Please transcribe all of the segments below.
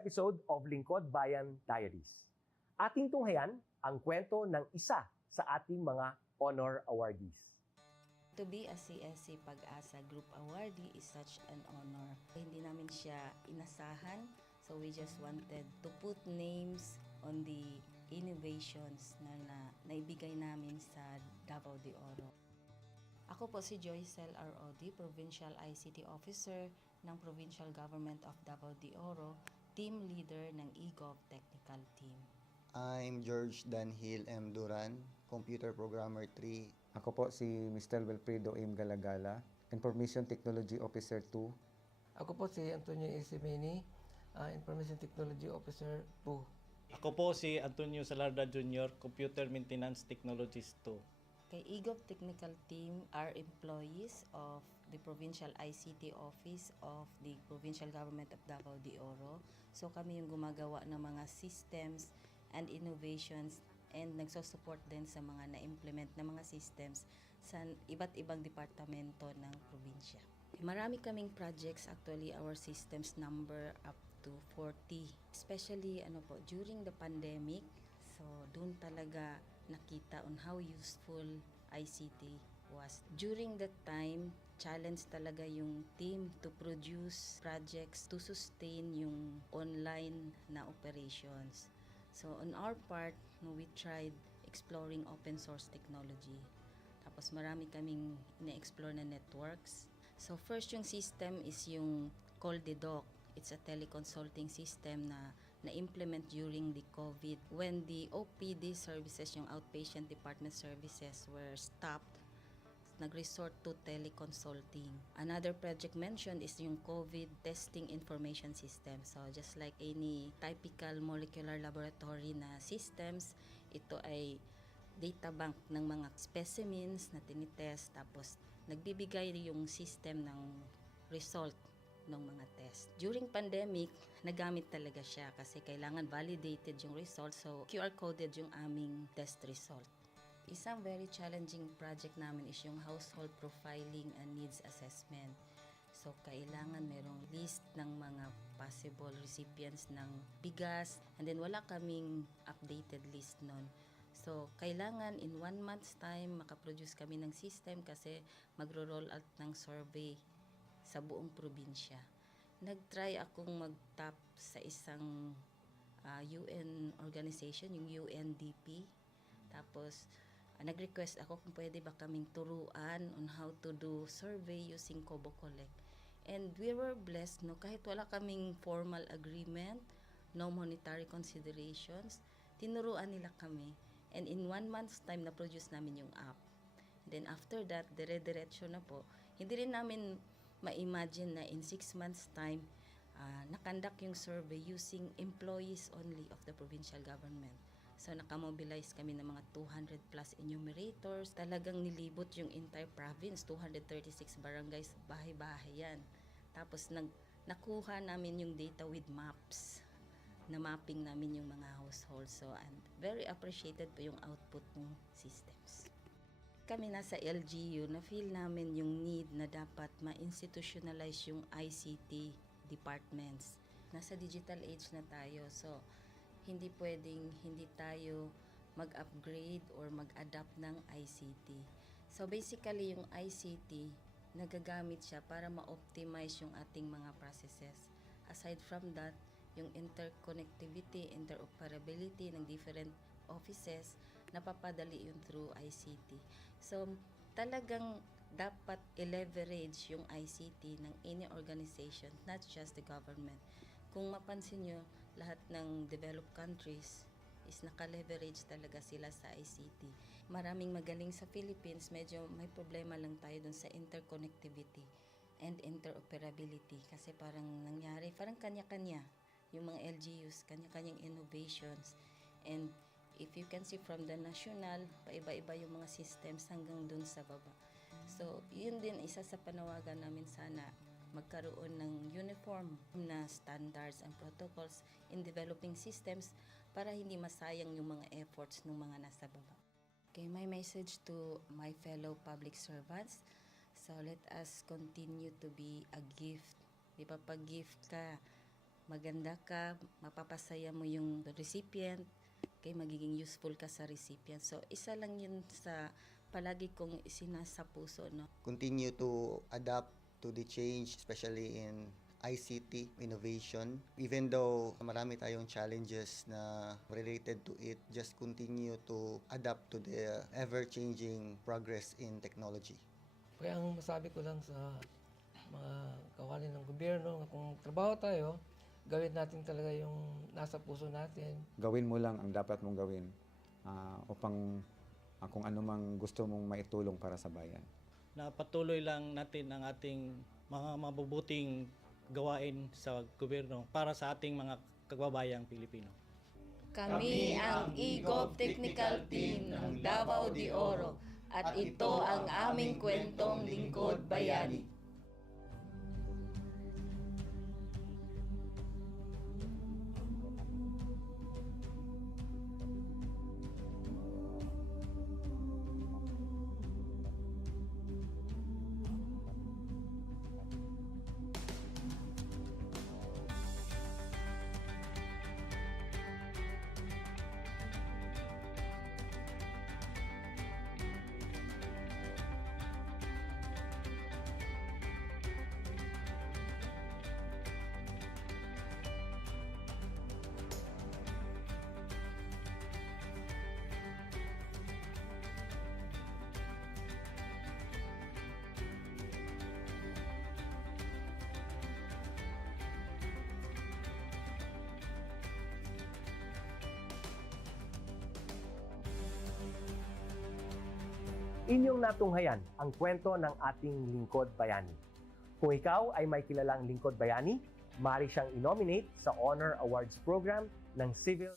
episode of Lingkod Bayan Diaries. Ating tunghayan ang kwento ng isa sa ating mga honor awardees. To be a CSC Pag-asa Group Awardee is such an honor. Hindi namin siya inasahan, so we just wanted to put names on the innovations na naibigay namin sa Davao de Oro. Ako po si Joycel R.O.D., Provincial ICT Officer ng Provincial Government of Davao de Oro, Team Leader ng eGov Technical Team. I'm George Danhil M. Duran, Computer Programmer 3. Ako po si Mr. Wilfredo M. Galagala, Information Technology Officer 2. Ako po si Antonio Isimini, Information Technology Officer 2. Ako po si Antonio Salarda Jr., Computer Maintenance Technologist 2. Kay eGov Technical Team are employees of the Provincial ICT Office of the Provincial Government of Davao de Oro. So kami yung gumagawa ng mga systems and innovations and nagsusupport din sa mga na-implement na mga systems sa iba't ibang departamento ng probinsya. Marami kaming projects, actually our systems number up to 40. Especially during the pandemic, so doon talaga nakita on how useful ICT was. During that time, challenge talaga yung team to produce projects to sustain yung online na operations. So on our part, we tried exploring open source technology. Tapos marami kaming ina-explore na networks. So first yung system is yung CallDedoc. It's a teleconsulting system na na-implement during the COVID. When the OPD services, yung outpatient department services were stopped, nag-resort to teleconsulting. Another project mentioned is yung COVID testing information system. So just like any typical molecular laboratory na systems, ito ay data bank ng mga specimens na tinitest, tapos nagbibigay yung system ng result ng mga test. During pandemic, nagamit talaga siya kasi kailangan validated yung result, so QR coded yung aming test result. Isang very challenging project namin is yung household profiling and needs assessment. So kailangan merong list ng mga possible recipients ng bigas, and then wala kaming updated list nun. So kailangan in 1 month's time makaproduce kami ng system kasi magro-roll out ng survey sa buong probinsya. Nag-try akong mag-tap sa isang UN organization, yung UNDP. Tapos, nag-request ako kung pwede ba kaming turuan on how to do survey using Kobo Collect. And we were blessed, kahit wala kaming formal agreement, no monetary considerations, tinuruan nila kami. And in 1 month's time, na-produce namin yung app. And then after that, dire-diretso na po. Hindi rin namin ma-imagine na in 6 months' time, nakandak yung survey using employees only of the provincial government. So, nakamobilize kami ng mga 200 plus enumerators. Talagang nilibot yung entire province, 236 barangays, bahay-bahay yan. Tapos, nakuha namin yung data with maps. Na mapping namin yung mga households. So, and very appreciated po yung output ng systems. Kami nasa LGU, na-feel namin yung need na dapat ma-institutionalize yung ICT departments. Nasa digital age na tayo, so hindi pwedeng hindi tayo mag-upgrade or mag-adapt ng ICT. So basically yung ICT, nagagamit siya para ma-optimize yung ating mga processes. Aside from that, yung interconnectivity, interoperability ng different offices, napapadali yun through ICT. So, talagang dapat i-leverage yung ICT ng any organization, not just the government. Kung mapansin nyo, lahat ng developed countries is naka-leverage talaga sila sa ICT. Maraming magaling sa Philippines, medyo may problema lang tayo dun sa interconnectivity and interoperability kasi parang nangyari, parang kanya-kanya yung mga LGUs, kanya-kanyang innovations. And if you can see from the national, paiba-iba yung mga systems hanggang dun sa baba. So, yun din isa sa panawagan namin, sana magkaroon ng uniform na standards and protocols in developing systems para hindi masayang yung mga efforts ng mga nasa baba. Okay, my message to my fellow public servants, so let us continue to be a gift. Di ba, pag gift ka, maganda ka, mapapasaya mo yung recipient, kay magiging useful ka sa recipient. So, isa lang yun sa palagi kong isinasa puso, no? Continue to adapt to the change, especially in ICT innovation. Even though marami tayong challenges na related to it, just continue to adapt to the ever-changing progress in technology. Kaya ang masabi ko lang sa mga kawani ng gobyerno, kung trabaho tayo, gawin natin talaga yung nasa puso natin. Gawin mo lang ang dapat mong gawin upang kung ano mang gusto mong maitulong para sa bayan. Na patuloy lang natin ang ating mga mabubuting gawain sa gobyerno para sa ating mga kababayang Pilipino. Kami ang EGOV Technical Team ng Davao de Oro at ito ang aming kwentong lingkod bayani. Inyong natunghayan ang kwento ng ating lingkod bayani. Kung ikaw ay may kilalang lingkod bayani, maaari siyang i-nominate sa Honor Awards Program ng Civil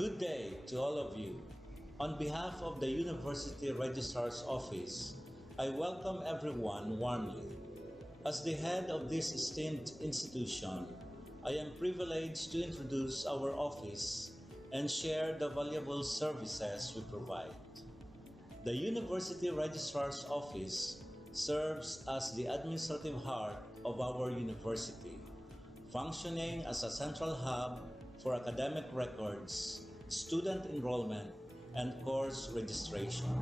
Good day to all of you. On behalf of the University Registrar's Office, I welcome everyone warmly. As the head of this esteemed institution, I am privileged to introduce our office and share the valuable services we provide. The University Registrar's Office serves as the administrative heart of our university, functioning as a central hub for academic records, student enrollment, and course registration.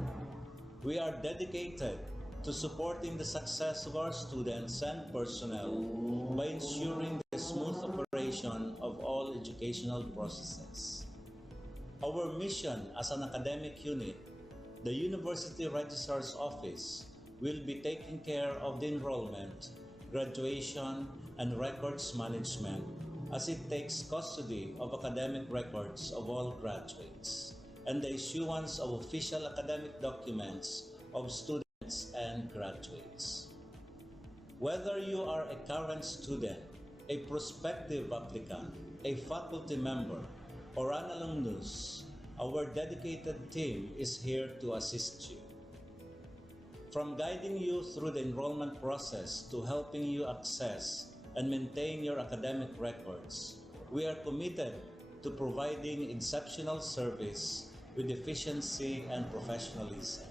We are dedicated to supporting the success of our students and personnel by ensuring the smooth operation of all educational processes. Our mission as an academic unit, the University Registrar's Office, will be taking care of the enrollment, graduation, and records management as it takes custody of academic records of all graduates and the issuance of official academic documents of students and graduates. Whether you are a current student, a prospective applicant, a faculty member, or an alumnus, our dedicated team is here to assist you. From guiding you through the enrollment process to helping you access and maintain your academic records, we are committed to providing exceptional service with efficiency and professionalism.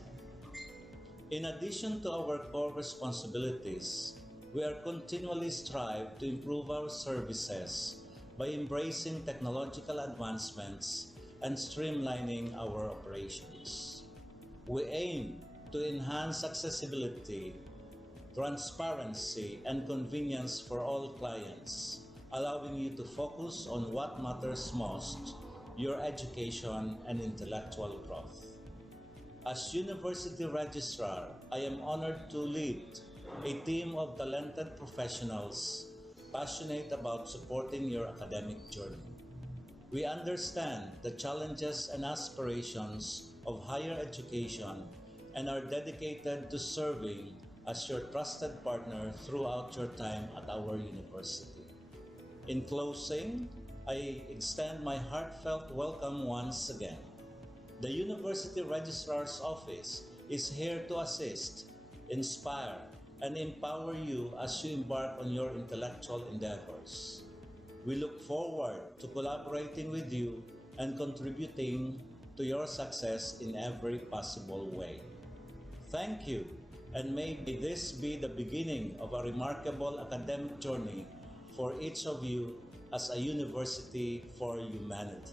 In addition to our core responsibilities, we are continually strive to improve our services by embracing technological advancements and streamlining our operations. We aim to enhance accessibility, transparency, and convenience for all clients, allowing you to focus on what matters most, your education and intellectual growth. As University Registrar, I am honored to lead a team of talented professionals passionate about supporting your academic journey. We understand the challenges and aspirations of higher education and are dedicated to serving as your trusted partner throughout your time at our university. In closing, I extend my heartfelt welcome once again. The University Registrar's Office is here to assist, inspire, and empower you as you embark on your intellectual endeavors. We look forward to collaborating with you and contributing to your success in every possible way. Thank you, and may this be the beginning of a remarkable academic journey for each of you as a university for humanity.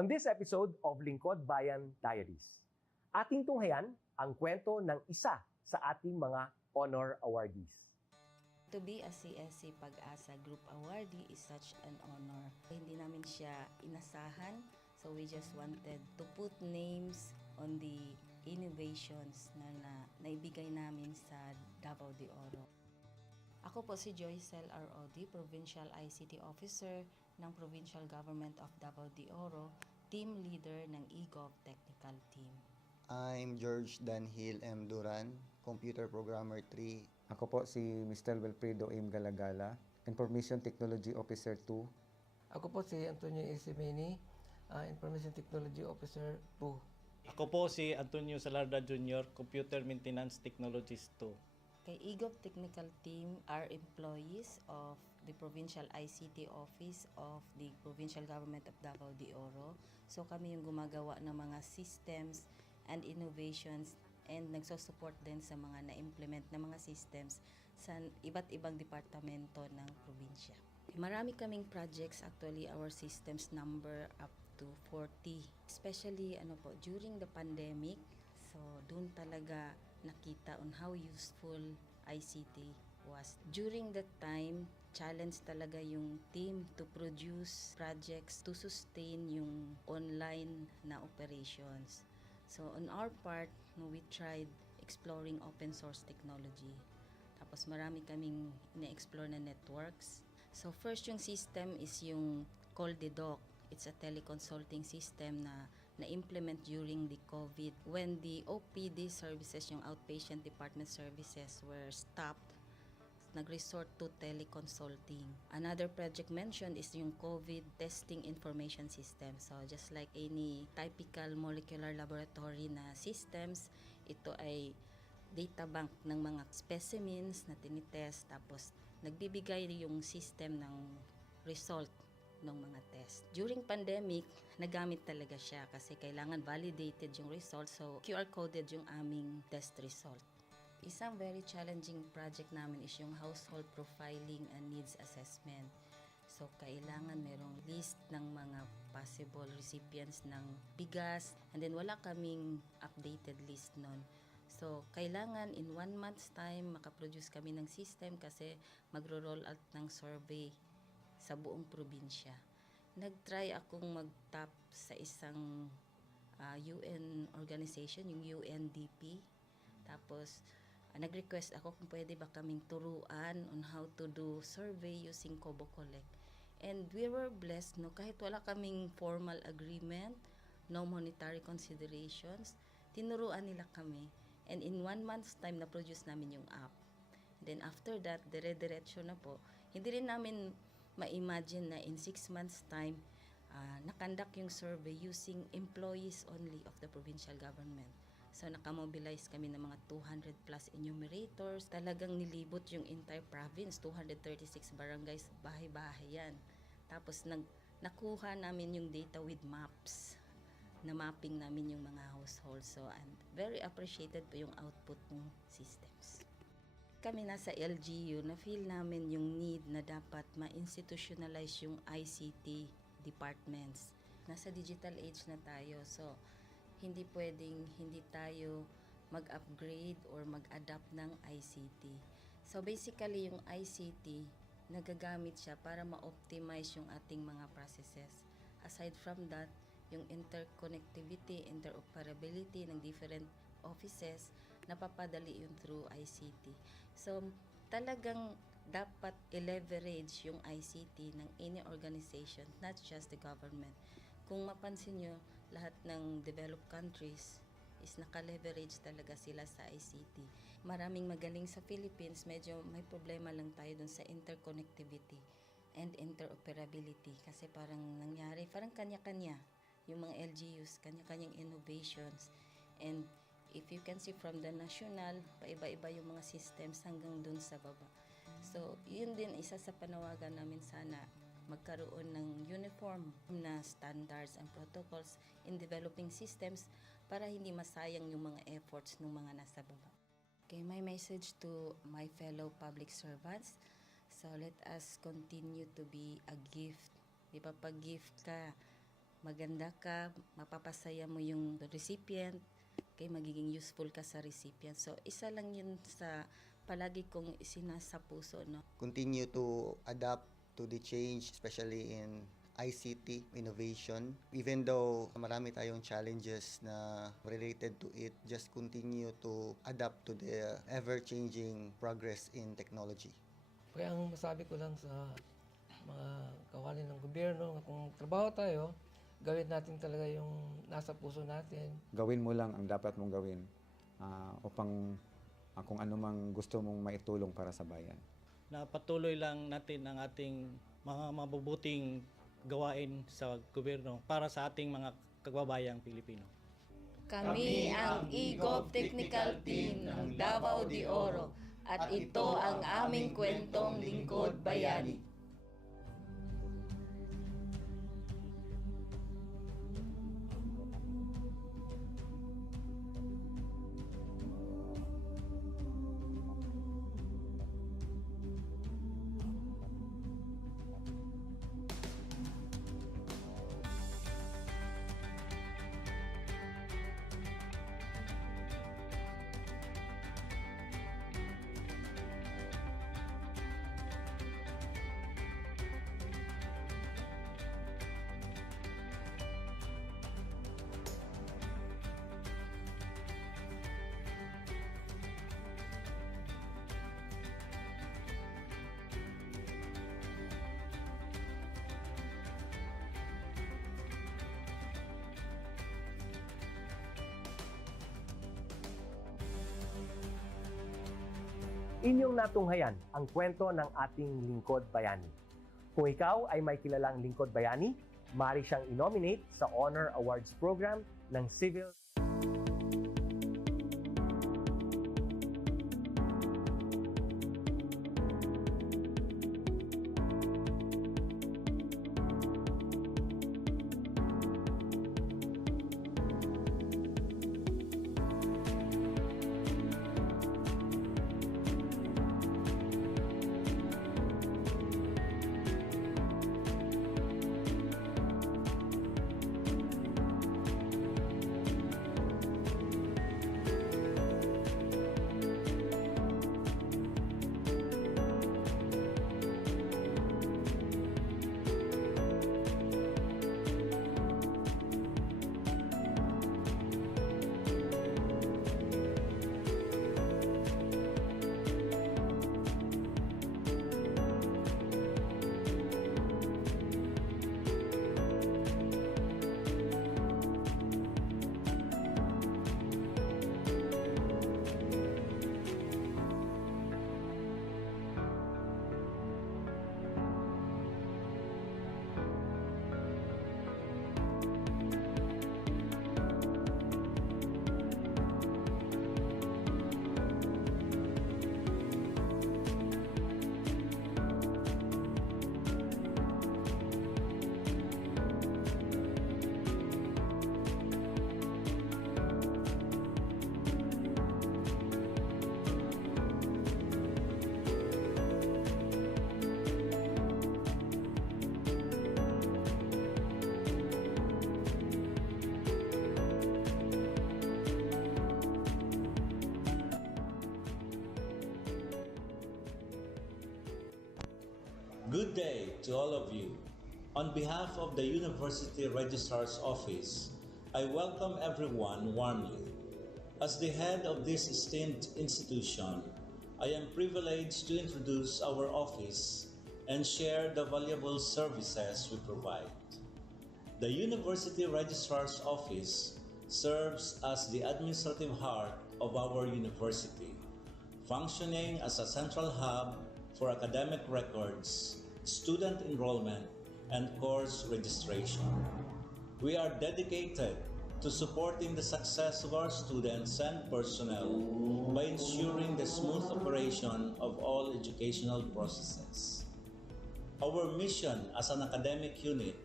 On this episode of Lingkod Bayan Diaries, ating tunghayan ang kwento ng isa sa ating mga honor awardees. To be a CSC Pag-asa Group Awardee is such an honor. Hindi namin siya inasahan, so we just wanted to put names on the innovations na naibigay namin sa Davao de Oro. Ako po si Joycel R.O.D., Provincial ICT Officer ng Provincial Government of Davao de Oro, Team Leader ng eGov Technical Team. I'm George Danhil M. Duran, Computer Programmer 3. Ako po si Mr. Wilfredo M. Galagala, Information Technology Officer 2. Ako po si Antonio Isimeni, Information Technology Officer 2. Ako po si Antonio Salarda Jr., Computer Maintenance Technologist 2. Kay eGov Technical Team are employees of the Provincial ICT Office of the Provincial Government of Davao de Oro. So kami yung gumagawa ng mga systems and innovations and nagsusupport din sa mga na-implement na mga systems sa iba't ibang departamento ng probinsya. Marami kaming projects, actually our systems number up to 40. Especially during the pandemic, so doon talaga nakita on how useful ICT was. During that time, challenge talaga yung team to produce projects to sustain yung online na operations. So on our part, we tried exploring open source technology. Tapos marami kaming ina-explore na networks. So first yung system is yung CallDedoc. It's a teleconsulting system na na-implement during the COVID. When the OPD services, yung outpatient department services were stopped, nag-resort to teleconsulting. Another project mentioned is yung COVID testing information system. So just like any typical molecular laboratory na systems, ito ay data bank ng mga specimens na tinitest, tapos nagbibigay yung system ng result ng mga test. During pandemic, nagamit talaga siya kasi kailangan validated yung result, so QR coded yung aming test result. Isang very challenging project namin is yung household profiling and needs assessment. So, kailangan merong list ng mga possible recipients ng bigas, and then wala kaming updated list nun. So, kailangan in 1 month's time makaproduce kami ng system kasi magro-roll out ng survey sa buong probinsya. Nag-try akong mag-tap sa isang UN organization, yung UNDP. Tapos, nag-request ako kung pwede ba kaming turuan on how to do survey using Kobo Collect. And we were blessed, kahit wala kaming formal agreement, no monetary considerations, tinuruan nila kami. And in 1 month's time, na-produce namin yung app. Then after that, dire-diretso na po. Hindi rin namin ma-imagine na in 6 months' time, nakandak yung survey using employees only of the provincial government. So, nakamobilize kami ng mga 200 plus enumerators. Talagang nilibot yung entire province, 236 barangays, bahay-bahay yan. Tapos, nakuha namin yung data with maps. Na mapping namin yung mga households. So, and very appreciated po yung output ng systems. Kami nasa LGU, na-feel namin yung need na dapat ma-institutionalize yung ICT departments. Nasa digital age na tayo, so hindi pwedeng hindi tayo mag-upgrade or mag-adapt ng ICT. So basically, yung ICT, nagagamit siya para ma-optimize yung ating mga processes. Aside from that, yung interconnectivity, interoperability ng different offices, napapadali yun through ICT. So talagang dapat i-leverage yung ICT ng any organization, not just the government. Kung mapansin nyo, lahat ng developed countries is naka-leverage talaga sila sa ICT. Maraming magaling sa Philippines, medyo may problema lang tayo dun sa interconnectivity and interoperability kasi parang nangyari, parang kanya-kanya yung mga LGUs, kanya-kanyang innovations. And if you can see from the national, paiba-iba yung mga systems hanggang dun sa baba. So, yun din isa sa panawagan namin sana magkaroon ng uniform na standards and protocols in developing systems para hindi masayang yung mga efforts ng mga nasa baba. Okay, my message to my fellow public servants, so let us continue to be a gift. Di ba, pag gift ka, maganda ka, mapapasaya mo yung recipient, kay magiging useful ka sa recipient. So, isa lang yun sa palagi kong isinasa puso, no? Continue to adapt to the change, especially in ICT innovation. Even though marami tayong challenges na related to it, just continue to adapt to the ever-changing progress in technology. Kaya ang masabi ko lang sa mga kawani ng gobyerno, kung trabaho tayo, gawin natin talaga yung nasa puso natin. Gawin mo lang ang dapat mong gawin upang kung ano mang gusto mong maitulong para sa bayan. Na patuloy lang natin ang ating mga mabubuting gawain sa gobyerno para sa ating mga kababayang Pilipino. Kami ang EGOV Technical Team ng Davao de Oro at ito ang aming kwentong Lingkod Bayani. Inyong natunghayan ang kwento ng ating lingkod bayani. Kung ikaw ay may kilalang lingkod bayani, maaari siyang i-nominate sa Honor Awards Program ng Civil Good day to all of you. On behalf of the University Registrar's Office, I welcome everyone warmly. As the head of this esteemed institution, I am privileged to introduce our office and share the valuable services we provide. The University Registrar's Office serves as the administrative heart of our university, functioning as a central hub for academic records, student enrollment, and course registration. We are dedicated to supporting the success of our students and personnel by ensuring the smooth operation of all educational processes. Our mission as an academic unit,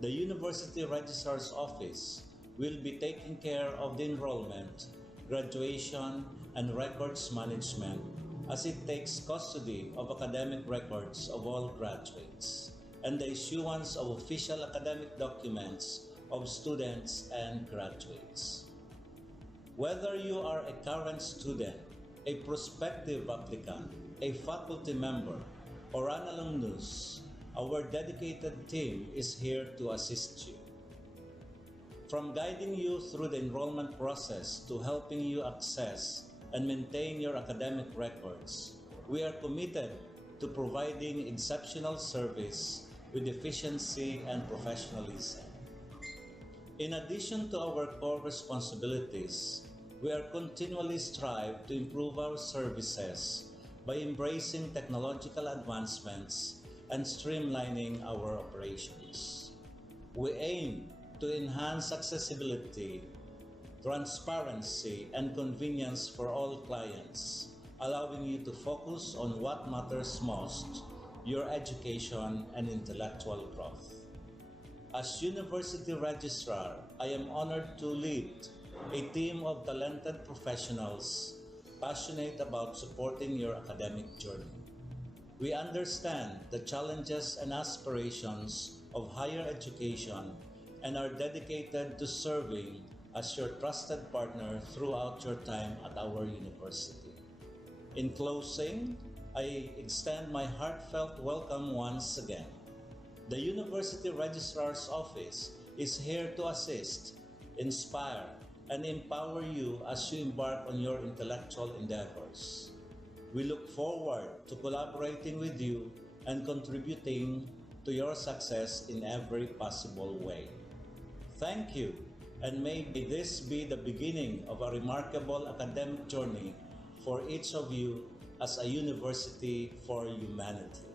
the University Registrar's Office, will be taking care of the enrollment, graduation, and records management as it takes custody of academic records of all graduates and the issuance of official academic documents of students and graduates. Whether you are a current student, a prospective applicant, a faculty member, or an alumnus, our dedicated team is here to assist you. From guiding you through the enrollment process to helping you access and maintain your academic records, we are committed to providing exceptional service with efficiency and professionalism. In addition to our core responsibilities, we are continually strive to improve our services by embracing technological advancements and streamlining our operations. We aim to enhance accessibility, transparency, and convenience for all clients, allowing you to focus on what matters most, your education and intellectual growth. As University Registrar, I am honored to lead a team of talented professionals passionate about supporting your academic journey. We understand the challenges and aspirations of higher education and are dedicated to serving as your trusted partner throughout your time at our university. In closing, I extend my heartfelt welcome once again. The University Registrar's Office is here to assist, inspire, and empower you as you embark on your intellectual endeavors. We look forward to collaborating with you and contributing to your success in every possible way. Thank you, and may this be the beginning of a remarkable academic journey for each of you as a university for humanity.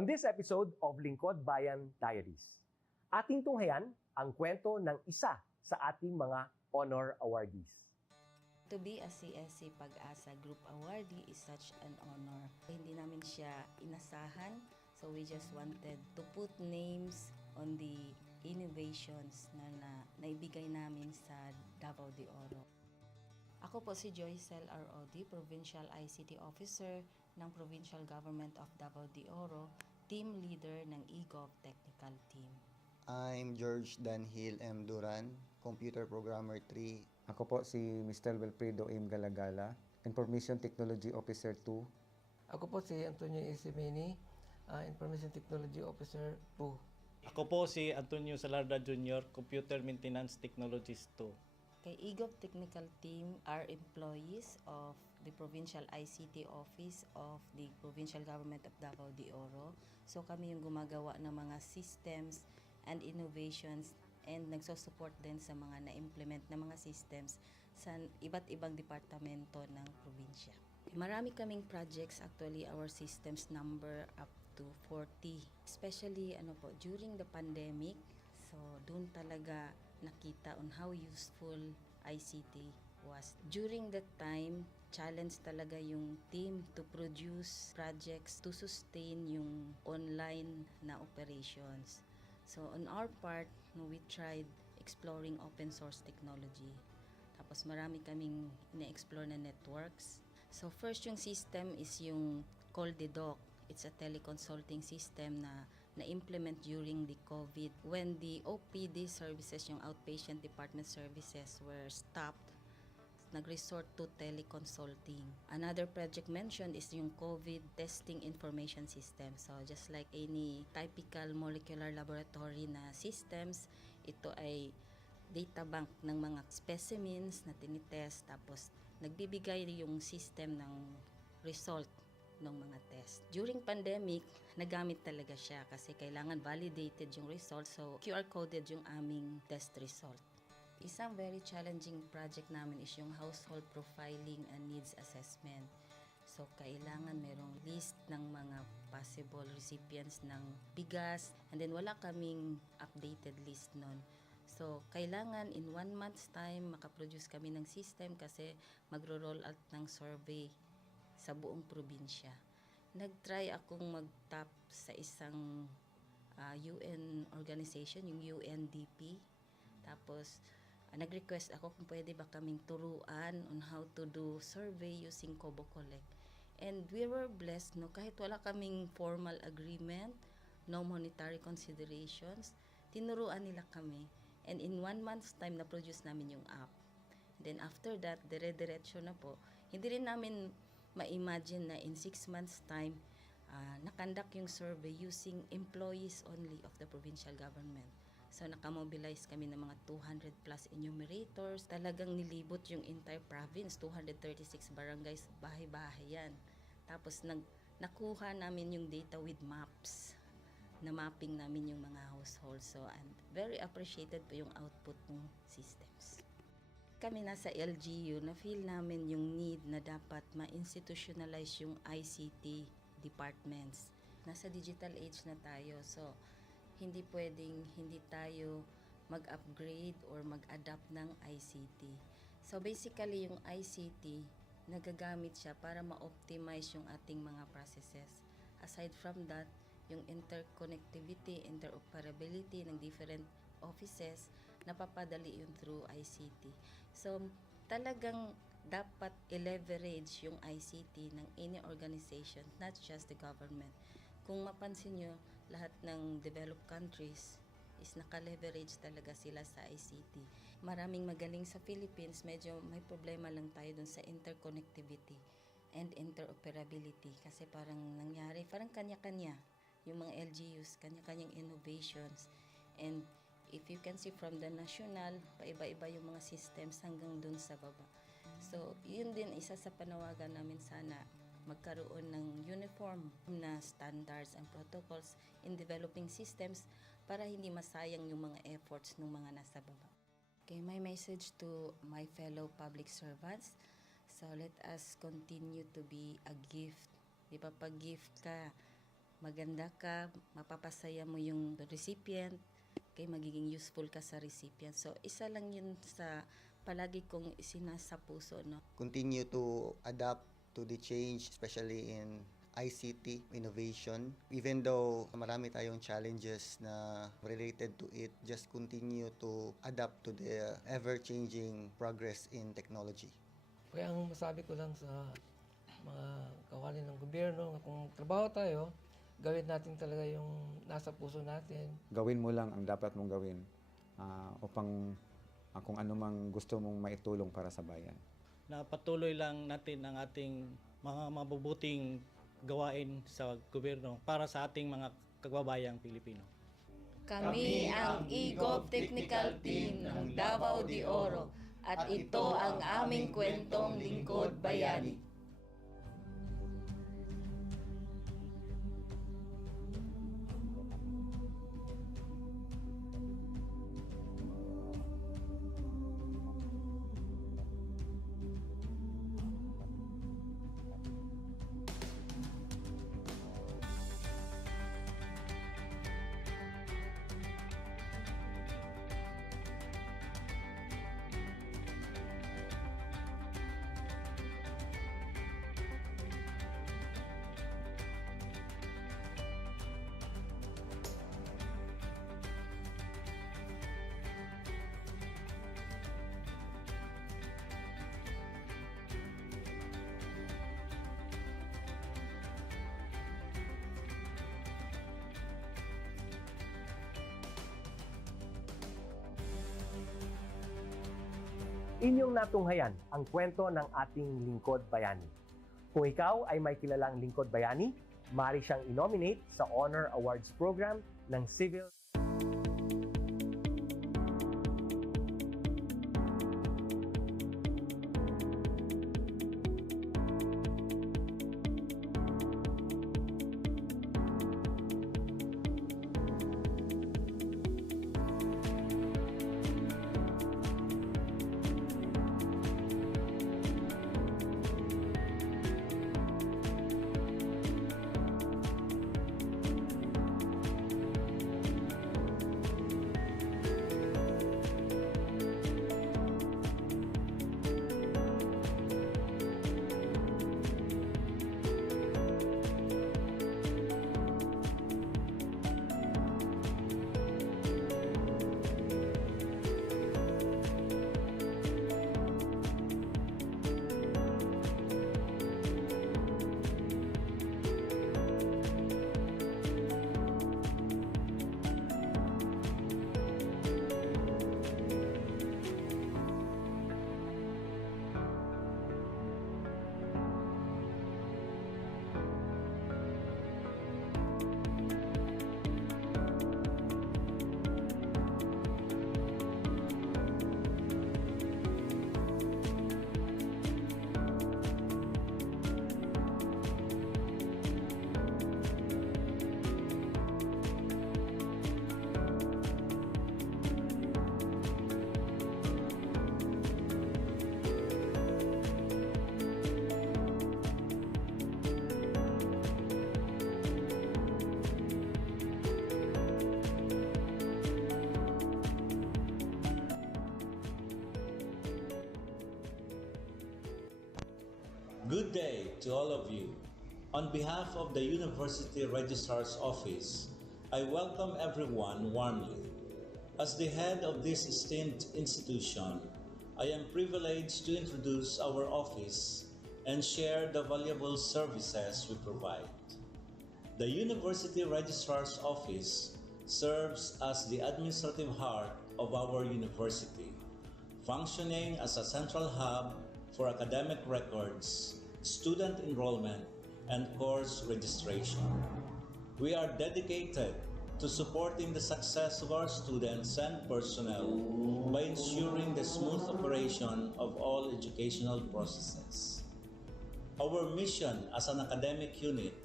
On this episode of Lingkod Bayan Diaries, ating tunghayan ang kwento ng isa sa ating mga honor awardees. To be a CSC Pag-asa Group Awardee is such an honor. Hindi namin siya inasahan, so we just wanted to put names on the innovations na naibigay namin sa Davao de Oro. Ako po si Joycel R.O.D., Provincial ICT Officer ng Provincial Government of Davao de Oro, Team Leader ng eGov Technical Team. I'm George Danhil M. Duran, Computer Programmer 3. Ako po si Mr. Wilfredo M. Galagala, Information Technology Officer 2. Ako po si Antonio Isimini, Information Technology Officer 2. Ako po si Antonio Salarda Jr., Computer Maintenance Technologist 2. Kay eGov Technical Team are employees of the Provincial ICT Office of the Provincial Government of Davao de Oro. So kami yung gumagawa ng mga systems and innovations and nagsusupport din sa mga na-implement na mga systems sa iba't ibang departamento ng probinsya. Marami kaming projects, actually our systems number up to 40. Especially during the pandemic, so doon talaga nakita on how useful ICT was. During that time, challenge talaga yung team to produce projects to sustain yung online na operations. So on our part, we tried exploring open source technology. Tapos marami kaming ina-explore na networks. So first yung system is yung CallDedoc. It's a teleconsulting system na na-implement during the COVID when the OPD services, yung outpatient department services were stopped. Nag-resort to teleconsulting. Another project mentioned is yung COVID testing information system. So just like any typical molecular laboratory na systems, ito ay data bank ng mga specimens na tinitest, tapos nagbibigay yung system ng result ng mga test. During pandemic, nagamit talaga siya kasi kailangan validated yung result, so QR coded yung aming test result. Isang very challenging project namin is yung household profiling and needs assessment. So, kailangan merong list ng mga possible recipients ng bigas, and then wala kaming updated list nun. So, kailangan in 1 month's time makaproduce kami ng system kasi magro-roll out ng survey sa buong probinsya. Nag-try akong mag-tap sa isang UN organization, yung UNDP. Tapos, nag-request ako kung pwede ba kaming turuan on how to do survey using Kobo Collect. And we were blessed, kahit wala kaming formal agreement, no monetary considerations, tinuruan nila kami. And in 1 month's time, na-produce namin yung app. Then after that, dire-diretso na po. Hindi rin namin ma-imagine na in 6 months' time, nakandak yung survey using employees only of the provincial government. So, nakamobilize kami ng mga 200 plus enumerators. Talagang nilibot yung entire province, 236 barangays, bahay-bahay yan. Tapos, nakuha namin yung data with maps. Na mapping namin yung mga households. So, and very appreciated po yung output ng systems. Kami nasa LGU, na-feel namin yung need na dapat ma-institutionalize yung ICT departments. Nasa digital age na tayo, so hindi pwedeng hindi tayo mag-upgrade or mag-adapt ng ICT. So basically, yung ICT, nagagamit siya para ma-optimize yung ating mga processes. Aside from that, yung interconnectivity, interoperability ng different offices, napapadali yun through ICT. So talagang dapat i-leverage yung ICT ng any organization, not just the government. Kung mapansin nyo, lahat ng developed countries is naka-leverage talaga sila sa ICT. Maraming magaling sa Philippines, medyo may problema lang tayo dun sa interconnectivity and interoperability kasi parang nangyari, parang kanya-kanya yung mga LGUs, kanya-kanyang innovations. And if you can see from the national, paiba-iba yung mga systems hanggang dun sa baba. So, yun din isa sa panawagan namin sana magkaroon ng uniform na standards and protocols in developing systems para hindi masayang yung mga efforts ng mga nasa baba. Okay, my message to my fellow public servants, so let us continue to be a gift. Di ba, pag gift ka, maganda ka, mapapasaya mo yung recipient, kay magiging useful ka sa recipient. So, isa lang yun sa palagi kong isinasa puso, no? Continue to adapt to the change, especially in ICT innovation. Even though marami tayong challenges na related to it, just continue to adapt to the ever-changing progress in technology. Kaya ang masabi ko lang sa mga kawani ng gobyerno, kung trabaho tayo, gawin natin talaga yung nasa puso natin. Gawin mo lang ang dapat mong gawin upang kung ano mang gusto mong maitulong para sa bayan. Na patuloy lang natin ang ating mga mabubuting gawain sa gobyerno para sa ating mga kababayang Pilipino. Kami ang EGOV Technical Team ng Davao de Oro at ito ang aming kwentong Lingkod Bayani. Inyong natunghayan ang kwento ng ating lingkod bayani. Kung ikaw ay may kilalang lingkod bayani, maaari siyang i-nominate sa Honor Awards Program ng Civil Good day to all of you. On behalf of the University Registrar's Office, I welcome everyone warmly. As the head of this esteemed institution, I am privileged to introduce our office and share the valuable services we provide. The University Registrar's Office serves as the administrative heart of our university, functioning as a central hub for academic records, student enrollment, and course registration. We are dedicated to supporting the success of our students and personnel by ensuring the smooth operation of all educational processes. Our mission as an academic unit,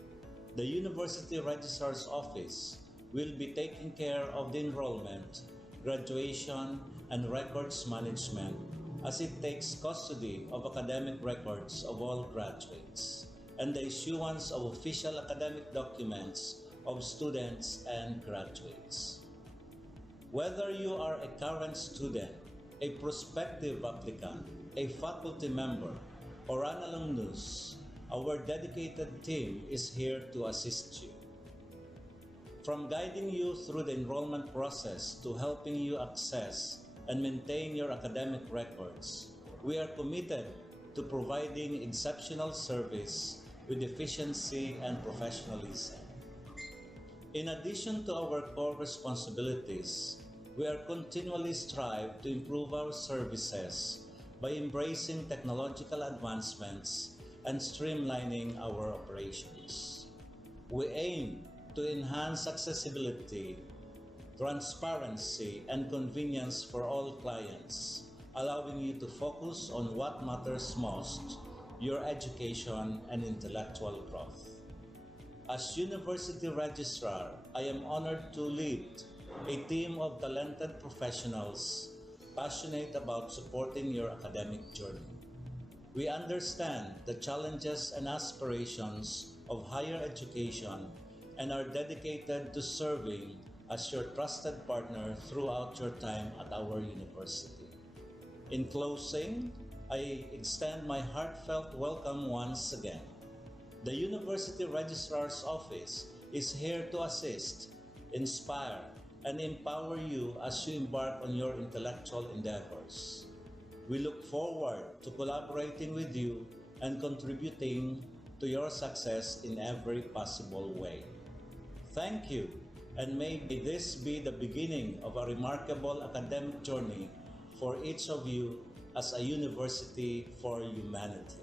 the University Registrar's Office, will be taking care of the enrollment, graduation, and records management as it takes custody of academic records of all graduates and the issuance of official academic documents of students and graduates. Whether you are a current student, a prospective applicant, a faculty member, or an alumnus, our dedicated team is here to assist you. From guiding you through the enrollment process to helping you access and maintain your academic records, we are committed to providing exceptional service with efficiency and professionalism. In addition to our core responsibilities, we are continually strive to improve our services by embracing technological advancements and streamlining our operations. We aim to enhance accessibility, transparency, and convenience for all clients, allowing you to focus on what matters most, your education and intellectual growth. As University Registrar, I am honored to lead a team of talented professionals passionate about supporting your academic journey. We understand the challenges and aspirations of higher education and are dedicated to serving as your trusted partner throughout your time at our university. In closing, I extend my heartfelt welcome once again. The University Registrar's Office is here to assist, inspire, and empower you as you embark on your intellectual endeavors. We look forward to collaborating with you and contributing to your success in every possible way. Thank you, and may this be the beginning of a remarkable academic journey for each of you as a university for humanity.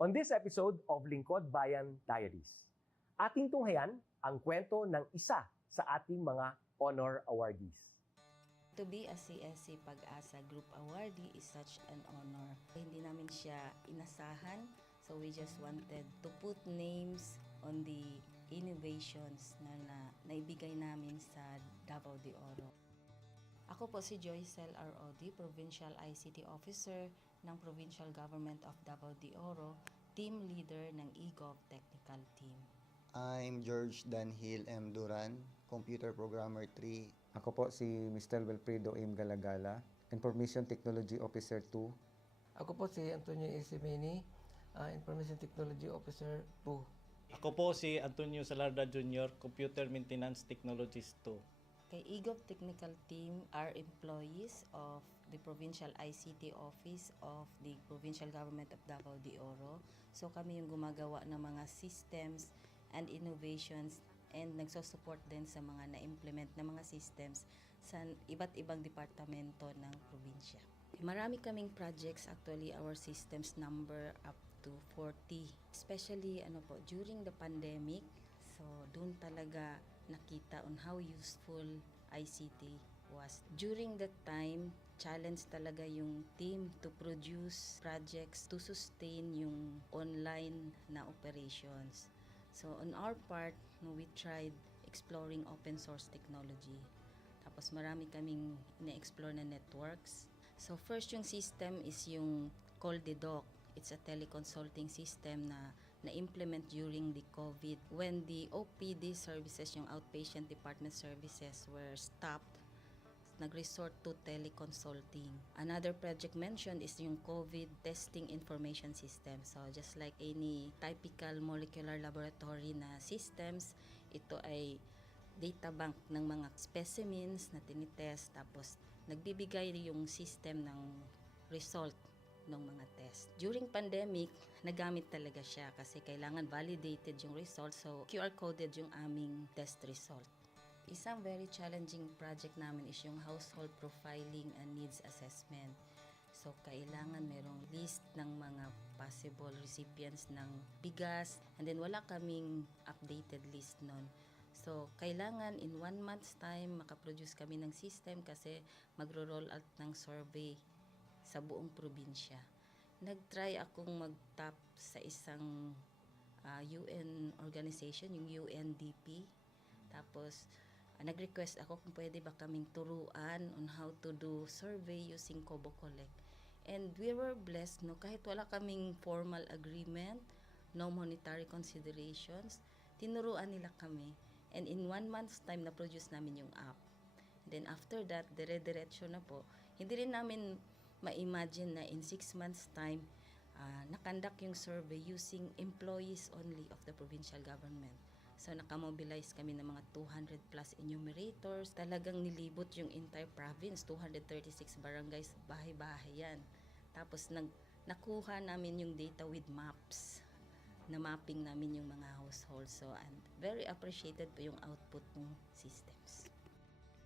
On this episode of Lingkod Bayan Diaries, ating tunghayan ang kwento ng isa sa ating mga honor awardees. To be a CSC Pag-asa Group Awardee is such an honor. Hindi namin siya inasahan, so we just wanted to put names on the innovations na naibigay namin sa Davao de Oro. Ako po si Joycel R. Odi, Provincial ICT Officer ng Provincial Government of Davao de Oro, Team Leader ng eGov Technical Team. I'm George Danhil M. Duran, Computer Programmer 3. Ako po si Mr. Wilfredo M. Galagala, Information Technology Officer 2. Ako po si Antonio Isimini, Information Technology Officer 2. Ako po si Antonio Salarda Jr., Computer Maintenance Technologist 2. Kay eGov Technical Team are employees of the Provincial ICT Office of the Provincial Government of Davao de Oro. So kami yung gumagawa ng mga systems and innovations and nagsusupport din sa mga na-implement na mga systems sa iba't ibang departamento ng probinsya. Marami kaming projects, actually our systems number up to 40. Especially during the pandemic, so doon talaga nakita on how useful ICT was. During that time, challenge talaga yung team to produce projects to sustain yung online na operations. So on our part, we tried exploring open source technology. Tapos marami kaming ina-explore na networks. So first yung system is yung CallDedoc. It's a teleconsulting system na implement during the COVID. When the OPD services, yung outpatient department services were stopped, nag-resort to teleconsulting. Another project mentioned is yung COVID testing information system. So just like any typical molecular laboratory na systems, ito ay data bank ng mga specimens na tinitest, tapos nagbibigay yung system ng result ng mga test. During pandemic, nagamit talaga siya kasi kailangan validated yung result, so QR coded yung aming test result. Isang very challenging project namin is yung household profiling and needs assessment. So kailangan merong list ng mga possible recipients ng bigas, and then wala kaming updated list nun. So kailangan in 1 month's time makaproduce kami ng system kasi magro-roll out ng survey sa buong probinsya. Nag-try akong mag-tap sa isang UN organization, yung UNDP. Tapos, nag-request ako kung pwede ba kaming turuan on how to do survey using Kobo Collect. And we were blessed, kahit wala kaming formal agreement, no monetary considerations, tinuruan nila kami. And in 1 month's time, na-produce namin yung app. And then after that, dire-diretso na po. Hindi rin namin ma-imagine na in 6 months' time, nakandak yung survey using employees only of the provincial government. So nakamobilize kami ng mga 200 plus enumerators. Talagang nilibot yung entire province, 236 barangays, bahay-bahay yan. Tapos nakuha namin yung data with maps. Na mapping namin yung mga households. So and very appreciated po yung output ng systems.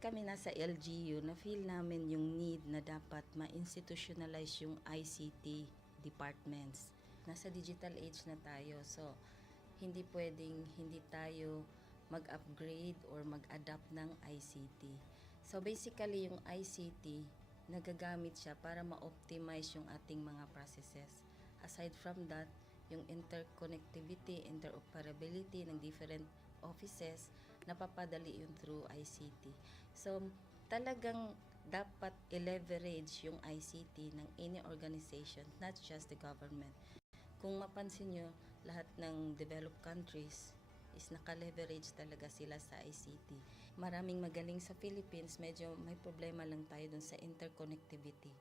Kami nasa LGU, na-feel namin yung need na dapat ma-institutionalize yung ICT departments. Nasa digital age na tayo, so hindi pwedeng hindi tayo mag-upgrade or mag-adapt ng ICT. So basically, yung ICT, nagagamit siya para ma-optimize yung ating mga processes. Aside from that, yung interconnectivity, interoperability ng different offices, napapadali yun through ICT. So, talagang dapat i-leverage yung ICT ng any organization, not just the government. Kung mapansin nyo, lahat ng developed countries is naka-leverage talaga sila sa ICT. Maraming magaling sa Philippines, medyo may problema lang tayo dun sa interconnectivity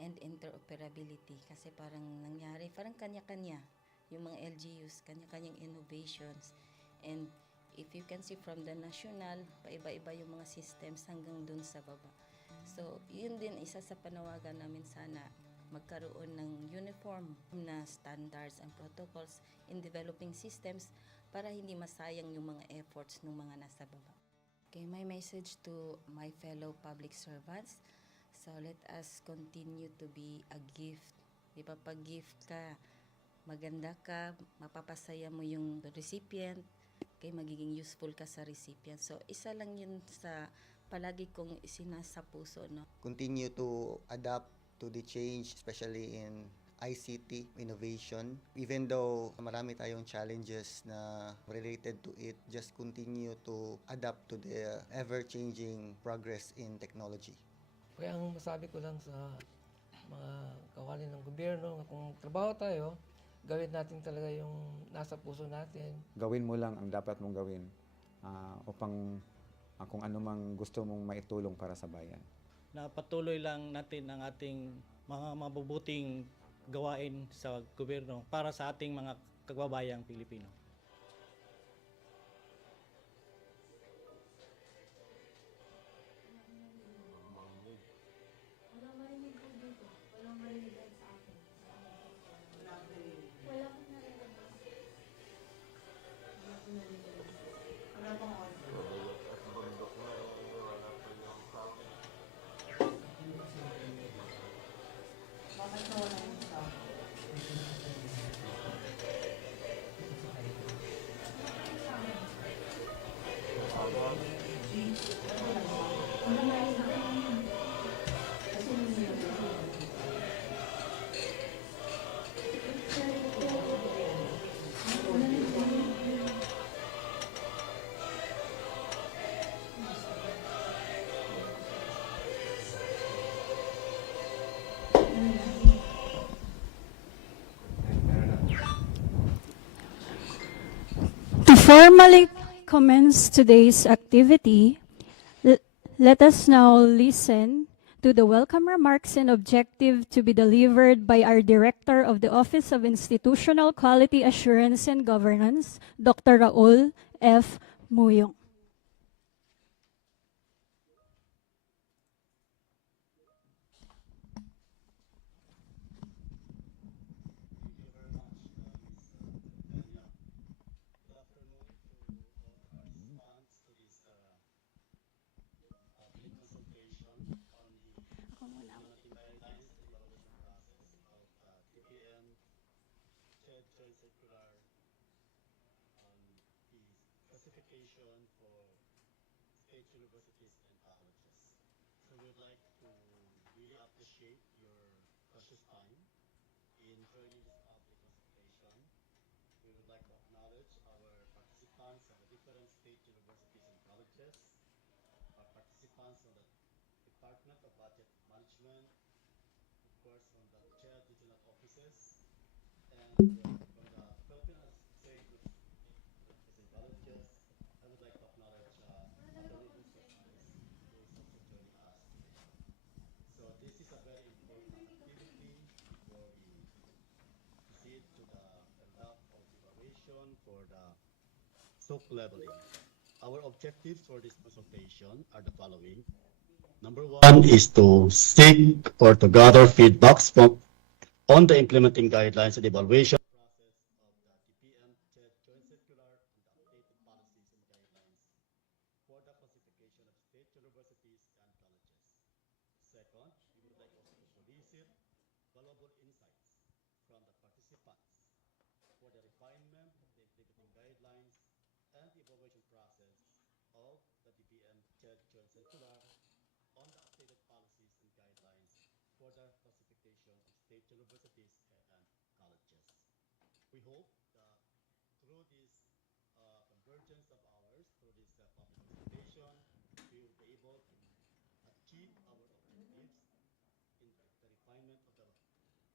and interoperability kasi parang nangyari, parang kanya-kanya yung mga LGUs, kanya-kanyang innovations. And if you can see from the national, paiba-iba yung mga systems hanggang dun sa baba. So, yun din isa sa panawagan namin sana magkaroon ng uniform na standards and protocols in developing systems para hindi masayang yung mga efforts ng mga nasa baba. Okay, my message to my fellow public servants, so let us continue to be a gift. Di ba, pag gift ka, maganda ka, mapapasaya mo yung recipient, kay magiging useful ka sa recipient. So, isa lang yun sa palagi kong isinasa puso, no? Continue to adapt to the change, especially in ICT innovation. Even though marami tayong challenges na related to it, just continue to adapt to the ever-changing progress in technology. Kaya ang masabi ko lang sa mga kawani ng gobyerno, kung trabaho tayo, gawin natin talaga yung nasa puso natin. Gawin mo lang ang dapat mong gawin upang kung ano mang gusto mong maitulong para sa bayan. Na patuloy lang natin ang ating mga mabubuting gawain sa gobyerno para sa ating mga kababayang Pilipino. To formally commence today's activity, let us now listen to the welcome remarks and objective to be delivered by our Director of the Office of Institutional Quality Assurance and Governance, Dr. Raul F. Muyong. Classification for state universities and colleges. So we'd like to really appreciate your precious time in joining this public consultation. We would like to acknowledge our participants of the different state universities and colleges, our participants from the Department of Budget Management, of course from the CHED regional offices, and from the Philippine State Universities and colleges. I would like to acknowledge Attorney Lucio Suarez, who is also joining us today. So this is a very important activity before we proceed to the conduct of evaluation for the SOC leveling. Our objectives for this consultation are the following. Number one is to seek or to gather feedbacks on the implementing guidelines and evaluation process of the DPM Joint Circular and the updated policies and guidelines for the classification of state universities and colleges. Second, we would like also to solicit valuable insights from the participants for the refinement of the implementing guidelines and the evaluation process of the DPM Joint Circular on the updated policies and guidelines for the classification of state universities and colleges. We hope that through this convergence of ours, through this public consultation, we will be able to achieve our objectives in the refinement of the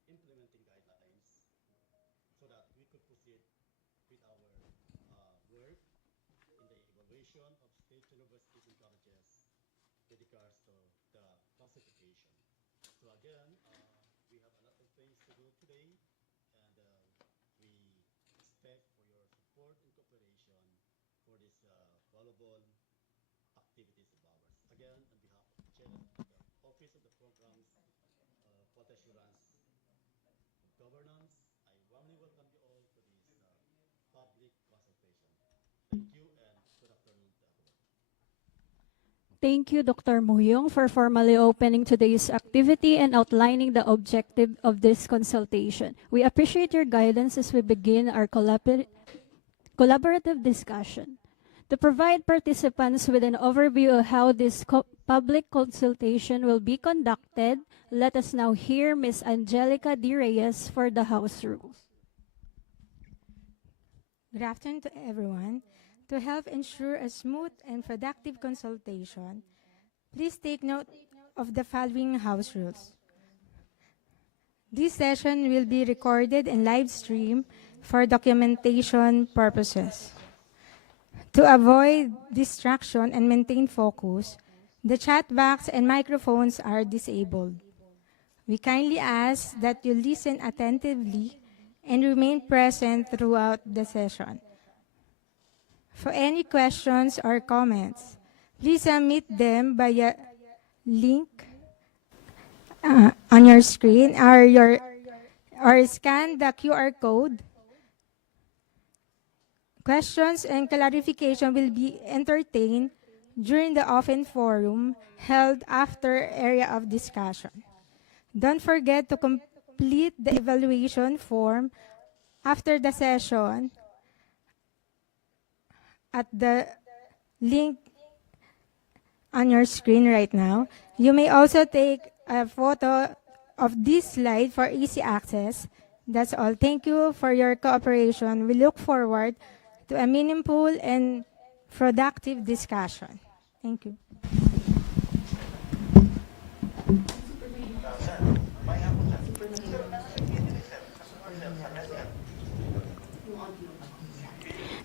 implementing guidelines so that we could proceed with our work in the evaluation of state universities and colleges with regards to the classification. So again, we have a lot of things to do today, and we expect for your support and cooperation for this valuable activities of ours. Again, on behalf of the CHED, the Office of the Programs Quality Assurance and Governance, I warmly welcome you all to this public consultation. Thank you and good afternoon to everyone. Thank you, Dr. Muyong, for formally opening today's activity and outlining the objective of this consultation. We appreciate your guidance as we begin our collaborative discussion. To provide participants with an overview of how this public consultation will be conducted, let us now hear Ms. Angelica D. Reyes for the House Rules. Good afternoon to everyone. To help ensure a smooth and productive consultation, please take note of the following House rules. This session will be recorded and live streamed for documentation purposes. To avoid distraction and maintain focus, the chat box and microphones are disabled. We kindly ask that you listen attentively and remain present throughout the session. For any questions or comments, please submit them via link on your screen or scan the QR code. Questions and clarification will be entertained during the open forum held after area of discussion. Don't forget to complete the evaluation form after the session at the link on your screen right now. You may also take a photo of this slide for easy access. That's all. Thank you for your cooperation. We look forward to a meaningful and productive discussion. Thank you.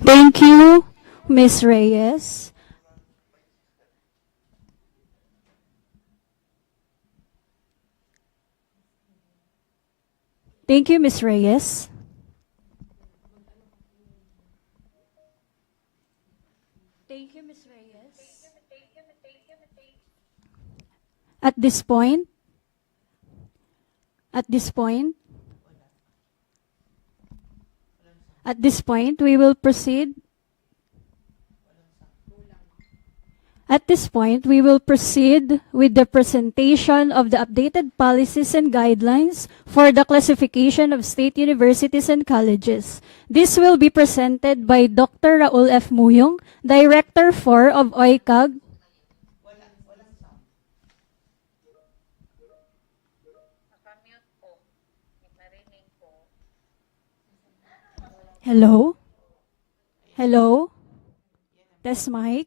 Thank you, Ms. Reyes. Thank you, Ms. Reyes. Thank you, Ms. Reyes. At this point, we will proceed. At this point, we will proceed with the presentation of the updated policies and guidelines for the classification of state universities and colleges. This will be presented by Dr. Raul F. Muyong, Director 4 of OICAG. Hello? Hello? Test mic.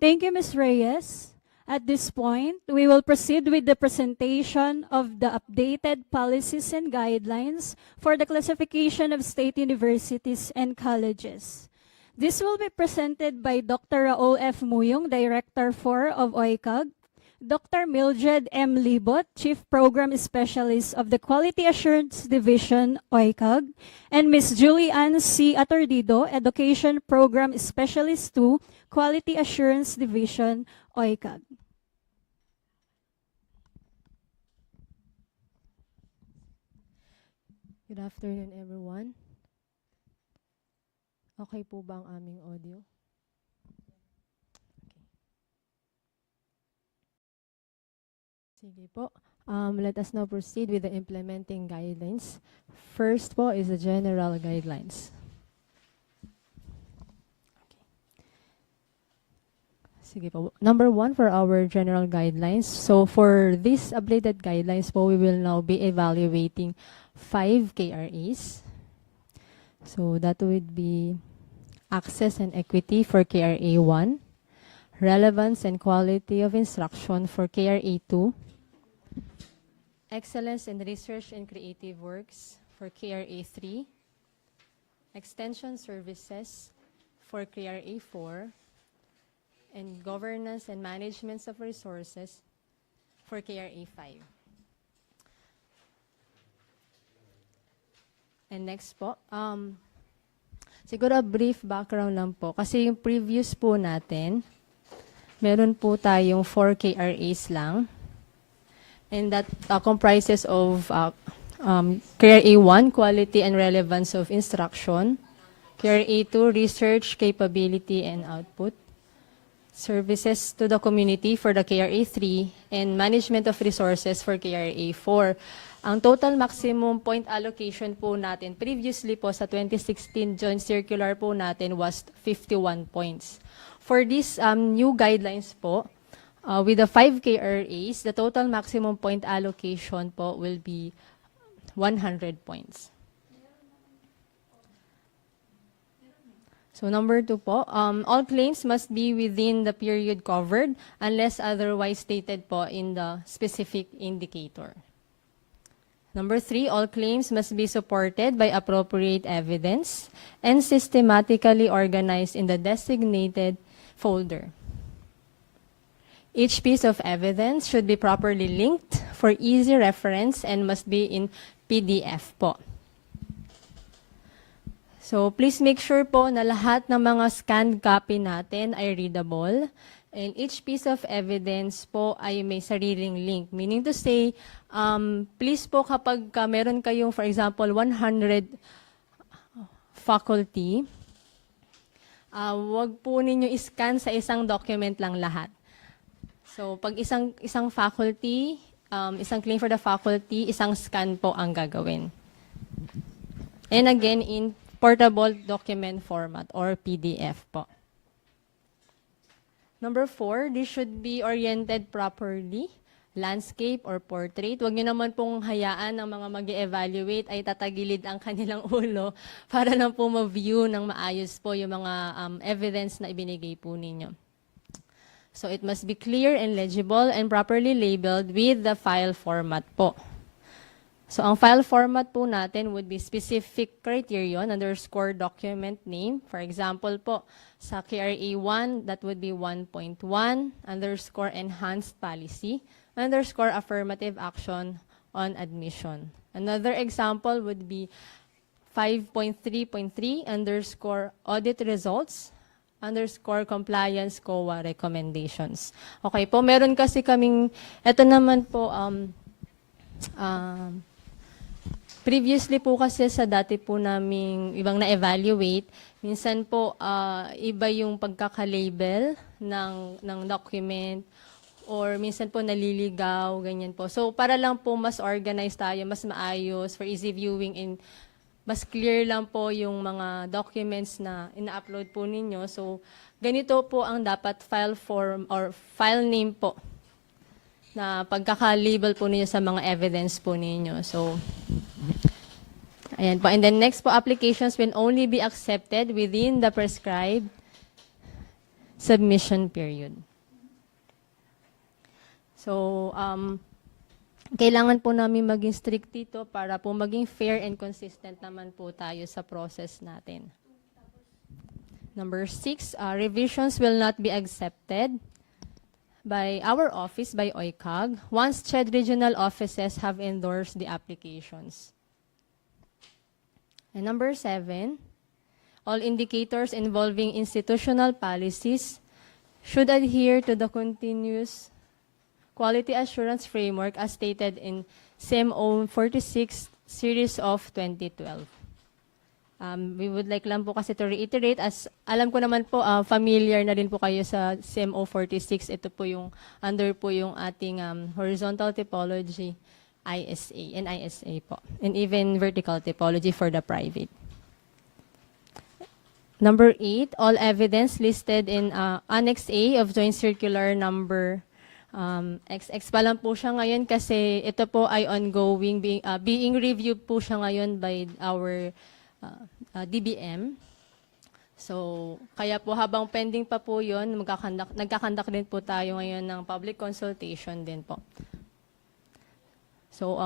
Thank you, Ms. Reyes. At this point, we will proceed with the presentation of the updated policies and guidelines for the classification of state universities and colleges. This will be presented by Dr. Raul F. Muyong, Director 4 of OICAG, Dr. Mildred M. Libot, Chief Program Specialist of the Quality Assurance Division, OICAG, and Ms. Julie Ann C. Aturdido, Education Program Specialist 2, Quality Assurance Division, OICAG. Good afternoon, everyone. Okay po ba ang aming audio? Sige po. Let us now proceed with the implementing guidelines. First po is the general guidelines. Sige po. Number 1 for our general guidelines. So for these updated guidelines po, we will now be evaluating 5 KRAs. So that would be access and equity for KRA 1, relevance and quality of instruction for KRA 2, excellence in research and creative works for KRA 3, extension services for KRA 4, and governance and management of resources for KRA 5. And next po, siguro a brief background lang po. Kasi yung previous po natin, meron po tayong 4 KRAs lang. And that comprises of KRA 1, Quality and Relevance of Instruction. KRA 2, Research, Capability and Output. services to the community for the KRA 3 and management of resources for KRA 4. Ang total maximum point allocation po natin previously po sa 2016 joint circular po natin was 51 points. For these new guidelines po, with the 5 KRAs, the total maximum point allocation po will be 100 points. So number 2 po, all claims must be within the period covered unless otherwise stated po in the specific indicator. Number 3, all claims must be supported by appropriate evidence and systematically organized in the designated folder. Each piece of evidence should be properly linked for easy reference and must be in PDF po. So please make sure po na lahat ng mga scanned copy natin ay readable and each piece of evidence po ay may sariling link. Meaning to say, please po kapag meron kayong, for example, 100 faculty, wag po ninyo iscan sa isang document lang lahat. So pag isang faculty, isang claim for the faculty, isang scan po ang gagawin. And again, in portable document format or PDF po. Number 4, this should be oriented properly, landscape or portrait. Huwag niyo naman pong hayaan ng mga mag-evaluate ay tatagilid ang kanilang ulo para lang po ma-view ng maayos po yung mga evidence na ibinigay po ninyo. So it must be clear and legible and properly labeled with the file format po. So ang file format po natin would be specific criterion _ document name. For example po, sa KRA 1, that would be 1.1 _ enhanced policy _ affirmative action on admission. Another example would be 5.3.3 _ audit results _ compliance COA recommendations. Okay po, meron kasi kaming, ito naman po, previously po kasi sa dati po naming ibang na-evaluate, minsan po iba yung pagkaka-label ng document or minsan po naliligaw, ganyan po. So para lang po mas organized tayo, mas maayos for easy viewing and mas clear lang po yung mga documents na ina-upload po ninyo. So ganito po ang dapat file form or file name po na pagkaka-label po ninyo sa mga evidence po ninyo. So, ayan po. And then next po, applications will only be accepted within the prescribed submission period. So, kailangan po namin maging strict dito para po maging fair and consistent naman po tayo sa process natin. Number 6, revisions will not be accepted by our office, by OICAG, once CHED regional offices have endorsed the applications. And number 7, all indicators involving institutional policies should adhere to the continuous quality assurance framework as stated in CMO 46 series of 2012. We would like lang po kasi to reiterate, as alam ko naman po, familiar na rin po kayo sa CMO 46. Ito po yung, under po yung ating horizontal typology, ISA, and ISA po. And even vertical typology for the private. Number 8, all evidence listed in Annex A of Joint Circular number XX pa lang po siya ngayon kasi ito po ay ongoing, being reviewed po siya ngayon by our DBM. So, kaya po habang pending pa po yun, nagkakandak din po tayo ngayon ng public consultation din po. So,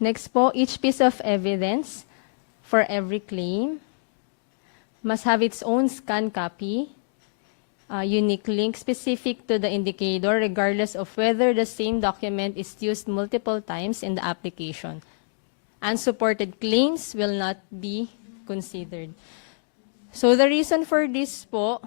next po, each piece of evidence for every claim must have its own scan copy, unique link specific to the indicator regardless of whether the same document is used multiple times in the application. Unsupported claims will not be considered. So the reason for this po,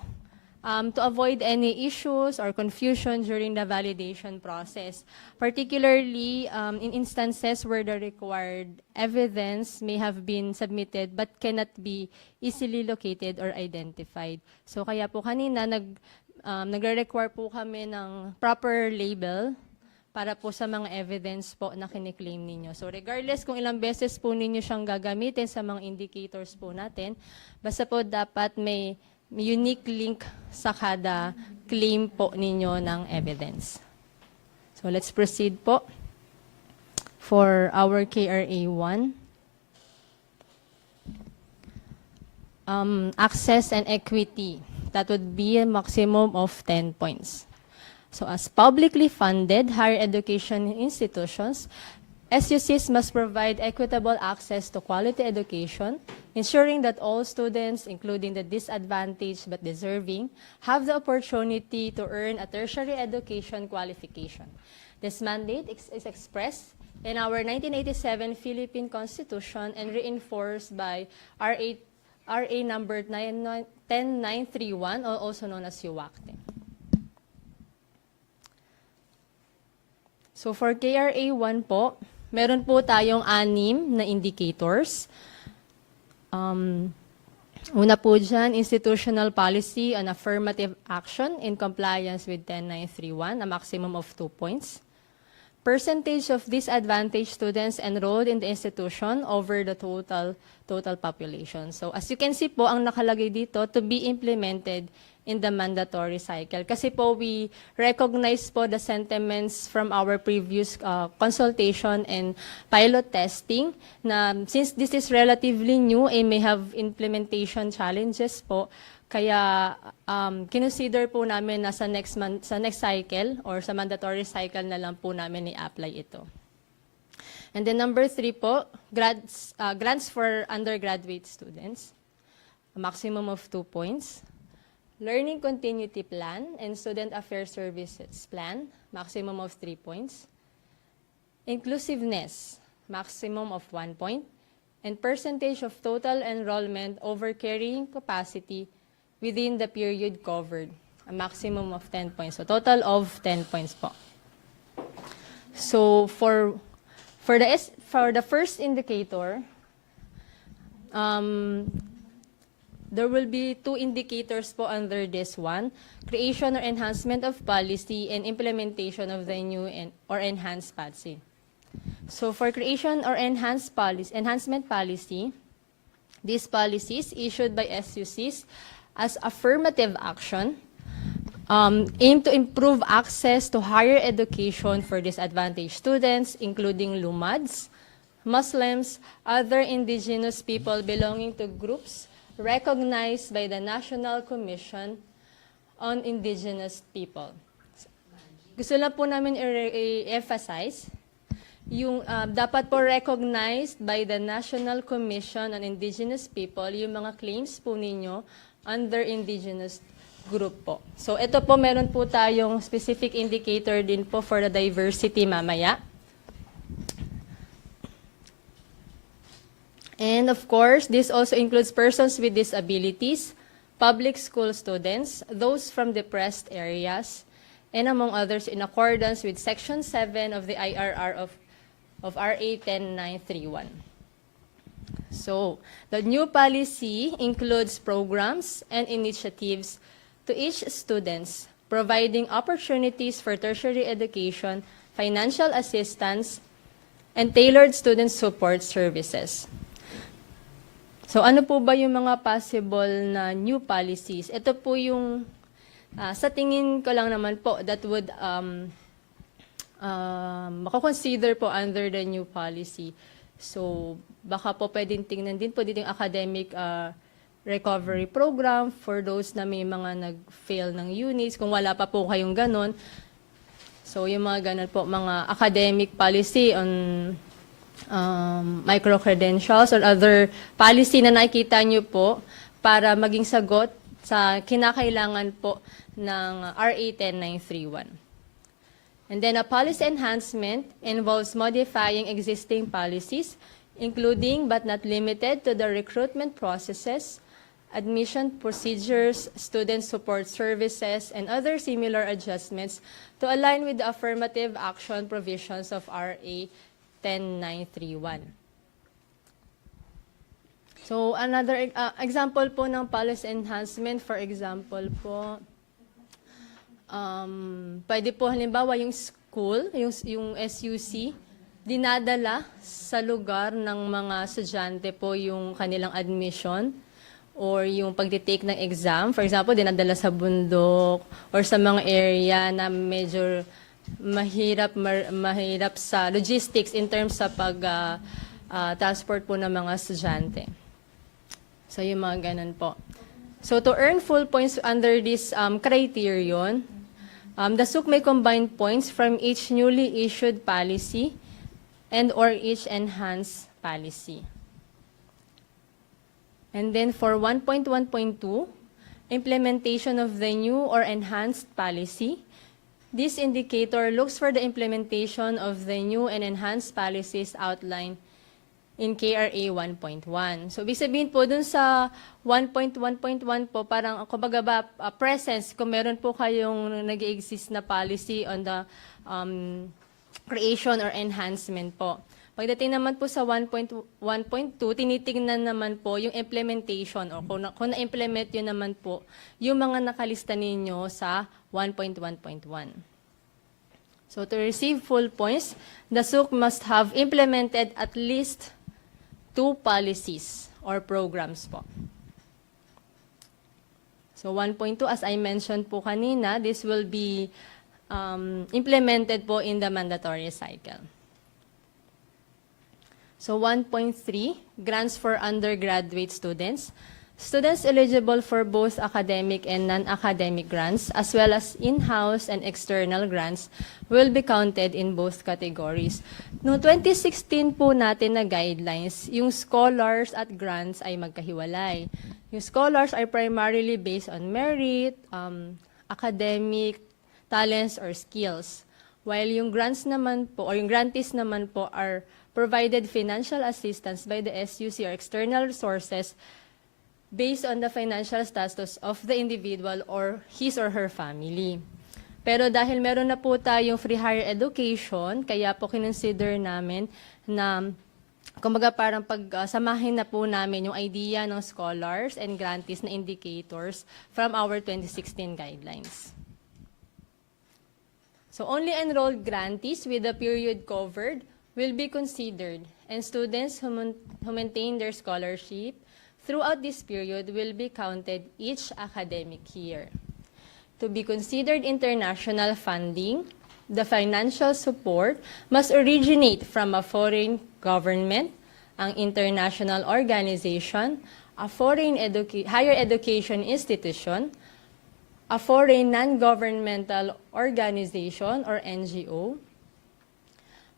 to avoid any issues or confusion during the validation process, particularly in instances where the required evidence may have been submitted but cannot be easily located or identified. So kaya po kanina nagre-require po kami ng proper label para po sa mga evidence po na kiniklaim ninyo. So regardless kung ilang beses po ninyo siyang gagamitin sa mga indicators po natin, basta po dapat may unique link sa kada claim po ninyo ng evidence. So let's proceed po for our KRA1. Access and equity. That would be a maximum of 10 points. So as publicly funded higher education institutions, SUCs must provide equitable access to quality education, ensuring that all students, including the disadvantaged but deserving, have the opportunity to earn a tertiary education qualification. This mandate is expressed in our 1987 Philippine Constitution and reinforced by RA number 10931, also known as UWACTE. So for KRA1 po, meron po tayong 6 na indicators. Una po dyan, institutional policy on affirmative action in compliance with 10931, a maximum of 2 points. Percentage of disadvantaged students enrolled in the institution over the total population. So as you can see po, ang nakalagay dito, to be implemented in the mandatory cycle. Kasi po, we recognize po the sentiments from our previous consultation and pilot testing na since this is relatively new, it may have implementation challenges po. Kaya kinonsider po namin na sa next cycle or sa mandatory cycle na lang po namin i-apply ito. And then number 3 po, grants for undergraduate students, a maximum of 2 points. Learning Continuity Plan and Student Affairs Services Plan, maximum of 3 points. Inclusiveness, maximum of 1 point. And percentage of total enrollment over carrying capacity within the period covered, a maximum of 10 points. So total of 10 points po. So for the first indicator, there will be 2 indicators po under this one, creation or enhancement of policy and implementation of the new or enhanced policy. So for creation or enhancement policy, these policies issued by SUCs as affirmative action aim to improve access to higher education for disadvantaged students, including LUMADs, Muslims, other indigenous people belonging to groups recognized by the National Commission on Indigenous People. Gusto lang po namin i-emphasize, yung dapat po recognized by the National Commission on Indigenous People, yung mga claims po ninyo under indigenous group po. So ito po, meron po tayong specific indicator din po for the diversity mamaya. And of course, this also includes persons with disabilities, public school students, those from depressed areas, and among others in accordance with Section 7 of the IRR of RA 10931. So, the new policy includes programs and initiatives to each students, providing opportunities for tertiary education, financial assistance, and tailored student support services. So ano po ba yung mga possible na new policies? Ito po yung, sa tingin ko lang naman po, that would makakonsider po under the new policy. So baka po pwedeng tingnan din po dito yung academic recovery program for those na may mga nag-fail ng units, kung wala pa po kayong ganon. So yung mga ganon po, mga academic policy on micro-credentials or other policy na nakikita nyo po para maging sagot sa kinakailangan po ng RA 10931. And then a policy enhancement involves modifying existing policies, including but not limited to the recruitment processes, admission procedures, student support services, and other similar adjustments to align with the affirmative action provisions of RA 10931. So another example po ng policy enhancement, for example po, pwede po halimbawa yung school, yung SUC, dinadala sa lugar ng mga estudyante po yung kanilang admission or yung pagtitake ng exam. For example, dinadala sa bundok or sa mga area na medyo mahirap sa logistics in terms sa transport po ng mga estudyante. So yung mga ganun po. So to earn full points under this criterion, the SUC may combine points from each newly issued policy and or each enhanced policy. And then for 1.1.2, implementation of the new or enhanced policy, this indicator looks for the implementation of the new and enhanced policies outlined in KRA 1.1. So, ibig sabihin po, dun sa 1.1.1 po, parang, kumbaga ba, presence, kung meron po kayong nag-exist na policy on the creation or enhancement po. Pagdating naman po sa 1.1.2, tinitingnan naman po yung implementation o kung na-implement yun naman po yung mga nakalista ninyo sa 1.1.1. So, to receive full points, the SUC must have implemented at least 2 policies or programs po. So 1.2, as I mentioned po kanina, this will be implemented po in the mandatory cycle. So 1.3, grants for undergraduate students. Students eligible for both academic and non-academic grants, as well as in-house and external grants, will be counted in both categories. Noong 2016 po natin na guidelines, yung scholars at grants ay magkahiwalay. Yung scholars are primarily based on merit, academic, talents, or skills. While yung grants naman po, or yung grantees naman po, are provided financial assistance by the SUC or external sources based on the financial status of the individual or his or her family. Pero dahil meron na po tayong free higher education, kaya po kinonsider namin na, kumbaga parang pagsamahin na po namin yung idea ng scholars and grantees na indicators from our 2016 guidelines. So only enrolled grantees with the period covered will be considered, and students who maintain their scholarship throughout this period will be counted each academic year. To be considered international funding, the financial support must originate from a foreign government, an international organization, a foreign higher education institution, a foreign non-governmental organization or NGO,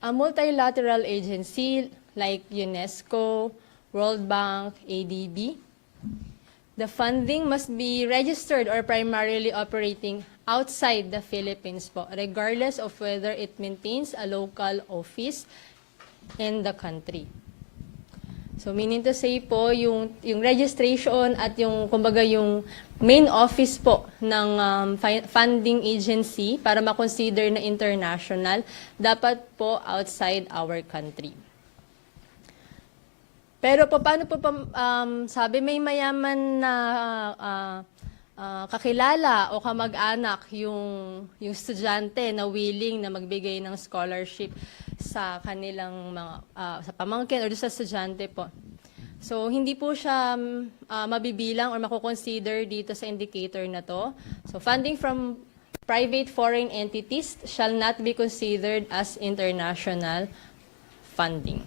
a multilateral agency like UNESCO, World Bank, ADB. The funding must be registered or primarily operating outside the Philippines po, regardless of whether it maintains a local office in the country. So meaning to say po, yung registration at yung, kumbaga yung main office po ng funding agency para ma-consider na international, dapat po outside our country. Pero po, paano po, sabi may mayaman na kakilala o kamag-anak yung estudyante na willing na magbigay ng scholarship sa kanilang mga, sa pamangkin o sa estudyante po. So, hindi po siya mabibilang or makukonsider dito sa indicator na to. So, funding from private foreign entities shall not be considered as international funding.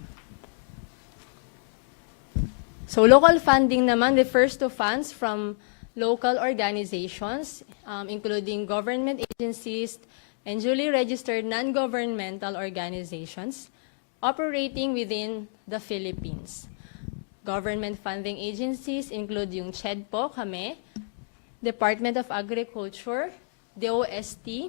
So, local funding naman refers to funds from local organizations, including government agencies and duly registered non-governmental organizations operating within the Philippines. Government funding agencies include yung CHED po, kami, Department of Agriculture, DOST,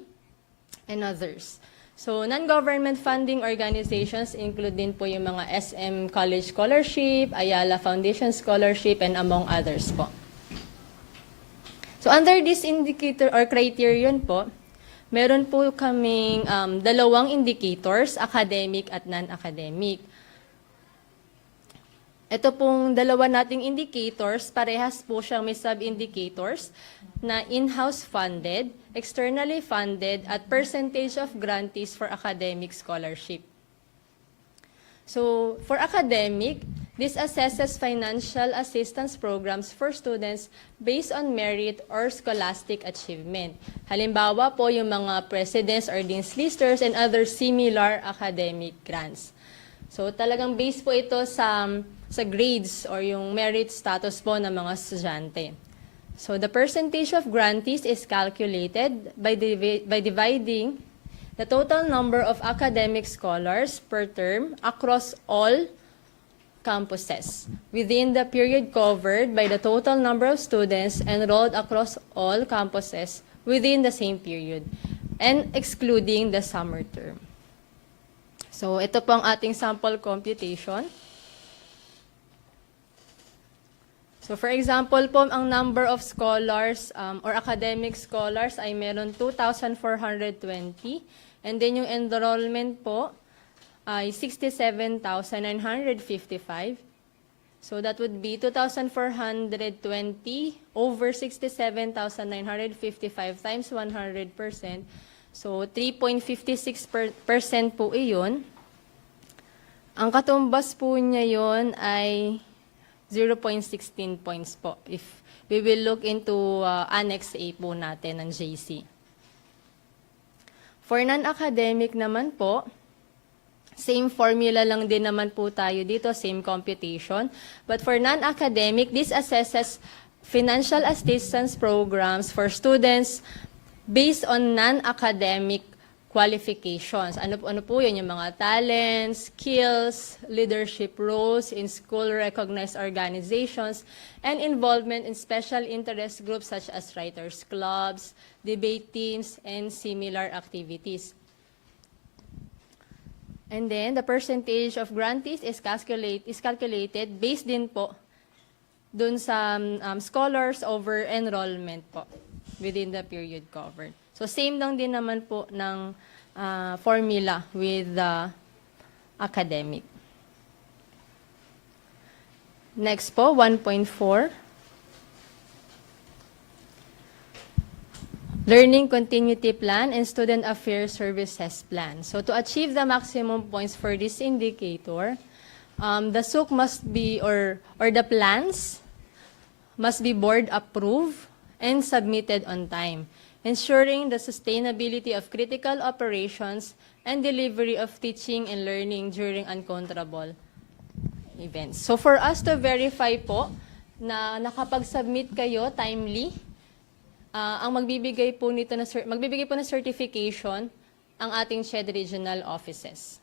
and others. So, non-government funding organizations include din po yung mga SM College Scholarship, Ayala Foundation Scholarship, and among others po. So under this indicator or criterion po, meron po kaming dalawang indicators, academic at non-academic. Ito pong dalawa nating indicators, parehas po siyang may sub-indicators na in-house funded, externally funded, at percentage of grantees for academic scholarship. So, for academic, this assesses financial assistance programs for students based on merit or scholastic achievement. Halimbawa po yung mga presidents or dean's listers and other similar academic grants. So, talagang based po ito sa grades or yung merit status po ng mga estudyante. So, the percentage of grantees is calculated by dividing the total number of academic scholars per term across all campuses within the period covered by the total number of students enrolled across all campuses within the same period and excluding the summer term. So, ito po ang ating sample computation. So, for example po, ang number of scholars or academic scholars ay meron 2,420. And then yung enrollment po ay 67,955. So, that would be 2,420 over 67,955 times 100%. So, 3.56% po iyon. Ang katumbas po niya yun ay 0.16 points po if we will look into Annex A po natin ng JC. For non-academic naman po, same formula lang din naman po tayo dito, same computation. But for non-academic, this assesses financial assistance programs for students based on non-academic qualifications. Ano po yun? Yung mga talents, skills, leadership roles in school-recognized organizations, and involvement in special interest groups such as writers' clubs, debate teams, and similar activities. And then, the percentage of grantees is calculated based din po dun sa scholars over enrollment po within the period covered. So, same lang din naman po ng formula with the academic. Next po, 1.4. Learning Continuity Plan and Student Affairs Services Plan. So, to achieve the maximum points for this indicator, the SUC must be, or the plans must be board approved and submitted on time, ensuring the sustainability of critical operations and delivery of teaching and learning during uncontrollable events. So for us to verify po na nakapag-submit kayo timely, ang magbibigay po ng certification ang ating CHED regional offices.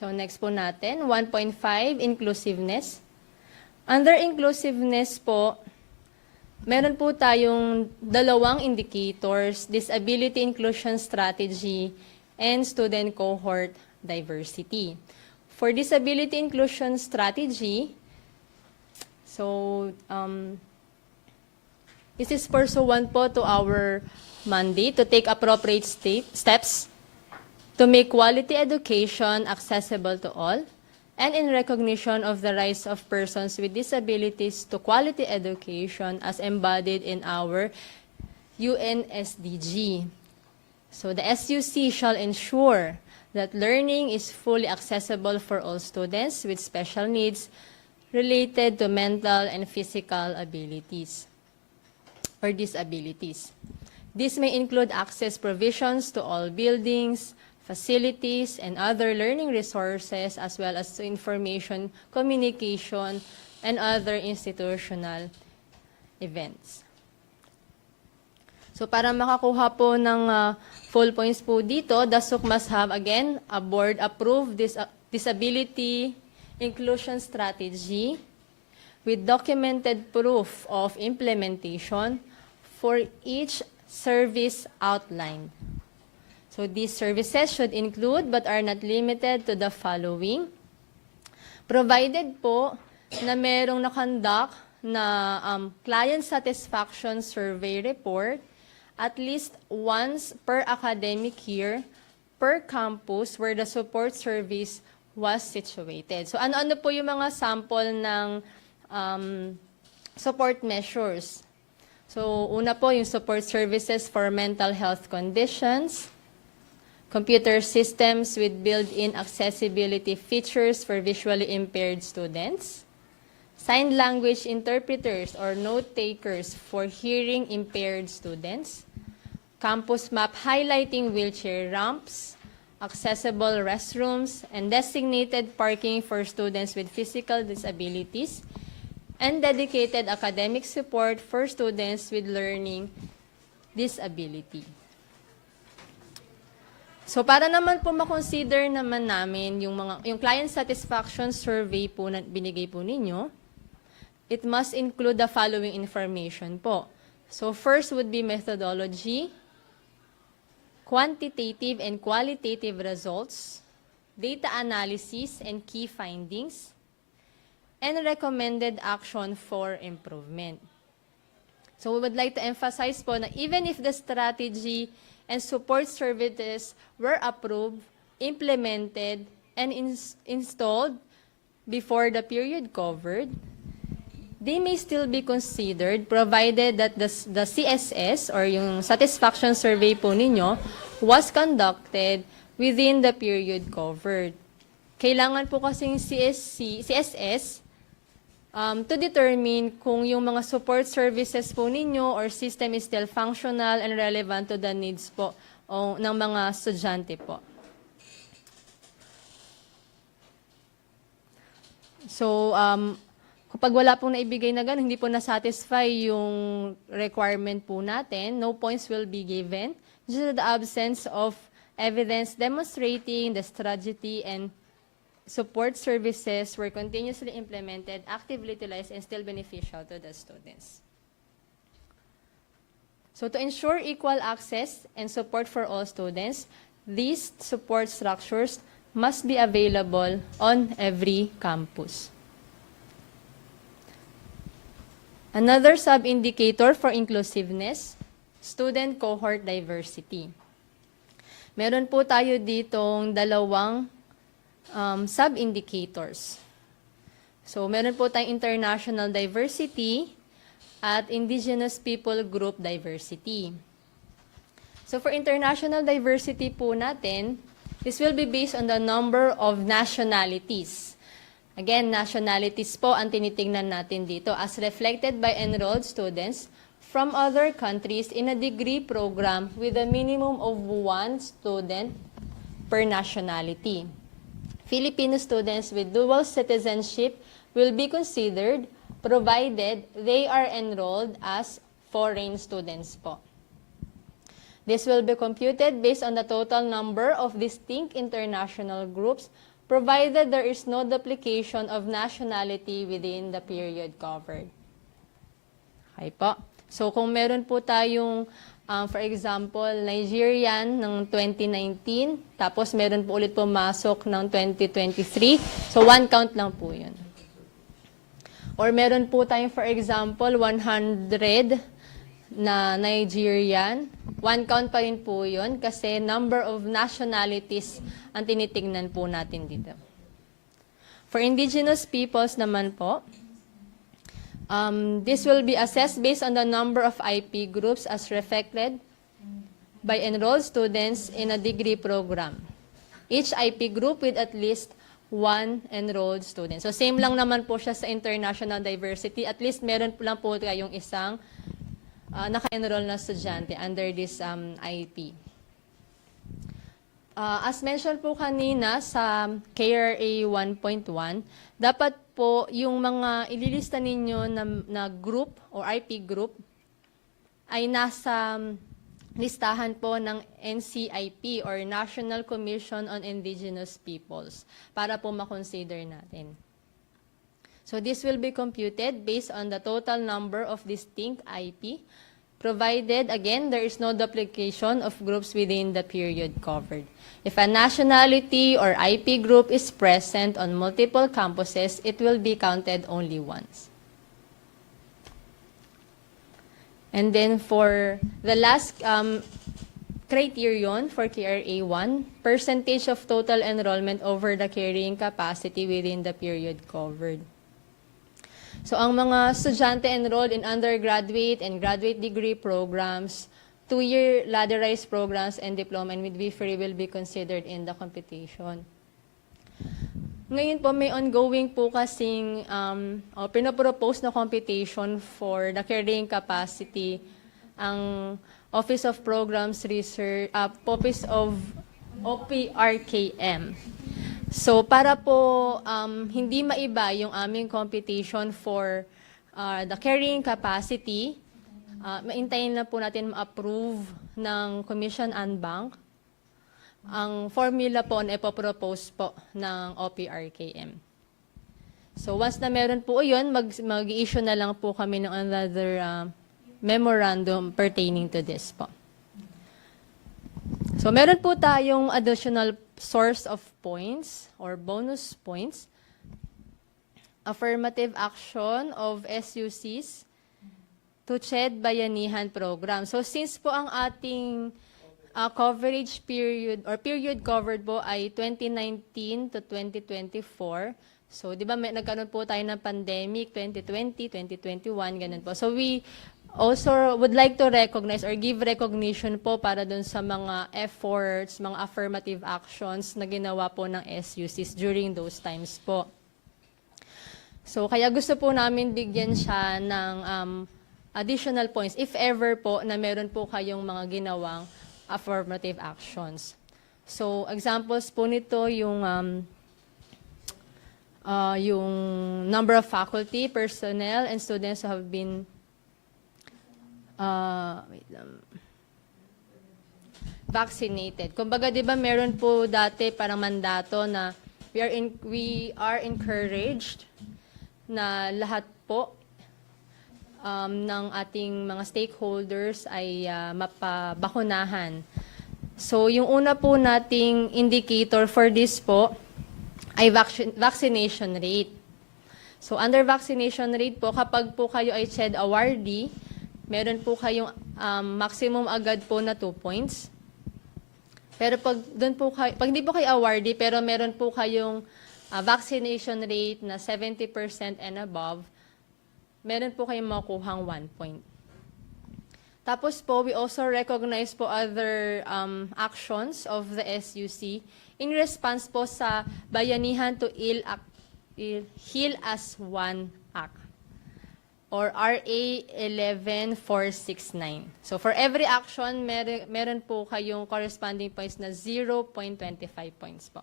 So next po natin, 1.5, inclusiveness. Under inclusiveness po, meron po tayong dalawang indicators, disability inclusion strategy and student cohort diversity. For disability inclusion strategy, so this is pursuant po to our mandate to take appropriate steps to make quality education accessible to all, and in recognition of the rights of persons with disabilities to quality education as embodied in our UN SDG. So the SUC shall ensure that learning is fully accessible for all students with special needs related to mental and physical abilities or disabilities. This may include access provisions to all buildings, facilities, and other learning resources, as well as to information, communication, and other institutional events. So para makakuha po ng full points po dito, the SUC must have, again, a board-approved disability inclusion strategy with documented proof of implementation for each service outlined. So these services should include but are not limited to the following. Provided po na merong nakonduct na client satisfaction survey report at least once per academic year per campus where the support service was situated. So ano-ano po yung mga sample ng support measures? So una po yung support services for mental health conditions, computer systems with built-in accessibility features for visually impaired students, sign language interpreters or note takers for hearing impaired students, campus map highlighting wheelchair ramps, accessible restrooms, and designated parking for students with physical disabilities, and dedicated academic support for students with learning disability. So para naman po ma-consider naman namin yung client satisfaction survey po na binigay po ninyo, it must include the following information po. So first would be methodology, quantitative and qualitative results, data analysis and key findings, and recommended action for improvement. So we would like to emphasize po na even if the strategy and support services were approved, implemented, and installed before the period covered, they may still be considered provided that the CSS or yung satisfaction survey po ninyo was conducted within the period covered. Kailangan po kasing CSS to determine kung yung mga support services po ninyo or system is still functional and relevant to the needs po ng mga estudyante po. So, kapag wala pong naibigay na gano'n, hindi po na-satisfy yung requirement po natin, no points will be given due to the absence of evidence demonstrating the strategy and support services were continuously implemented, actively utilized, and still beneficial to the students. So to ensure equal access and support for all students, these support structures must be available on every campus. Another sub-indicator for inclusiveness, student cohort diversity. Meron po tayo ditong dalawang sub-indicators. So, meron po tayong international diversity at indigenous people group diversity. So, for international diversity po natin, this will be based on the number of nationalities. Again, nationalities po ang tinitingnan natin dito as reflected by enrolled students from other countries in a degree program with a minimum of 1 student per nationality. Filipino students with dual citizenship will be considered provided they are enrolled as foreign students po. This will be computed based on the total number of distinct international groups provided there is no duplication of nationality within the period covered. Okay po. So kung meron po tayong for example, Nigerian ng 2019, tapos meron po ulit pumasok ng 2023. So, 1 count lang po yun. Or meron po tayong, for example, 100 na Nigerian. 1 count pa rin po yun kasi number of nationalities ang tinitingnan po natin dito. For indigenous peoples naman po, this will be assessed based on the number of IP groups as reflected by enrolled students in a degree program. Each IP group with at least 1 enrolled student. So same lang naman po siya sa international diversity. At least meron lang po kayong isang naka-enroll na estudyante under this IP. As mentioned po kanina sa KRA 1.1, dapat po yung mga ililista ninyo na group or IP group ay nasa listahan po ng NCIP or National Commission on Indigenous Peoples para po makonsider natin. So this will be computed based on the total number of distinct IP provided, again, there is no duplication of groups within the period covered. If a nationality or IP group is present on multiple campuses, it will be counted only once. And then for the last criterion for KRA 1, percentage of total enrollment over the carrying capacity within the period covered. So ang mga estudyante enrolled in undergraduate and graduate degree programs, 2-year ladderized programs, and diploma and midwifery will be considered in the computation. Ngayon po, may ongoing po kasing pinapropose na computation for the carrying capacity ang Office of Programs Research, Office of OPRKM. So para po hindi maiba yung aming computation for the carrying capacity, maintayin na po natin ma-approve ng Commission and Bank ang formula po na ipopropose po ng OPRKM. So once na meron po yun, mag-issue na lang po kami ng another memorandum pertaining to this po. So meron po tayong additional source of points or bonus points. Affirmative action of SUCs to CHED Bayanihan Program. So since po ang ating coverage period or period covered po ay 2019 to 2024, so di ba nagkaroon po tayo ng pandemic 2020, 2021, ganun po. So we also would like to recognize or give recognition po para dun sa mga efforts, mga affirmative actions na ginawa po ng SUCs during those times po. So kaya gusto po namin bigyan siya ng additional points if ever po na meron po kayong mga ginawang affirmative actions. So examples po nito yung number of faculty, personnel, and students who have been vaccinated. Kumbaga, di ba meron po dati parang mandato na we are encouraged na lahat po ng ating mga stakeholders ay mapabakunahan. So, yung una po nating indicator for this po ay vaccination rate. So, under vaccination rate po, kapag po kayo ay CHED awardee, meron po kayong maximum agad po na 2 points. Pero pag hindi po kayo awardee, pero meron po kayong vaccination rate na 70% and above, meron po kayong makukuhang 1 point. Tapos po, we also recognize po other actions of the SUC in response po sa Bayanihan to Heal as One Act, or RA 11469. So for every action, meron po kayong corresponding points na 0.25 points po.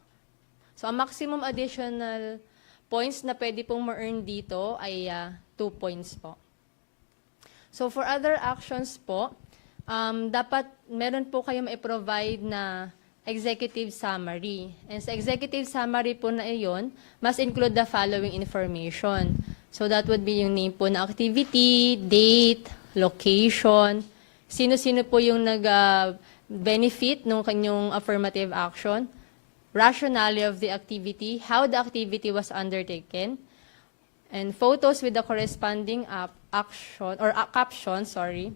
So ang maximum additional points na pwede pong ma-earn dito ay 2 points po. So for other actions po, dapat meron po kayong i-provide na executive summary. And sa executive summary po na iyon, must include the following information. So that would be yung name po na activity, date, location, sino-sino po yung nag-benefit ng kanyang affirmative action, rationale of the activity, how the activity was undertaken, and photos with the corresponding action or caption, sorry.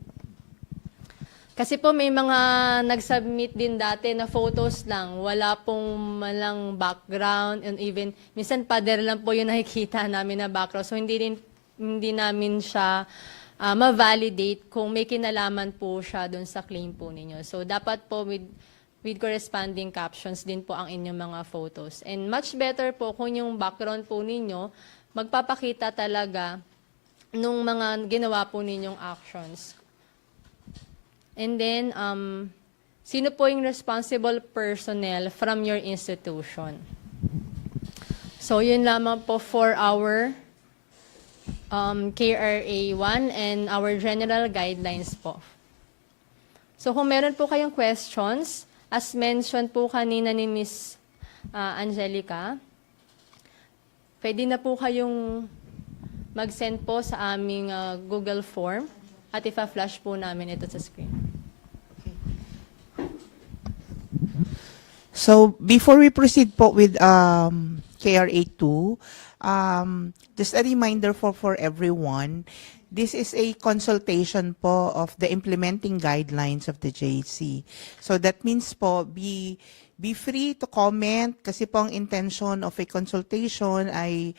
Kasi po may mga nag-submit din dati na photos lang, wala pong malang background, and even minsan pader lang po yung nakikita namin na background. So hindi namin siya ma-validate kung may kinalaman po siya doon sa claim po ninyo. So dapat po with corresponding captions din po ang inyong mga photos. And much better po kung yung background po ninyo magpapakita talaga nung mga ginawa po ninyong actions. And then, sino po yung responsible personnel from your institution? So, yun lamang po for our KRA 1 and our general guidelines po. So, kung meron po kayong questions, as mentioned po kanina ni Ms. Angelica, pwede na po kayong mag-send po sa aming Google form. At ipa-flash po namin ito sa screen. So before we proceed po with KRA 2, just a reminder for everyone, this is a consultation po of the implementing guidelines of the JC. So that means po, be free to comment kasi po ang intention of a consultation ay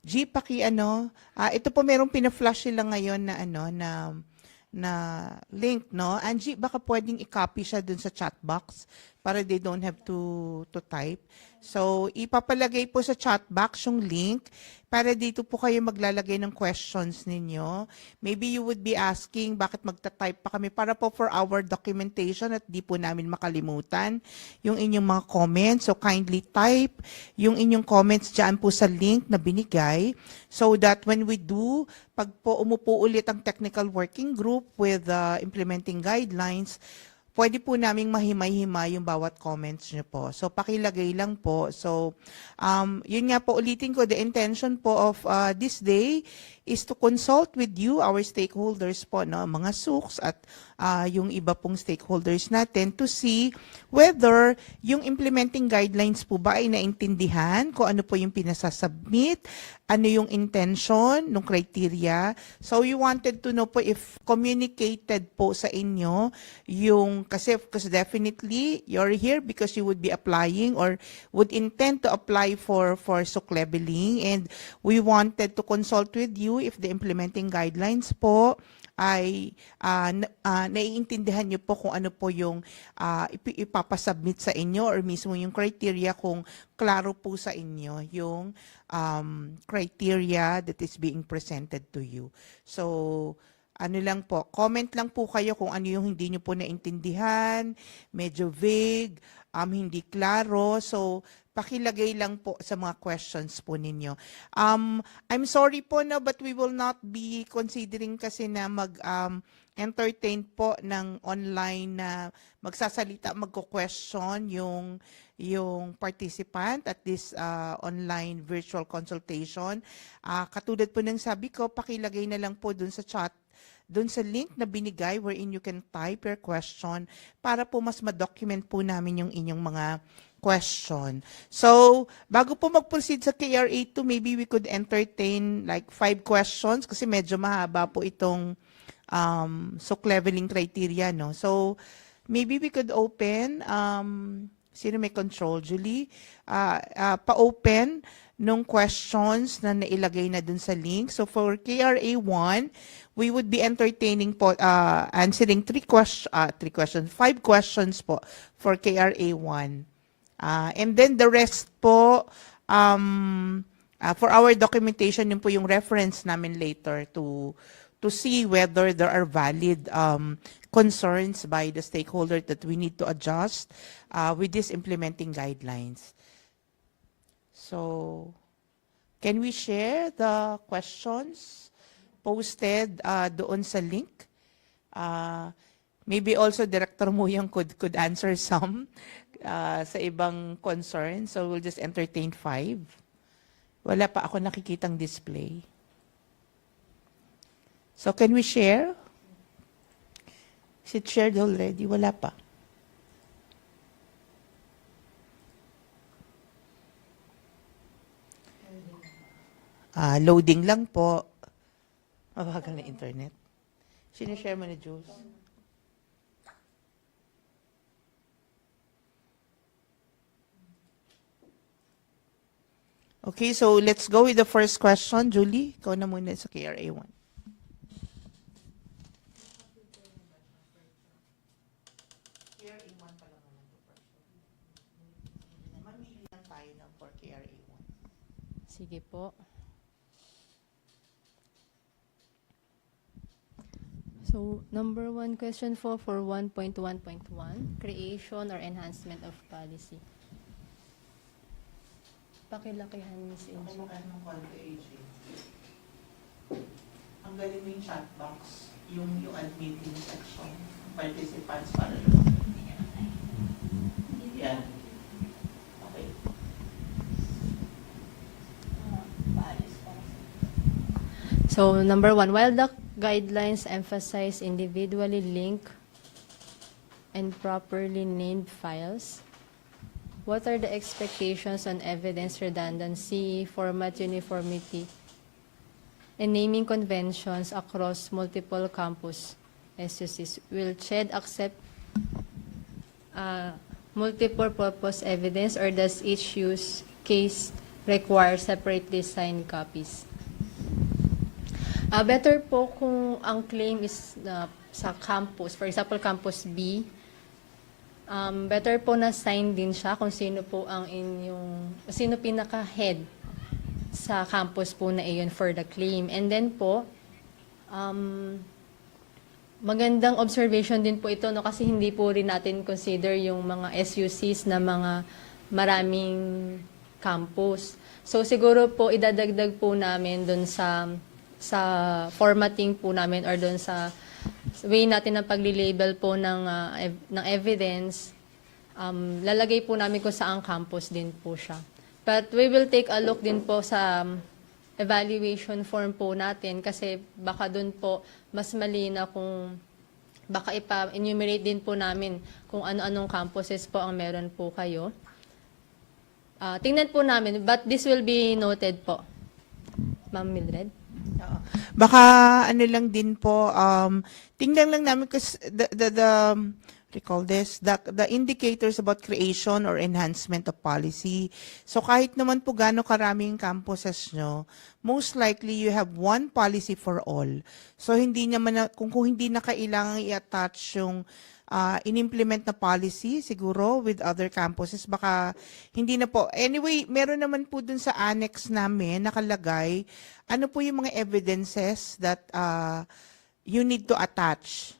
G, ito po merong pina-flash sila ngayon na link, no? Angie, baka pwedeng i-copy siya dun sa chat box para they don't have to type. So, ipapalagay po sa chat box yung link para dito po kayo maglalagay ng questions ninyo. Maybe you would be asking bakit magta-type pa kami para po for our documentation at di po namin makalimutan yung inyong mga comments. So, kindly type yung inyong comments dyan po sa link na binigay so that when we do, pag po umupo ulit ang technical working group with implementing guidelines, pwede po naming mahimay-himay yung bawat comments nyo po. So, pakilagay lang po. So, yun nga po, ulitin ko, the intention po of this day is to consult with you, our stakeholders po, no, mga SUKs at yung iba pong stakeholders natin to see whether yung implementing guidelines po ba ay naintindihan, kung ano po yung pinasasubmit, ano yung intention, ng criteria. So we wanted to know po if communicated po sa inyo yung, kasi definitely you're here because you would be applying or would intend to apply for SUK leveling, and we wanted to consult with you if the implementing guidelines po ay naiintindihan nyo po kung ano po yung ipapasubmit sa inyo or mismo yung criteria, kung klaro po sa inyo yung criteria that is being presented to you. So, ano lang po, comment lang po kayo kung ano yung hindi nyo po naintindihan, medyo vague, hindi klaro. So, pakilagay lang po sa mga questions po ninyo. I'm sorry po na but we will not be considering kasi na entertain po ng online na magsasalita, magko-question yung participant at this online virtual consultation. Katulad po ng sabi ko, pakilagay na lang po dun sa chat, dun sa link na binigay wherein you can type your question para po mas ma-document po namin yung inyong mga question. So, bago po mag-proceed sa KRA 2, maybe we could entertain like 5 questions kasi medyo mahaba po itong SUK leveling criteria, no? So, maybe we could open, sino may control, Julie? Pa-open nung questions na nailagay na dun sa link. So, for KRA 1, we would be entertaining po, answering 5 questions po for KRA 1. And then the rest po, for our documentation, yun po yung reference namin later to see whether there are valid concerns by the stakeholder that we need to adjust with these implementing guidelines. So, can we share the questions posted doon sa link? Maybe also Director Muyang could answer some sa ibang concern. So we'll just entertain 5. Wala pa ako nakikitang display. So can we share? Is it shared already? Wala pa. Loading lang po. Mabagal na internet. Sinishare mo na, Jules? Okay, so let's go with the first question. Julie, ikaw na muna sa KRA 1. KRA 1 pa lang naman ito. Mamili lang tayo ng for KRA 1. Sige po. So, number 1 question for 1.1.1, creation or enhancement of policy. Pakilakihan, Ms. Angie. Ang galing mo yung chat box, yung admitting section, participants para lang. Yan. Okay. So, number 1, while the guidelines emphasize individually linked and properly named files. What are the expectations on evidence redundancy, format uniformity, and naming conventions across multiple campus SUCs? Will CHED accept multiple purpose evidence, or does each use case require separately signed copies? Better po kung ang claim is sa campus, for example, campus B, better po na sign din siya kung sino po ang sino pinaka-head sa campus po na iyon for the claim. And then po, magandang observation din po ito, no, kasi hindi po rin natin consider yung mga SUCs na mga maraming campus. So siguro po idadagdag po namin doon sa formatting po namin or doon sa way natin ng pagli-label po ng evidence, lalagay po namin kung saang campus din po siya. But we will take a look din po sa evaluation form po natin kasi baka doon po mas malinaw kung baka ipa-enumerate din po namin kung ano-anong campuses po ang meron po kayo. Tingnan po namin, but this will be noted po. Ma'am Mildred? Baka ano lang din po, tingnan lang namin kasi recall this, the indicators about creation or enhancement of policy. So kahit naman po gaano karaming campuses nyo, most likely you have one policy for all. So hindi naman kung hindi na kailangan i-attach yung in-implement na policy siguro with other campuses, baka hindi na po. Anyway, meron naman po dun sa annex namin nakalagay ano po yung mga evidences that you need to attach.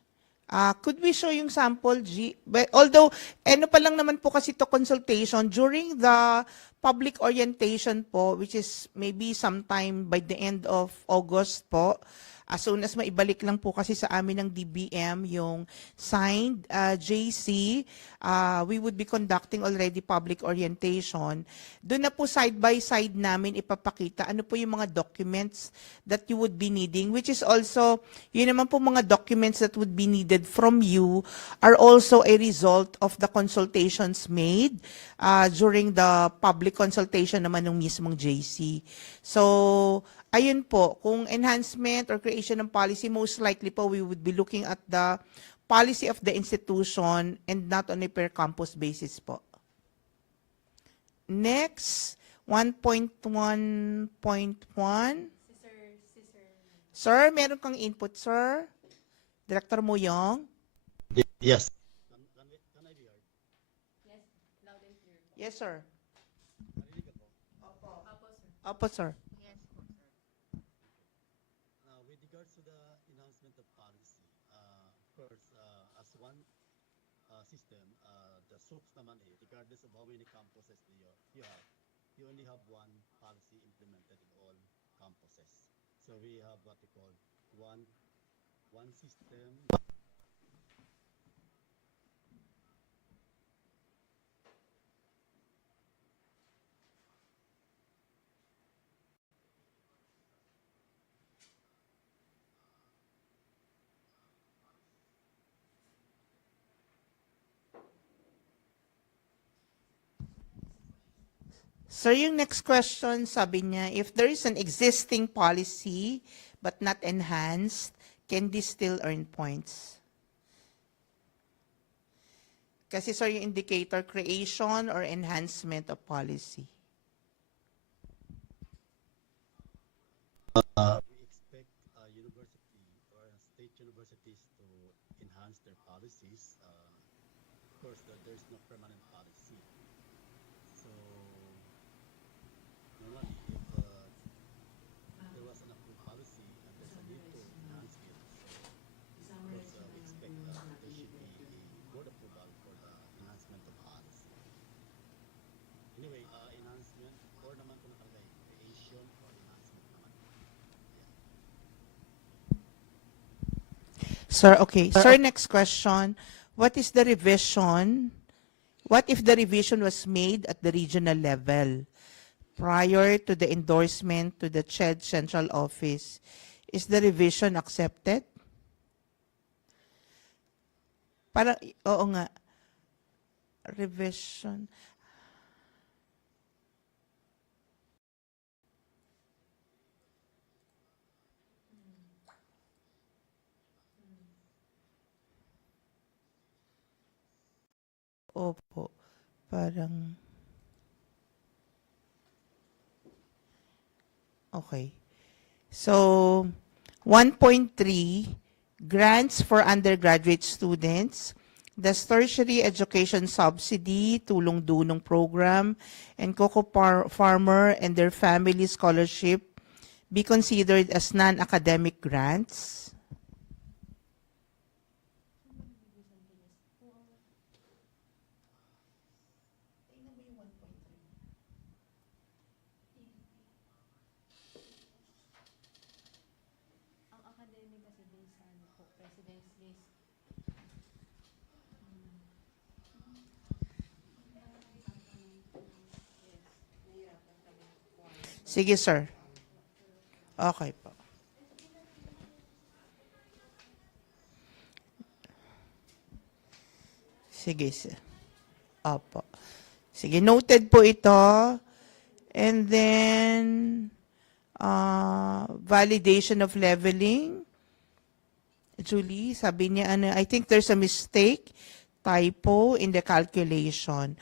Could we show yung sample, G? But although, ano pa lang naman po kasi to consultation, during the public orientation po, which is maybe sometime by the end of August po, as soon as maibalik lang po kasi sa amin ng DBM yung signed JC, we would be conducting already public orientation. Doon na po side by side namin ipapakita ano po yung mga documents that you would be needing, which is also, yun naman po mga documents that would be needed from you are also a result of the consultations made during the public consultation naman ng mismong JC. So, ayun po, kung enhancement or creation ng policy, most likely po we would be looking at the policy of the institution and not on a per campus basis po. Next, 1.1.1. Sir, meron kang input, sir? Director Muyong? Yes. Can I be heard? Yes, loud and clear. Yes, sir. Marinig ako. Opo, sir. With regards to the enhancement of policy, of course, as one system, the SOOPs naman regardless of how many campuses you have, you only have one policy implemented in all campuses. So we have what we call one system. Sir, yung next question, sabi niya, if there is an existing policy but not enhanced, can this still earn points? Kasi sir, yung indicator, creation or enhancement of policy. We expect university or state universities to enhance their policies. Of course, there's no permanent policy. So, normally, if there was an approved policy and there's a need to enhance it, so of course, we expect there should be a board approval for the enhancement of policy. Anyway, enhancement, or naman kung nakalagay, creation or enhancement naman. Sir, okay. Sir, next question. What is the revision? What if the revision was made at the regional level prior to the endorsement to the CHED Central Office? Is the revision accepted? Parang, oo nga. Revision. Opo. Parang, okay. So, 1.3, grants for undergraduate students, the tertiary education subsidy, tulong-dunong program, and cocoa farmer and their family scholarship be considered as non-academic grants. Sige, sir. Okay po. Sige, sir. Opo. Sige, noted po ito. And then, validation of leveling. Julie, sabi niya, I think there's a mistake, typo in the calculation.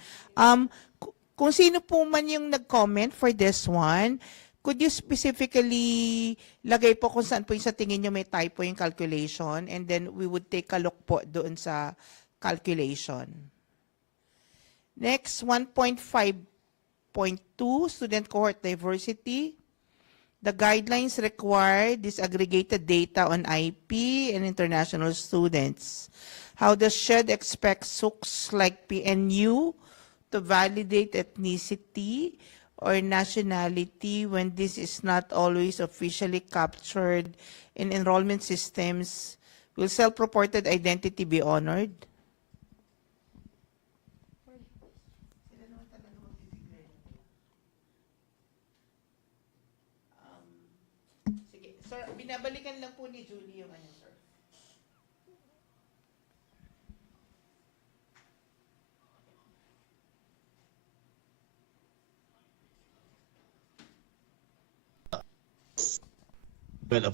Kung sino po man yung nag-comment for this one, could you specifically lagay po kung saan po yung sa tingin nyo may typo yung calculation, and then we would take a look po doon sa calculation. Next, 1.5.2, student cohort diversity. The guidelines require disaggregated data on IP and international students. How does SHED expect SUCs like PNU to validate ethnicity or nationality when this is not always officially captured in enrollment systems? Will self-reported identity be honored? Sige, sir, binabalikan lang po ni Julie yung ano, sir. Well,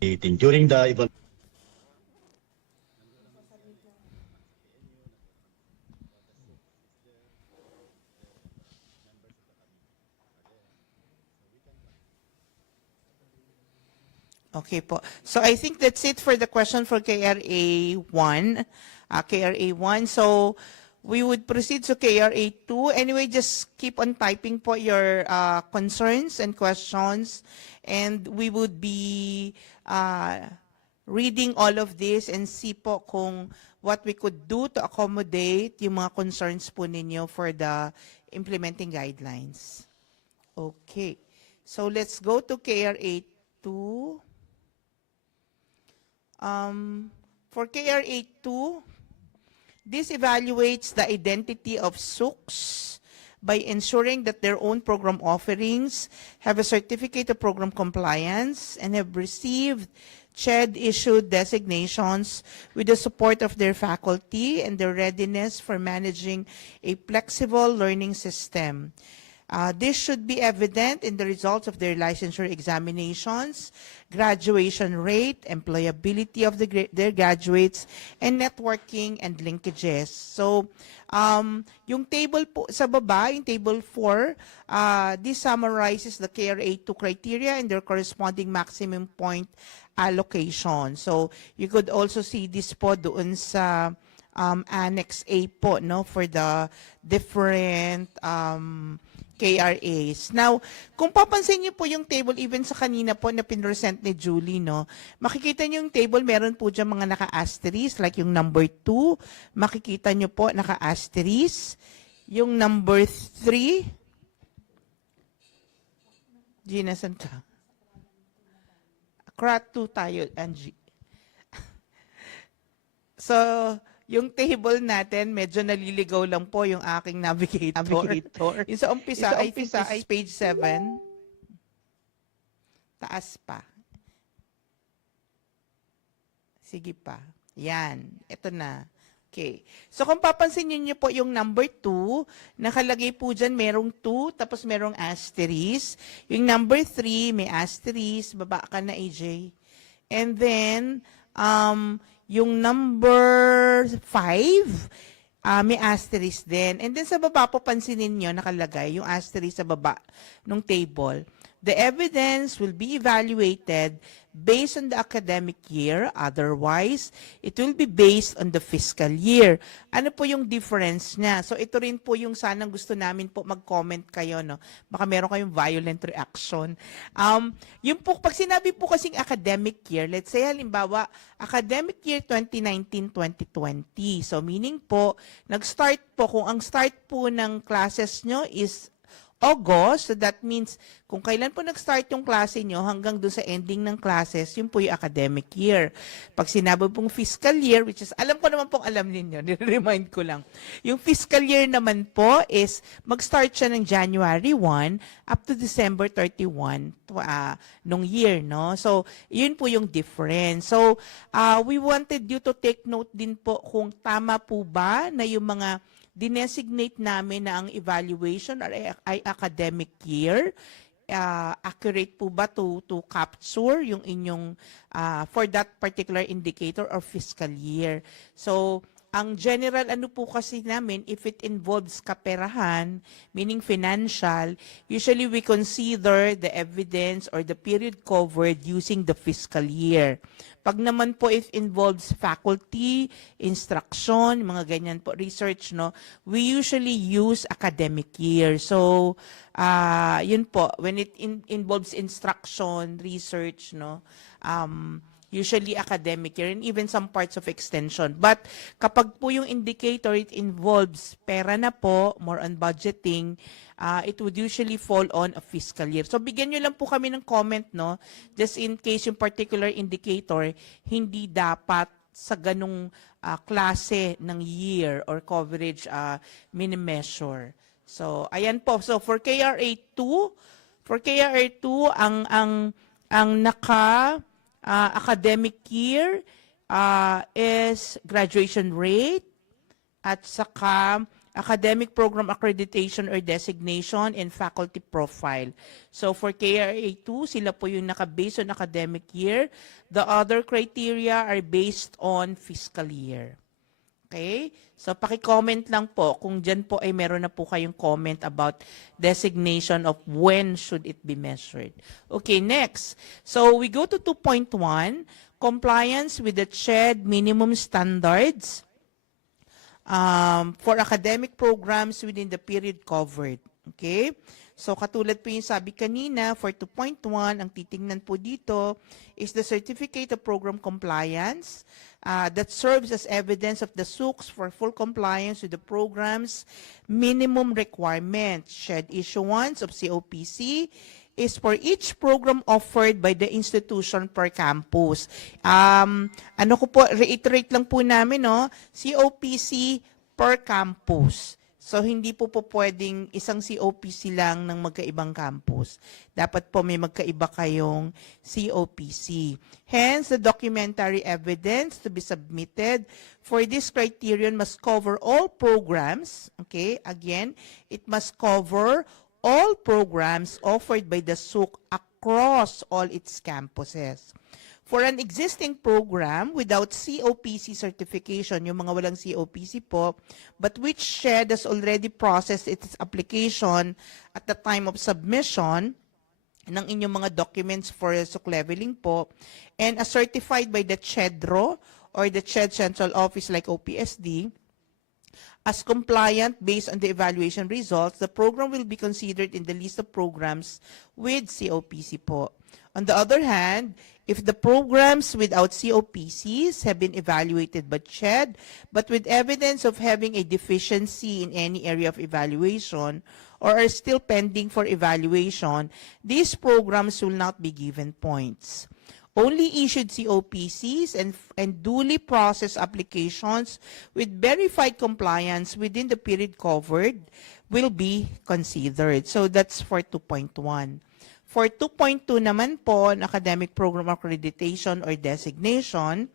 during the evaluation, Okay po. So I think that's it for the question for KRA 1. KRA 1. So we would proceed to KRA 2. Anyway, just keep on typing po your concerns and questions, and we would be reading all of this and see po kung what we could do to accommodate yung mga concerns po ninyo for the implementing guidelines. Okay. So let's go to KRA 2. For KRA 2, this evaluates the identity of SUCs by ensuring that their own program offerings have a certificate of program compliance and have received CHED-issued designations with the support of their faculty and their readiness for managing a flexible learning system. This should be evident in the results of their licensure examinations, graduation rate, employability of their graduates, and networking and linkages. So, yung table po sa baba, yung table 4, this summarizes the KRA 2 criteria and their corresponding maximum point allocation. So, you could also see this po doon sa Annex A po, no, for the different KRAs. Now, kung papansin niyo po yung table, even sa kanina po na pinresent ni Julie, no, makikita niyo yung table, meron po dyan mga naka-asterisk, like yung number 2, makikita niyo po naka-asterisk. Yung number 3, Gina, saan ka? CRAT 2 tayo, Angie. So, yung table natin, medyo naliligaw lang po yung aking navigator. Yung sa umpisa, I think is page 7. Taas pa. Sige pa. Yan. Ito na. Okay. So, kung papansin niyo po yung number 2, nakalagay po dyan, merong 2, tapos merong asterisk. Yung number 3, may asterisk. Baba ka na, AJ. And then, yung number 5, may asterisk din. And then sa baba po, pansinin nyo, nakalagay yung asterisk sa baba ng table. The evidence will be evaluated based on the academic year. Otherwise, it will be based on the fiscal year. Ano po yung difference niya? So ito rin po yung sanang gusto namin po mag-comment kayo, no? Baka meron kayong violent reaction. Yung po, pag sinabi po kasing academic year, let's say halimbawa, academic year 2019-2020. So meaning po, nag-start po, kung ang start po ng classes nyo is August, so that means kung kailan po nag-start yung klase nyo hanggang doon sa ending ng classes, yun po yung academic year. Pag sinabi pong fiscal year, which is, alam ko naman pong alam ninyo, nire-remind ko lang. Yung fiscal year naman po is mag-start siya ng January 1 up to December 31 nung year, no? So, yun po yung difference. So, we wanted you to take note din po kung tama po ba na yung mga dinesignate namin na ang evaluation ay academic year. Accurate po ba to capture yung inyong for that particular indicator or fiscal year. So, ang general ano po kasi namin, if it involves kaperahan, meaning financial, usually we consider the evidence or the period covered using the fiscal year. Pag naman po if involves faculty, instruction, mga ganyan po, research, no, we usually use academic year. So, yun po, when it involves instruction, research, no, usually academic year and even some parts of extension. But kapag po yung indicator, it involves pera na po, more on budgeting, it would usually fall on a fiscal year. So bigyan nyo lang po kami ng comment, no? Just in case yung particular indicator, hindi dapat sa ganung klase ng year or coverage mini-measure. So, ayan po. So for KRA 2, ang academic year is graduation rate at saka academic program accreditation or designation and faculty profile. So for KRA 2, sila po yung naka-based on academic year. The other criteria are based on fiscal year. Okay? So paki-comment lang po kung dyan po ay meron na po kayong comment about designation of when should it be measured. Okay, next. So we go to 2.1, compliance with the CHED minimum standards for academic programs within the period covered. Okay? So katulad po yung sabi kanina, for 2.1, ang titingnan po dito is the Certificate of Program Compliance that serves as evidence of the SUCs for full compliance with the program's minimum requirements. CHED issuance of COPC is for each program offered by the institution per campus. Ano ko po, reiterate lang po namin, no? COPC per campus. So, hindi po pwedeng isang COPC lang ng magkaibang campus. Dapat po may magkaiba kayong COPC. Hence, the documentary evidence to be submitted for this criterion must cover all programs. Okay? Again, it must cover all programs offered by the SUC across all its campuses. For an existing program without COPC certification, yung mga walang COPC po, but which CHED has already processed its application at the time of submission ng inyong mga documents for SUC leveling po, and as certified by the CHEDRO or the CHED Central Office like OPSD, as compliant based on the evaluation results, the program will be considered in the list of programs with COPC po. On the other hand, if the programs without COPCs have been evaluated by CHED, but with evidence of having a deficiency in any area of evaluation or are still pending for evaluation, these programs will not be given points. Only issued COPCs and duly processed applications with verified compliance within the period covered will be considered. So that's for 2.1. For 2.2 naman po, an academic program accreditation or designation,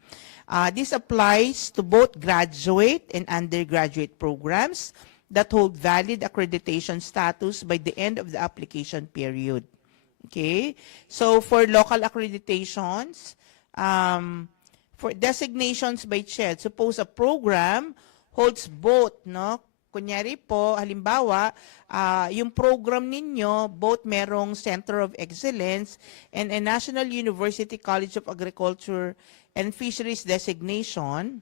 this applies to both graduate and undergraduate programs that hold valid accreditation status by the end of the application period. Okay, so for local accreditations, for designations by CHED, suppose a program holds both, no? Kunyari po, halimbawa, yung program ninyo, both merong Center of Excellence and a National University College of Agriculture and Fisheries designation.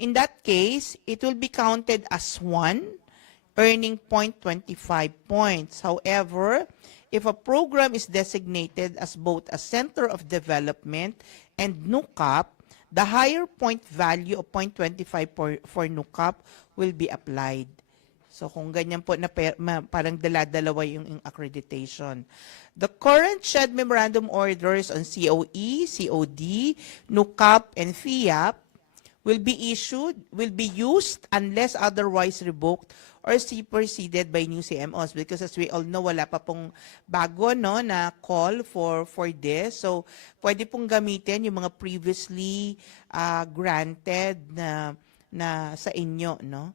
In that case, it will be counted as one, earning 0.25 points. However, if a program is designated as both a Center of Development and NUCAP, the higher point value of 0.25 for NUCAP will be applied. So kung ganyan po na parang dala-dalawa yung accreditation. The current SHED memorandum orders on COE, COD, NUCAP, and FIAP will be used unless otherwise revoked or superseded by new CMOs, because as we all know, wala pa pong bago, no, na call for this. So pwede pong gamitin yung mga previously granted na sa inyo, no.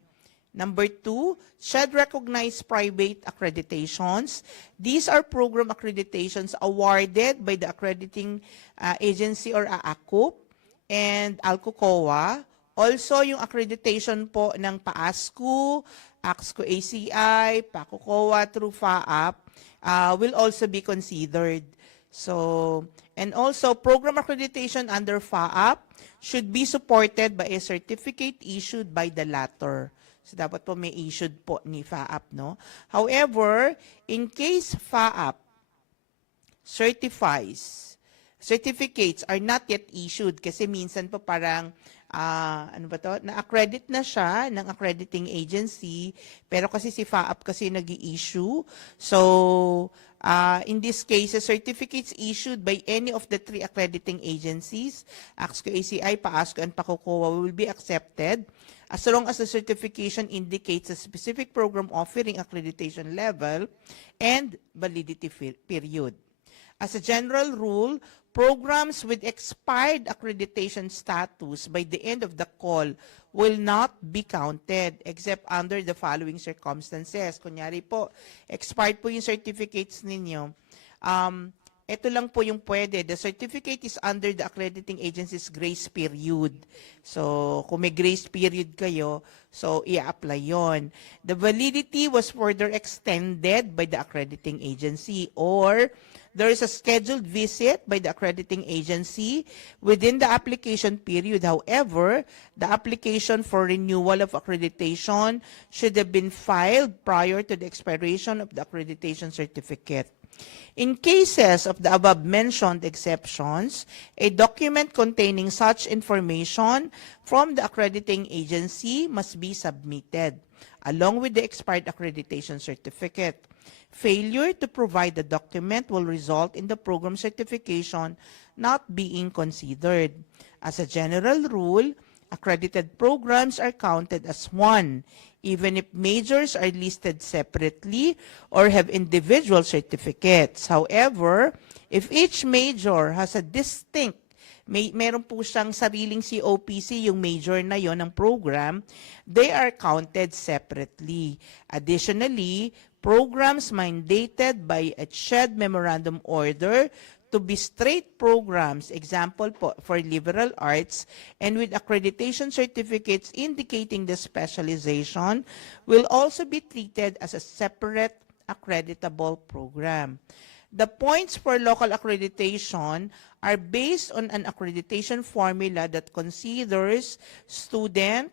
Number 2, SHED recognized private accreditations. These are program accreditations awarded by the accrediting agency or AACUP and ALCOCOA. Also, yung accreditation po ng PAASCU, AXCO ACI, PACOCOA through FAAP will also be considered. So, and also, program accreditation under FAAP should be supported by a certificate issued by the latter. So, dapat po may issued po ni FAAP, no? However, in case FAAP certificates are not yet issued, kasi minsan po parang na-accredit na siya ng accrediting agency, pero kasi si FAAP kasi nag-i-issue. So, in this case, certificates issued by any of the 3 accrediting agencies, AXCO, ACI, PAASCO, and PACOCOA, will be accepted as long as the certification indicates a specific program offering accreditation level and validity period. As a general rule, programs with expired accreditation status by the end of the call will not be counted except under the following circumstances. Kunyari po, expired po yung certificates ninyo. Ito lang po yung pwede. The certificate is under the accrediting agency's grace period. So, kung may grace period kayo, so i-apply yon. The validity was further extended by the accrediting agency, or there is a scheduled visit by the accrediting agency within the application period. However, the application for renewal of accreditation should have been filed prior to the expiration of the accreditation certificate. In cases of the above-mentioned exceptions, a document containing such information from the accrediting agency must be submitted, along with the expired accreditation certificate. Failure to provide the document will result in the program certification not being considered. As a general rule, accredited programs are counted as one, even if majors are listed separately or have individual certificates. However, if each major has a distinct, meron po siyang sariling COPC, yung major na yon ng program, they are counted separately. Additionally, programs mandated by a SHED memorandum order to be straight programs, example po, for liberal arts, and with accreditation certificates indicating the specialization, will also be treated as a separate accreditable program. The points for local accreditation are based on an accreditation formula that considers student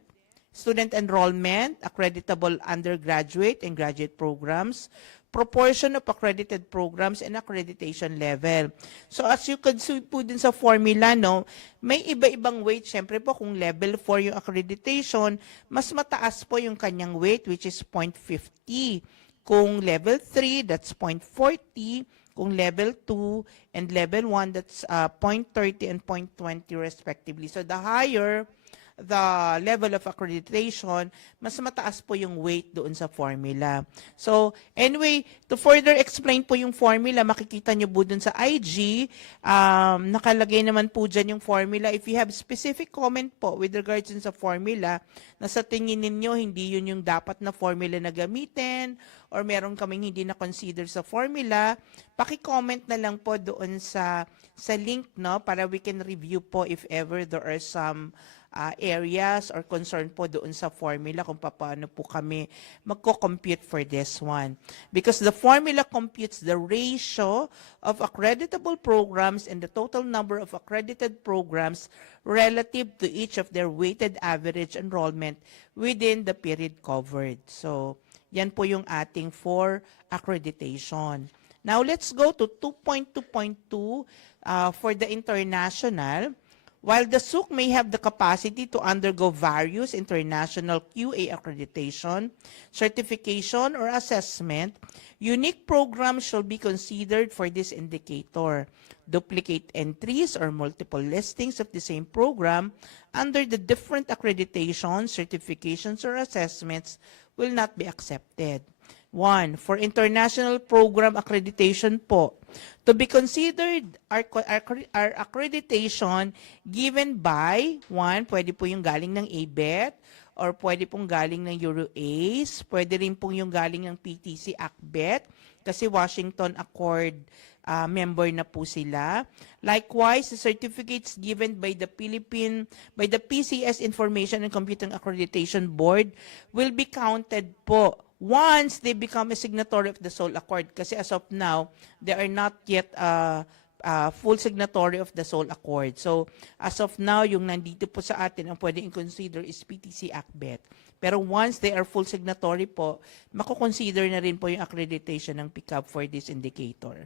enrollment, accreditable undergraduate and graduate programs, proportion of accredited programs, and accreditation level. So as you can see po din sa formula, no, may iba-ibang weight. Siyempre po, kung level 4 yung accreditation, mas mataas po yung kanyang weight, which is 0.50. Kung level 3, that's 0.40. Kung level 2 and level 1, that's 0.30 and 0.20 respectively. So the higher the level of accreditation, mas mataas po yung weight doon sa formula. So, anyway, to further explain po yung formula, makikita nyo po doon sa IG, nakalagay naman po dyan yung formula. If you have specific comment po with regards sa formula, na sa tingin ninyo, hindi yun yung dapat na formula na gamitin, or meron kaming hindi na consider sa formula, paki-comment na lang po doon sa link, no, para we can review po if ever there are some areas or concern po doon sa formula kung paano po kami magko-compute for this one. Because the formula computes the ratio of accreditable programs and the total number of accredited programs relative to each of their weighted average enrollment within the period covered. So, yan po yung ating for accreditation. Now, let's go to 2.2.2 for the international. While the SUC may have the capacity to undergo various international QA accreditation, certification, or assessment, unique programs shall be considered for this indicator. Duplicate entries or multiple listings of the same program under the different accreditations, certifications, or assessments will not be accepted. 1. For international program accreditation po, to be considered our accreditation given by, 1, pwede po yung galing ng ABET, or pwede pong galing ng EuroAce, pwede rin pong yung galing ng PTC ACBET, kasi Washington Accord member na po sila. Likewise, the certificates given by the PCS Information and Computing Accreditation Board will be counted po once they become a signatory of the Seoul Accord. Kasi as of now, they are not yet full signatory of the Seoul Accord. So, as of now, yung nandito po sa atin, ang pwede i-consider is PTC ACBET. Pero once they are full signatory po, mako-consider na rin po yung accreditation ng PCAB for this indicator.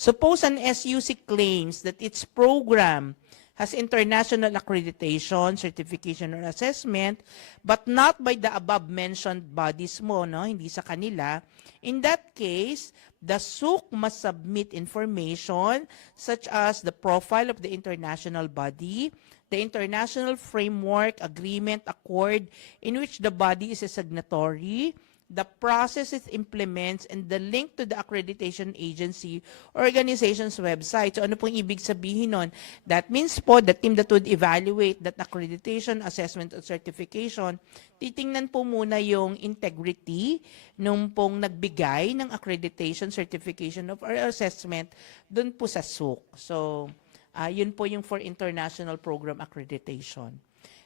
Suppose an SUC claims that its program has international accreditation, certification, or assessment, but not by the above-mentioned bodies mo, no? Hindi sa kanila. In that case, the SUC must submit information such as the profile of the international body, the international framework, agreement, accord in which the body is a signatory, the process it implements, and the link to the accreditation agency or organization's website. So ano pong ibig sabihin nun? That means po, the team that would evaluate that accreditation, assessment, or certification, titingnan po muna yung integrity nung pong nagbigay ng accreditation, certification, or assessment dun po sa SUC. So, yun po yung for international program accreditation.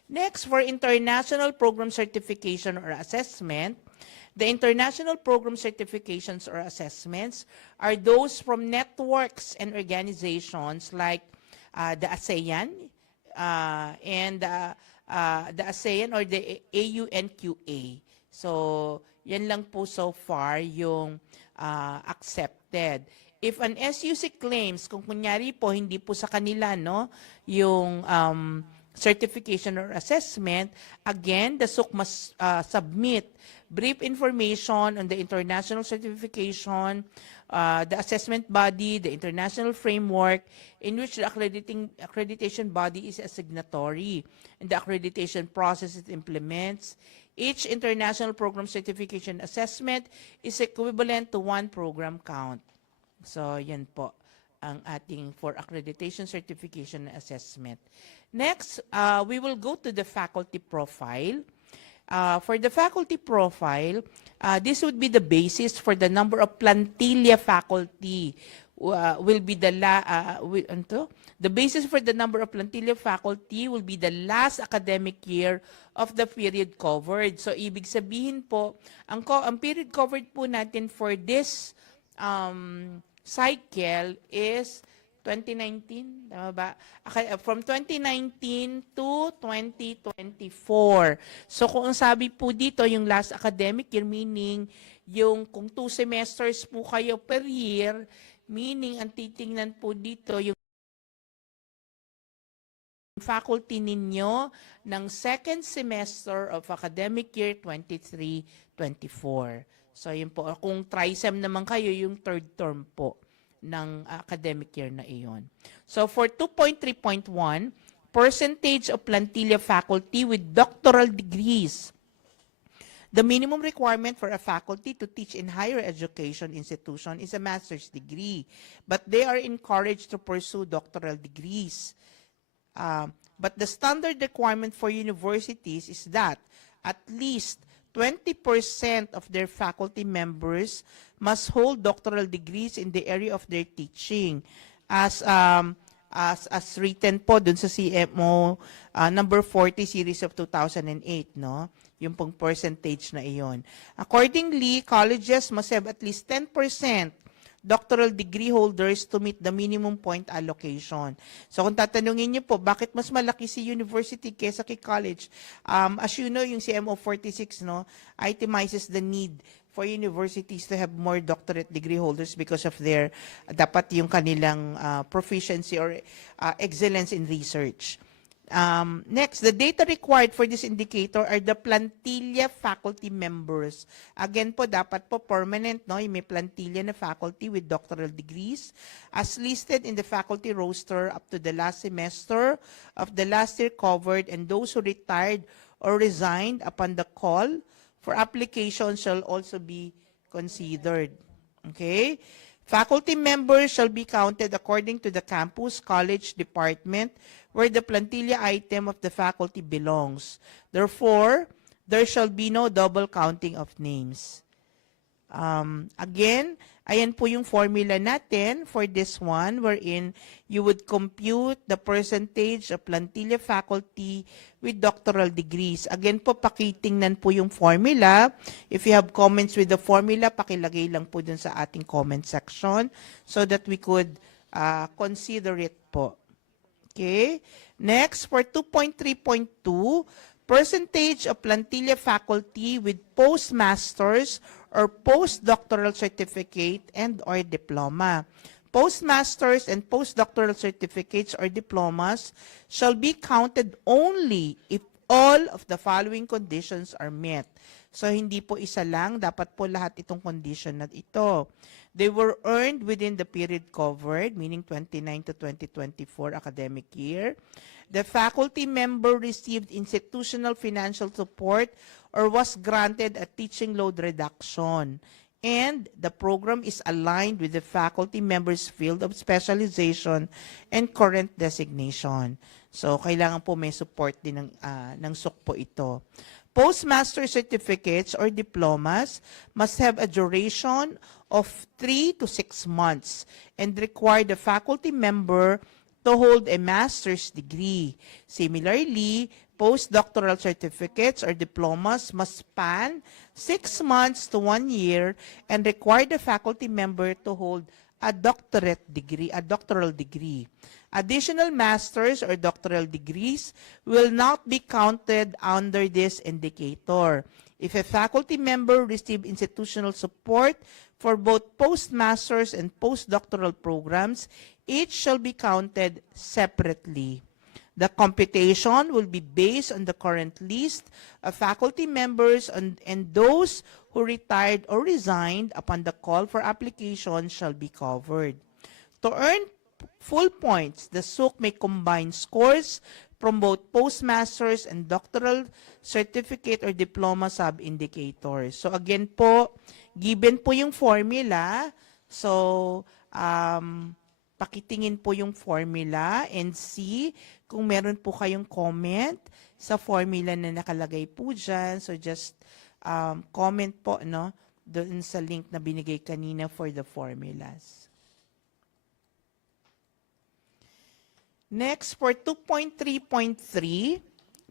Next, for international program certification or assessment, the international program certifications or assessments are those from networks and organizations like the ASEAN and the ASEAN or the AUNQA. So, yan lang po so far yung accepted. If an SUC claims, kung kunyari po, hindi po sa kanila, no, yung certification or assessment, again, the SUC must submit brief information on the international certification, the assessment body, the international framework in which the accreditation body is a signatory, and the accreditation process it implements. Each international program certification assessment is equivalent to 1 program count. So, yan po ang ating for accreditation, certification, and assessment. Next, we will go to the faculty profile. For the faculty profile, this would be the basis for the number of plantilla faculty. Will be the basis for the number of plantilla faculty will be the last academic year of the period covered. So, ibig sabihin po, ang period covered po natin for this cycle is 2019, tama ba? From 2019 to 2024. So kung sabi po dito yung last academic year, meaning yung kung 2 semesters po kayo per year, meaning ang titingnan po dito yung faculty ninyo ng second semester of academic year 23-24. So yun po, kung tri-sem naman kayo, yung third term po. ng academic year na iyon. So for 2.3.1, percentage of plantilla faculty with doctoral degrees. The minimum requirement for a faculty to teach in higher education institution is a master's degree, but they are encouraged to pursue doctoral degrees. But the standard requirement for universities is that at least 20% of their faculty members must hold doctoral degrees in the area of their teaching, as written po dun sa CMO number 40 series of 2008, no? Yung pong percentage na iyon. Accordingly, colleges must have at least 10% doctoral degree holders to meet the minimum point allocation. So kung tatanungin niyo po, bakit mas malaki si university kesa kay college? As you know, yung CMO 46, no, itemizes the need for universities to have more doctorate degree holders because of their, dapat yung kanilang proficiency or excellence in research. Next, the data required for this indicator are the plantilla faculty members. Again po, dapat po permanent, no? Yung may plantilla na faculty with doctoral degrees as listed in the faculty roster up to the last semester of the last year covered, and those who retired or resigned upon the call for application shall also be considered. Okay? Faculty members shall be counted according to the campus, college, department, where the plantilla item of the faculty belongs. Therefore, there shall be no double counting of names. Again, ayan po yung formula natin for this one, wherein you would compute the percentage of plantilla faculty with doctoral degrees. Again po, pakitingnan po yung formula. If you have comments with the formula, pakilagay lang po dun sa ating comment section so that we could consider it po. Okay. Next, for 2.3.2, percentage of plantilla faculty with postmasters or postdoctoral certificate and or diploma. Postmasters and postdoctoral certificates or diplomas shall be counted only if all of the following conditions are met. So, hindi po isa lang, dapat po lahat itong condition na ito. They were earned within the period covered, meaning 29 to 2024 academic year. The faculty member received institutional financial support or was granted a teaching load reduction. And the program is aligned with the faculty member's field of specialization and current designation. So, kailangan po may support din ng SUC po ito. Postmaster certificates or diplomas must have a duration of 3 to 6 months and require the faculty member to hold a master's degree. Similarly, postdoctoral certificates or diplomas must span 6 months to 1 year and require the faculty member to hold a doctoral degree. Additional master's or doctoral degrees will not be counted under this indicator. If a faculty member received institutional support for both postmasters and postdoctoral programs, each shall be counted separately. The computation will be based on the current list of faculty members and those who retired or resigned upon the call for application shall be covered. To earn full points, the SUC may combine scores from both postmasters and doctoral certificate or diploma sub-indicators. So again po, given po yung formula, so pakitingin po yung formula and see kung meron po kayong comment sa formula na nakalagay po dyan. So just comment po, no, doon sa link na binigay kanina for the formulas. Next, for 2.3.3,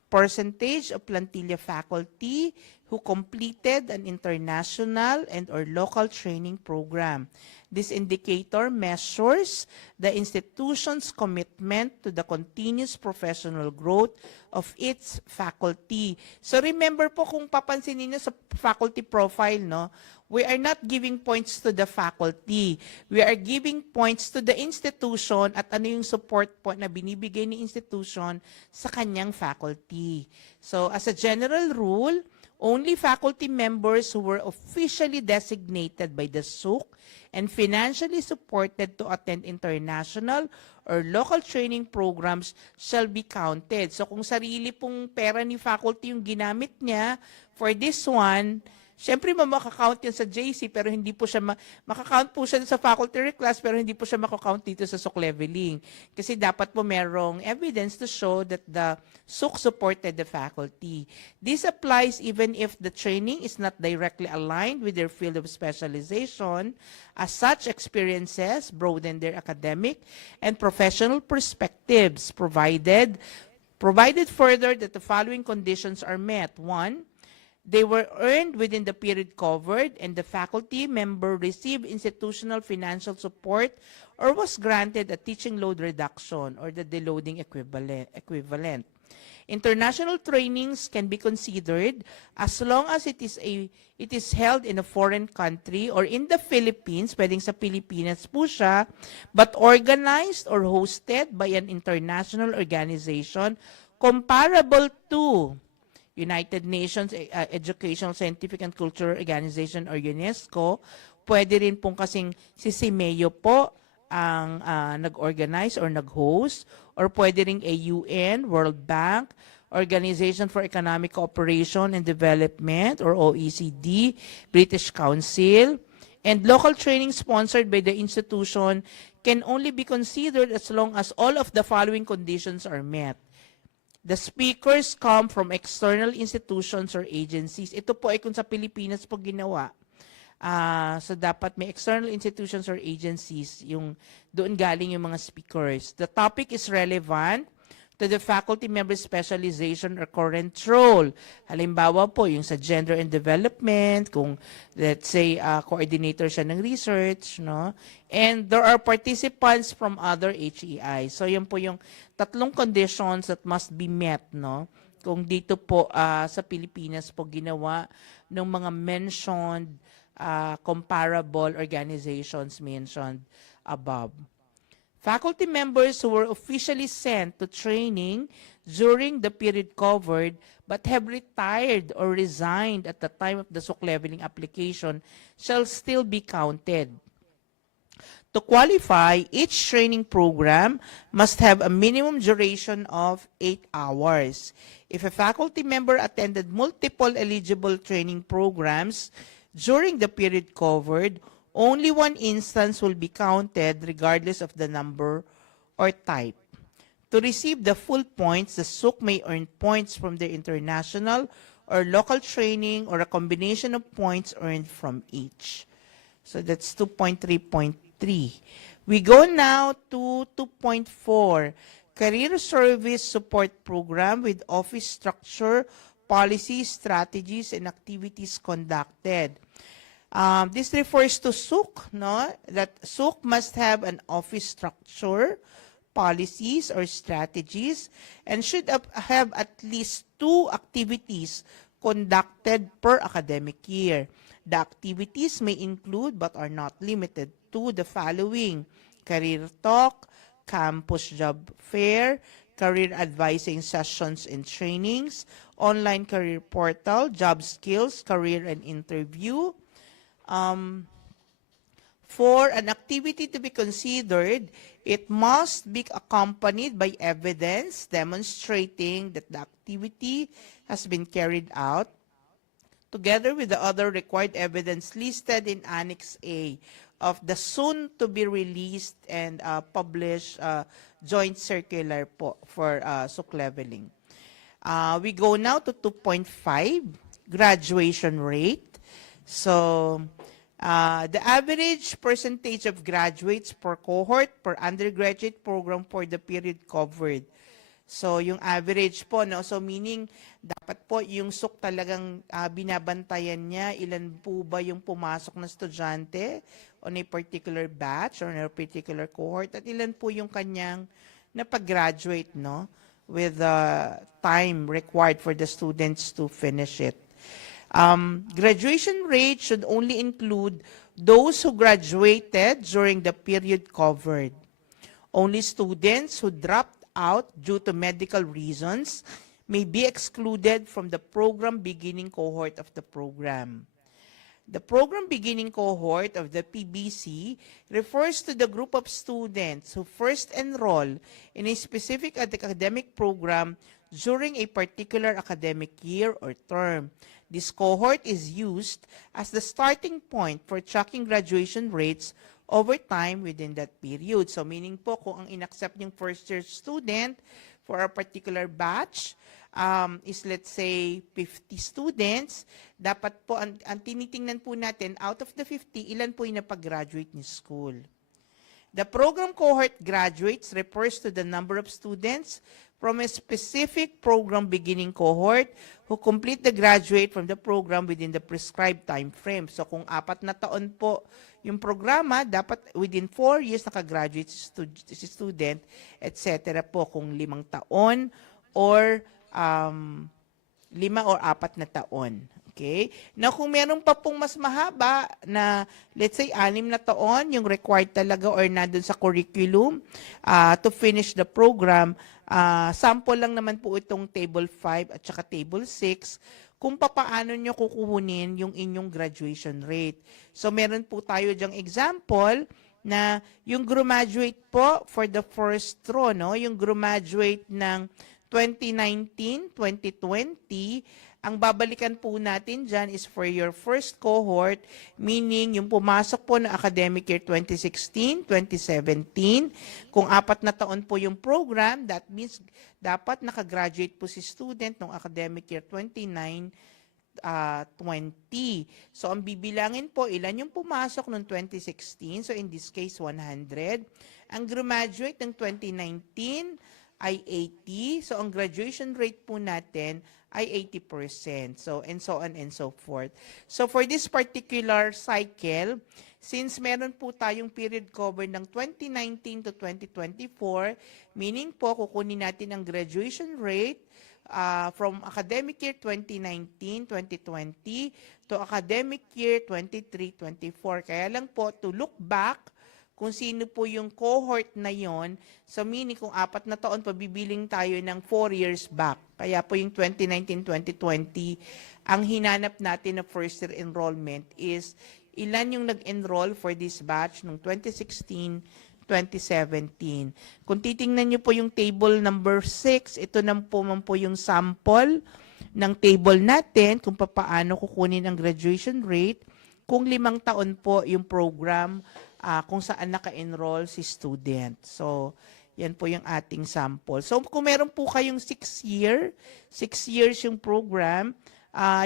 percentage of plantilla faculty who completed an international and or local training program. This indicator measures the institution's commitment to the continuous professional growth of its faculty. So remember po, kung papansinin niyo sa faculty profile, no, we are not giving points to the faculty. We are giving points to the institution at ano yung support po na binibigay ni institution sa kanyang faculty. So as a general rule, Only faculty members who were officially designated by the SUC and financially supported to attend international or local training programs shall be counted. So kung sarili pong pera ni faculty yung ginamit niya for this one, syempre makakount yan sa JC pero hindi po siya, makakount po siya sa faculty class pero hindi po siya makakount dito sa SUC leveling. Kasi dapat po merong evidence to show that the SUC supported the faculty. This applies even if the training is not directly aligned with their field of specialization, as such experiences broaden their academic and professional perspectives, provided further that the following conditions are met. 1, they were earned within the period covered and the faculty member received institutional financial support or was granted a teaching load reduction or the deloading equivalent. International trainings can be considered as long as it is held in a foreign country or in the Philippines, pwedeng sa Pilipinas po siya, but organized or hosted by an international organization comparable to United Nations Educational, Scientific and Cultural Organization or UNESCO. Pwede rin pong kasing si CIMEO po ang nag-organize or nag-host, or pwede ring AUN, World Bank, Organization for Economic Cooperation and Development or OECD, British Council, and local training sponsored by the institution can only be considered as long as all of the following conditions are met. The speakers come from external institutions or agencies. Ito po ay kung sa Pilipinas po ginawa. So dapat may external institutions or agencies, yung doon galing yung mga speakers. The topic is relevant to the faculty member specialization or current role. Halimbawa po, yung sa gender and development, kung let's say coordinator siya ng research, no? And there are participants from other HEI. So yun po yung tatlong conditions that must be met, no? Kung dito po sa Pilipinas po ginawa ng mga mentioned comparable organizations mentioned above. Faculty members who were officially sent to training during the period covered but have retired or resigned at the time of the SUC leveling application shall still be counted. To qualify, each training program must have a minimum duration of 8 hours. If a faculty member attended multiple eligible training programs during the period covered, only one instance will be counted regardless of the number or type. To receive the full points, the SUC may earn points from their international or local training or a combination of points earned from each. So that's 2.3.3. We go now to 2.4, Career Service Support Program with office structure, policies, strategies, and activities conducted. This refers to SUC, no? That SUC must have an office structure, policies, or strategies, and should have at least 2 activities conducted per academic year. The activities may include but are not limited to the following: career talk, campus job fair, career advising sessions and trainings, online career portal, job skills, career and interview. For an activity to be considered, it must be accompanied by evidence demonstrating that the activity has been carried out, together with the other required evidence listed in Annex A of the soon-to-be-released and published joint circular for SUC leveling. We go now to 2.5, graduation rate. So, the average percentage of graduates per cohort per undergraduate program for the period covered. So, yung average po, no? So, meaning, dapat po yung SUC talagang binabantayan niya, ilan po ba yung pumasok na estudyante on a particular batch or on a particular cohort, at ilan po yung kanyang napag-graduate, no? With the time required for the students to finish it. Graduation rate should only include those who graduated during the period covered. Only students who dropped out due to medical reasons may be excluded from the program beginning cohort of the program. The program beginning cohort of the PBC refers to the group of students who first enroll in a specific academic program during a particular academic year or term. This cohort is used as the starting point for tracking graduation rates over time within that period. So meaning po kung ang inaccept yung first year student for a particular batch is let's say 50 students, dapat po ang tinitingnan po natin out of the 50, ilan po yung napag-graduate ni school. The program cohort graduates refers to the number of students from a specific program beginning cohort who complete the graduate from the program within the prescribed time frame. So kung 4 na taon po yung programa, dapat within 4 years nakagraduate si student, etc. po kung 5 taon or 5 or 4 na taon. Okay? Now, kung meron pa pong mas mahaba na, let's say, 6 na taon, yung required talaga or nandun sa curriculum to finish the program, sample lang naman po itong Table 5 at saka Table 6 kung papaano nyo kukunin yung inyong graduation rate. So, meron po tayo dyang example na yung graduate po for the first row, no? Yung graduate ng 2019, 2020, ang babalikan po natin dyan is for your first cohort, meaning yung pumasok po na academic year 2016, 2017. Kung 4 na taon po yung program, that means dapat nakagraduate po si student ng academic year 20. So, ang bibilangin po, ilan yung pumasok noong 2016? So, in this case, 100. Ang graduate ng 2019 ay 80. So, ang graduation rate po natin ay 80%. So, and so on and so forth. So, for this particular cycle, since meron po tayong period cover ng 2019 to 2024, meaning po, kukunin natin ang graduation rate from academic year 2019-2020 to academic year 23-24. Kaya lang po, to look back, kung sino po yung cohort na yon, so meaning kung 4 na taon, pabibiling tayo ng 4 years back. Kaya po yung 2019-2020, ang hinanap natin na first year enrollment is ilan yung nag-enroll for this batch noong 2016-2017. Kung titingnan nyo po yung table number 6, ito na po man po yung sample ng table natin kung paano kukunin ang graduation rate kung 5 taon po yung program kung saan naka-enroll si student. So, yan po yung ating sample. So, kung meron po kayong 6 years yung program,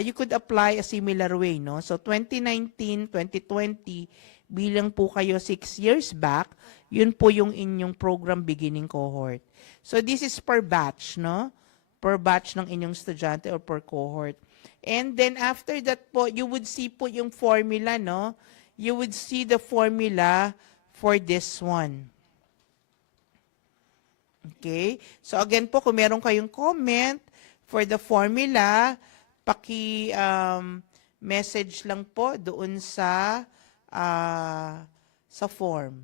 you could apply a similar way, no? So, 2019, 2020, bilang po kayo 6 years back, yun po yung inyong program beginning cohort. So, this is per batch, no? Per batch ng inyong estudyante or per cohort. And then, after that po, you would see po yung formula, no? You would see the formula for this one. Okay? So again po, kung meron kayong comment for the formula, message lang po doon sa form.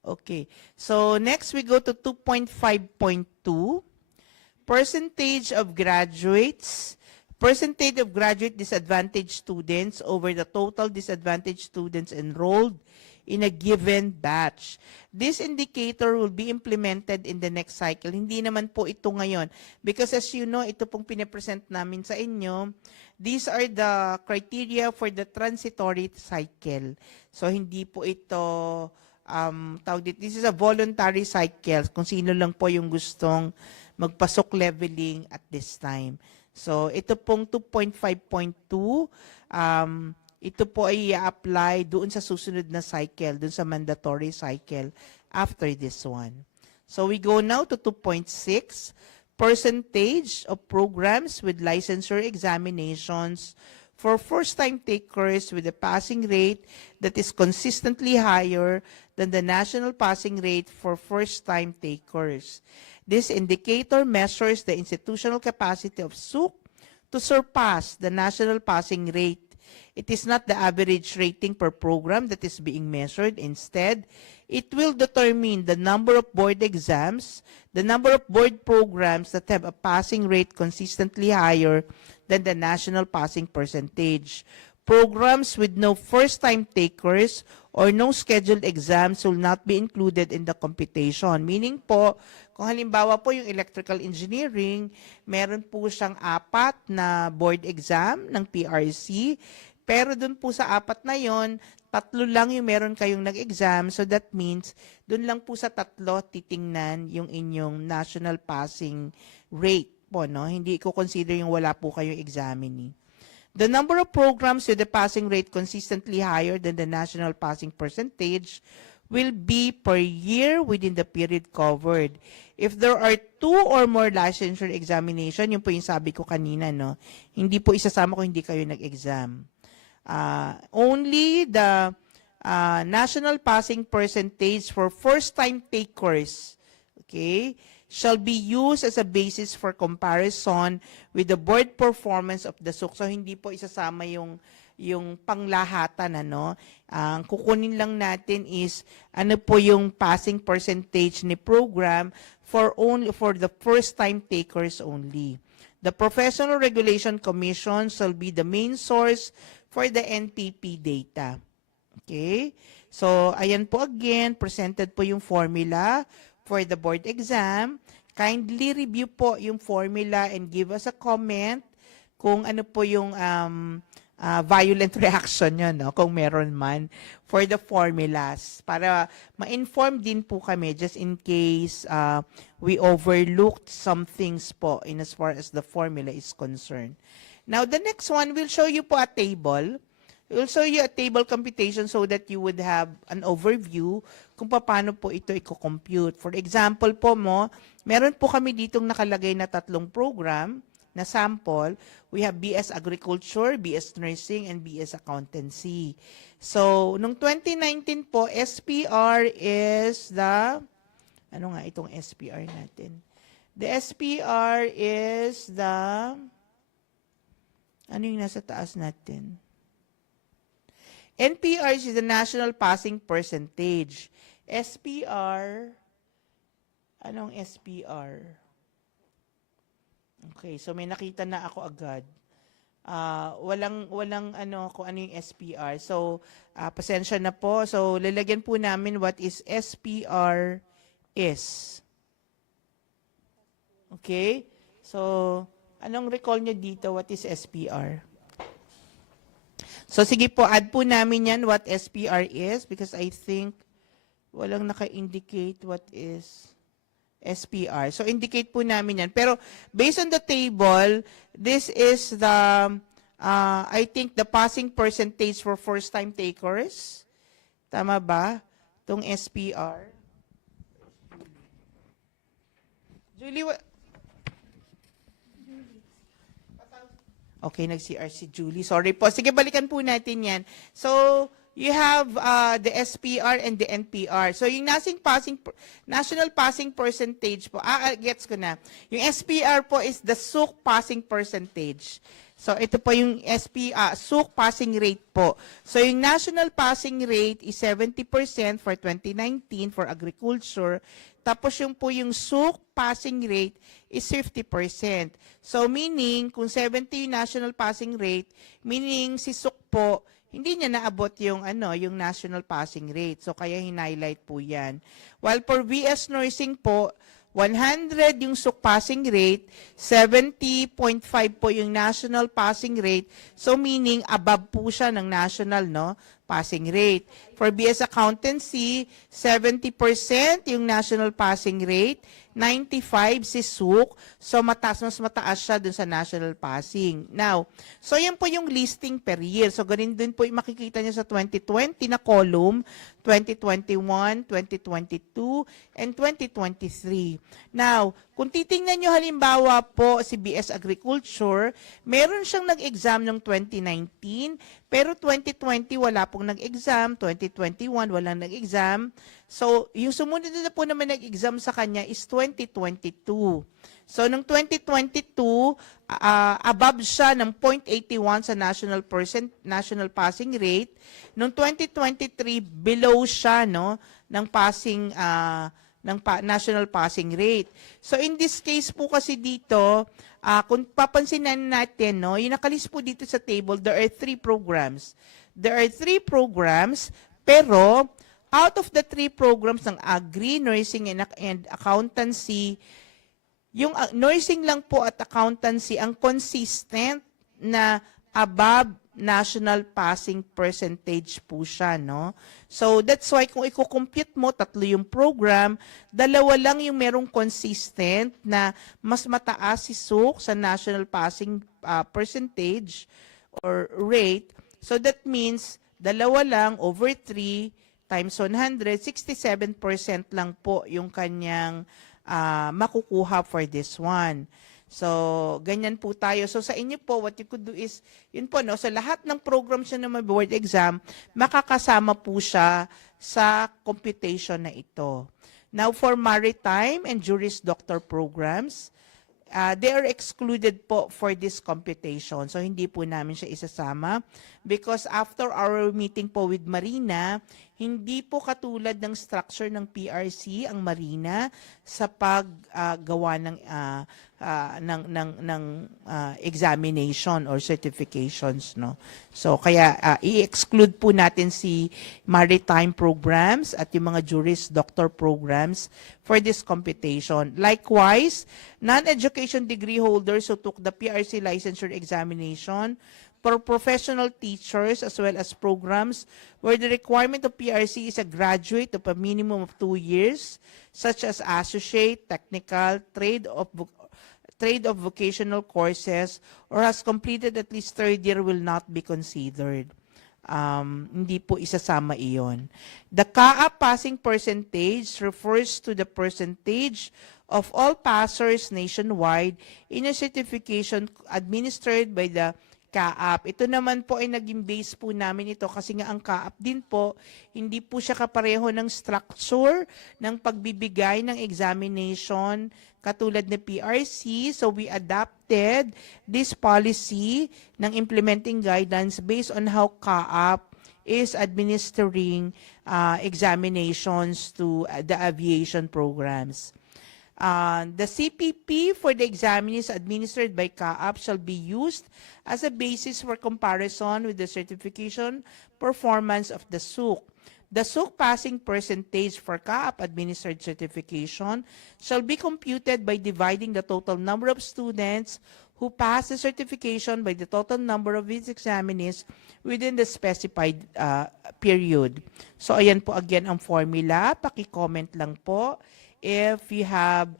Okay. So next we go to 2.5.2. Percentage of graduate disadvantaged students over the total disadvantaged students enrolled in a given batch. This indicator will be implemented in the next cycle. Hindi naman po ito ngayon. Because as you know, ito pong pinapresent namin sa inyo, these are the criteria for the transitory cycle. So hindi po ito, this is a voluntary cycle. Kung sino lang po yung gustong magpasok leveling at this time. So, ito pong 2.5.2, ito po ay i-apply doon sa susunod na cycle, doon sa mandatory cycle after this one. So, we go now to 2.6, percentage of programs with licensure examinations for first-time takers with a passing rate that is consistently higher than the national passing rate for first-time takers. This indicator measures the institutional capacity of SUC to surpass the national passing rate It is not the average rating per program that is being measured. Instead, it will determine the number of board exams, the number of board programs that have a passing rate consistently higher than the national passing percentage. Programs with no first-time takers or no scheduled exams will not be included in the computation. Meaning po, kung halimbawa po yung electrical engineering, meron po siyang 4 na board exam ng PRC, pero dun po sa 4 na yon, 3 lang yung meron kayong nag-exam, so that means dun lang po sa 3 titingnan yung inyong national passing rate po, no? Hindi ko consider yung wala po kayong examinee. The number of programs with a passing rate consistently higher than the national passing percentage will be per year within the period covered. If there are 2 or more licensure examination, yun po yung sabi ko kanina, no? Hindi po isasama kung hindi kayo nag-exam. Only the national passing percentage for first-time takers, okay, shall be used as a basis for comparison with the board performance of the SUC. So, hindi po isasama yung panglahatan, ano. Ang kukunin lang natin is, ano po yung passing percentage ni program for the first-time takers only. The Professional Regulation Commission shall be the main source for the NPP data. Okay? So, ayan po again, presented po yung formula for the board exam. Kindly review po yung formula and give us a comment kung ano po yung violent reaction nyo, no? Kung meron man, for the formulas. Para ma-inform din po kami just in case we overlooked some things po in as far as the formula is concerned. Now, the next one, we'll show you po a table. We'll show you a table computation so that you would have an overview kung paano po ito i-compute. For example po meron po kami ditong nakalagay na 3 program na sample. We have BS Agriculture, BS Nursing, and BS Accountancy. So, nung 2019 po, SPR is the, ano nga itong SPR natin? The SPR is the, ano yung nasa taas natin? NPR is the National Passing Percentage. SPR, anong SPR? Okay, so may nakita na ako agad. Walang ano kung ano yung SPR. So, pasensya na po. So, lalagyan po namin what is SPR is. Okay? So, anong recall nyo dito? What is SPR? So, sige po, add po namin yan what SPR is because I think walang naka-indicate what is SPR. So, indicate po namin yan. Pero, based on the table, this is the, I think, the passing percentage for first-time takers. Tama ba? Itong SPR. Julie, okay, nag-CR si Julie. Sorry po. Sige, balikan po natin yan. So, you have the SPR and the NPR. So, yung national passing percentage po, gets ko na. Yung SPR po is the SUC passing percentage. So, ito po yung SUC passing rate po. So, yung national passing rate is 70% for 2019 for agriculture. Tapos yung po yung SUC passing rate is 50%. So, meaning, kung 70 yung national passing rate, meaning si SUC po, hindi niya naabot yung yung national passing rate. So kaya hinighlight po 'yan. While for VS Nursing po, 100 yung SUC passing rate, 70.5 po yung national passing rate. So meaning above po siya ng national passing rate. For BS Accountancy, 70% yung national passing rate, 95 si SUC. So mas mataas siya dun sa national passing. Now, so yan po yung listing per year. So ganun din po yung makikita nyo sa 2020 na column, 2021, 2022, and 2023. Now, kung titingnan nyo halimbawa po si BS Agriculture, meron siyang nag-exam noong 2019, pero 2020 wala pong nag-exam, 2021 2021, walang nag-exam. So, yung sumunod na po naman nag-exam sa kanya is 2022. So, nung 2022, above siya ng 0.81 sa national passing rate. Nung 2023, below siya, no, ng passing national passing rate. So in this case po kasi dito, kung papansinan natin, no, yung nakalist po dito sa table, there are 3 programs. There are 3 programs, pero out of the 3 programs ng Agri, Nursing, and Accountancy, yung nursing lang po at accountancy ang consistent na above national passing percentage po siya, no? So, that's why kung i-compute mo, 3 yung program, 2 lang yung merong consistent na mas mataas si SUK sa national passing percentage or rate. So, that means 2 lang over 3 times 100, 67% lang po yung kanyang makukuha for this one. So, ganyan po tayo. So, sa inyo po, what you could do is, yun po, no? So, lahat ng programs na may board exam, makakasama po siya sa computation na ito. Now, for maritime and juris doctor programs, they are excluded po for this computation. So, hindi po namin siya isasama because after our meeting po with Marina, hindi po katulad ng structure ng PRC ang Marina sa paggawa ng examination or certifications, no. So kaya i-exclude po natin si maritime programs at yung mga juris doctor programs for this computation. Likewise, non-education degree holders who took the PRC licensure examination for professional teachers as well as programs where the requirement of PRC is a graduate of a minimum of 2 years, such as associate, technical, trade of vocational courses, or has completed at least 3rd year will not be considered. Hindi po isasama iyon. The CAA passing percentage refers to the percentage of all passers nationwide in a certification administered by the CAAP. Ito naman po ay naging base po namin ito kasi nga ang CAAP din po, hindi po siya kapareho ng structure ng pagbibigay ng examination katulad ng PRC. So we adapted this policy ng implementing guidelines based on how CAAP is administering examinations to the aviation programs. The CPP for the examinees administered by CAAP shall be used as a basis for comparison with the certification performance of the SUK. The SUK passing percentage for CAAP administered certification shall be computed by dividing the total number of students who pass the certification by the total number of its examinees within the specified period. So ayan po again ang formula. Paki-comment lang po if you have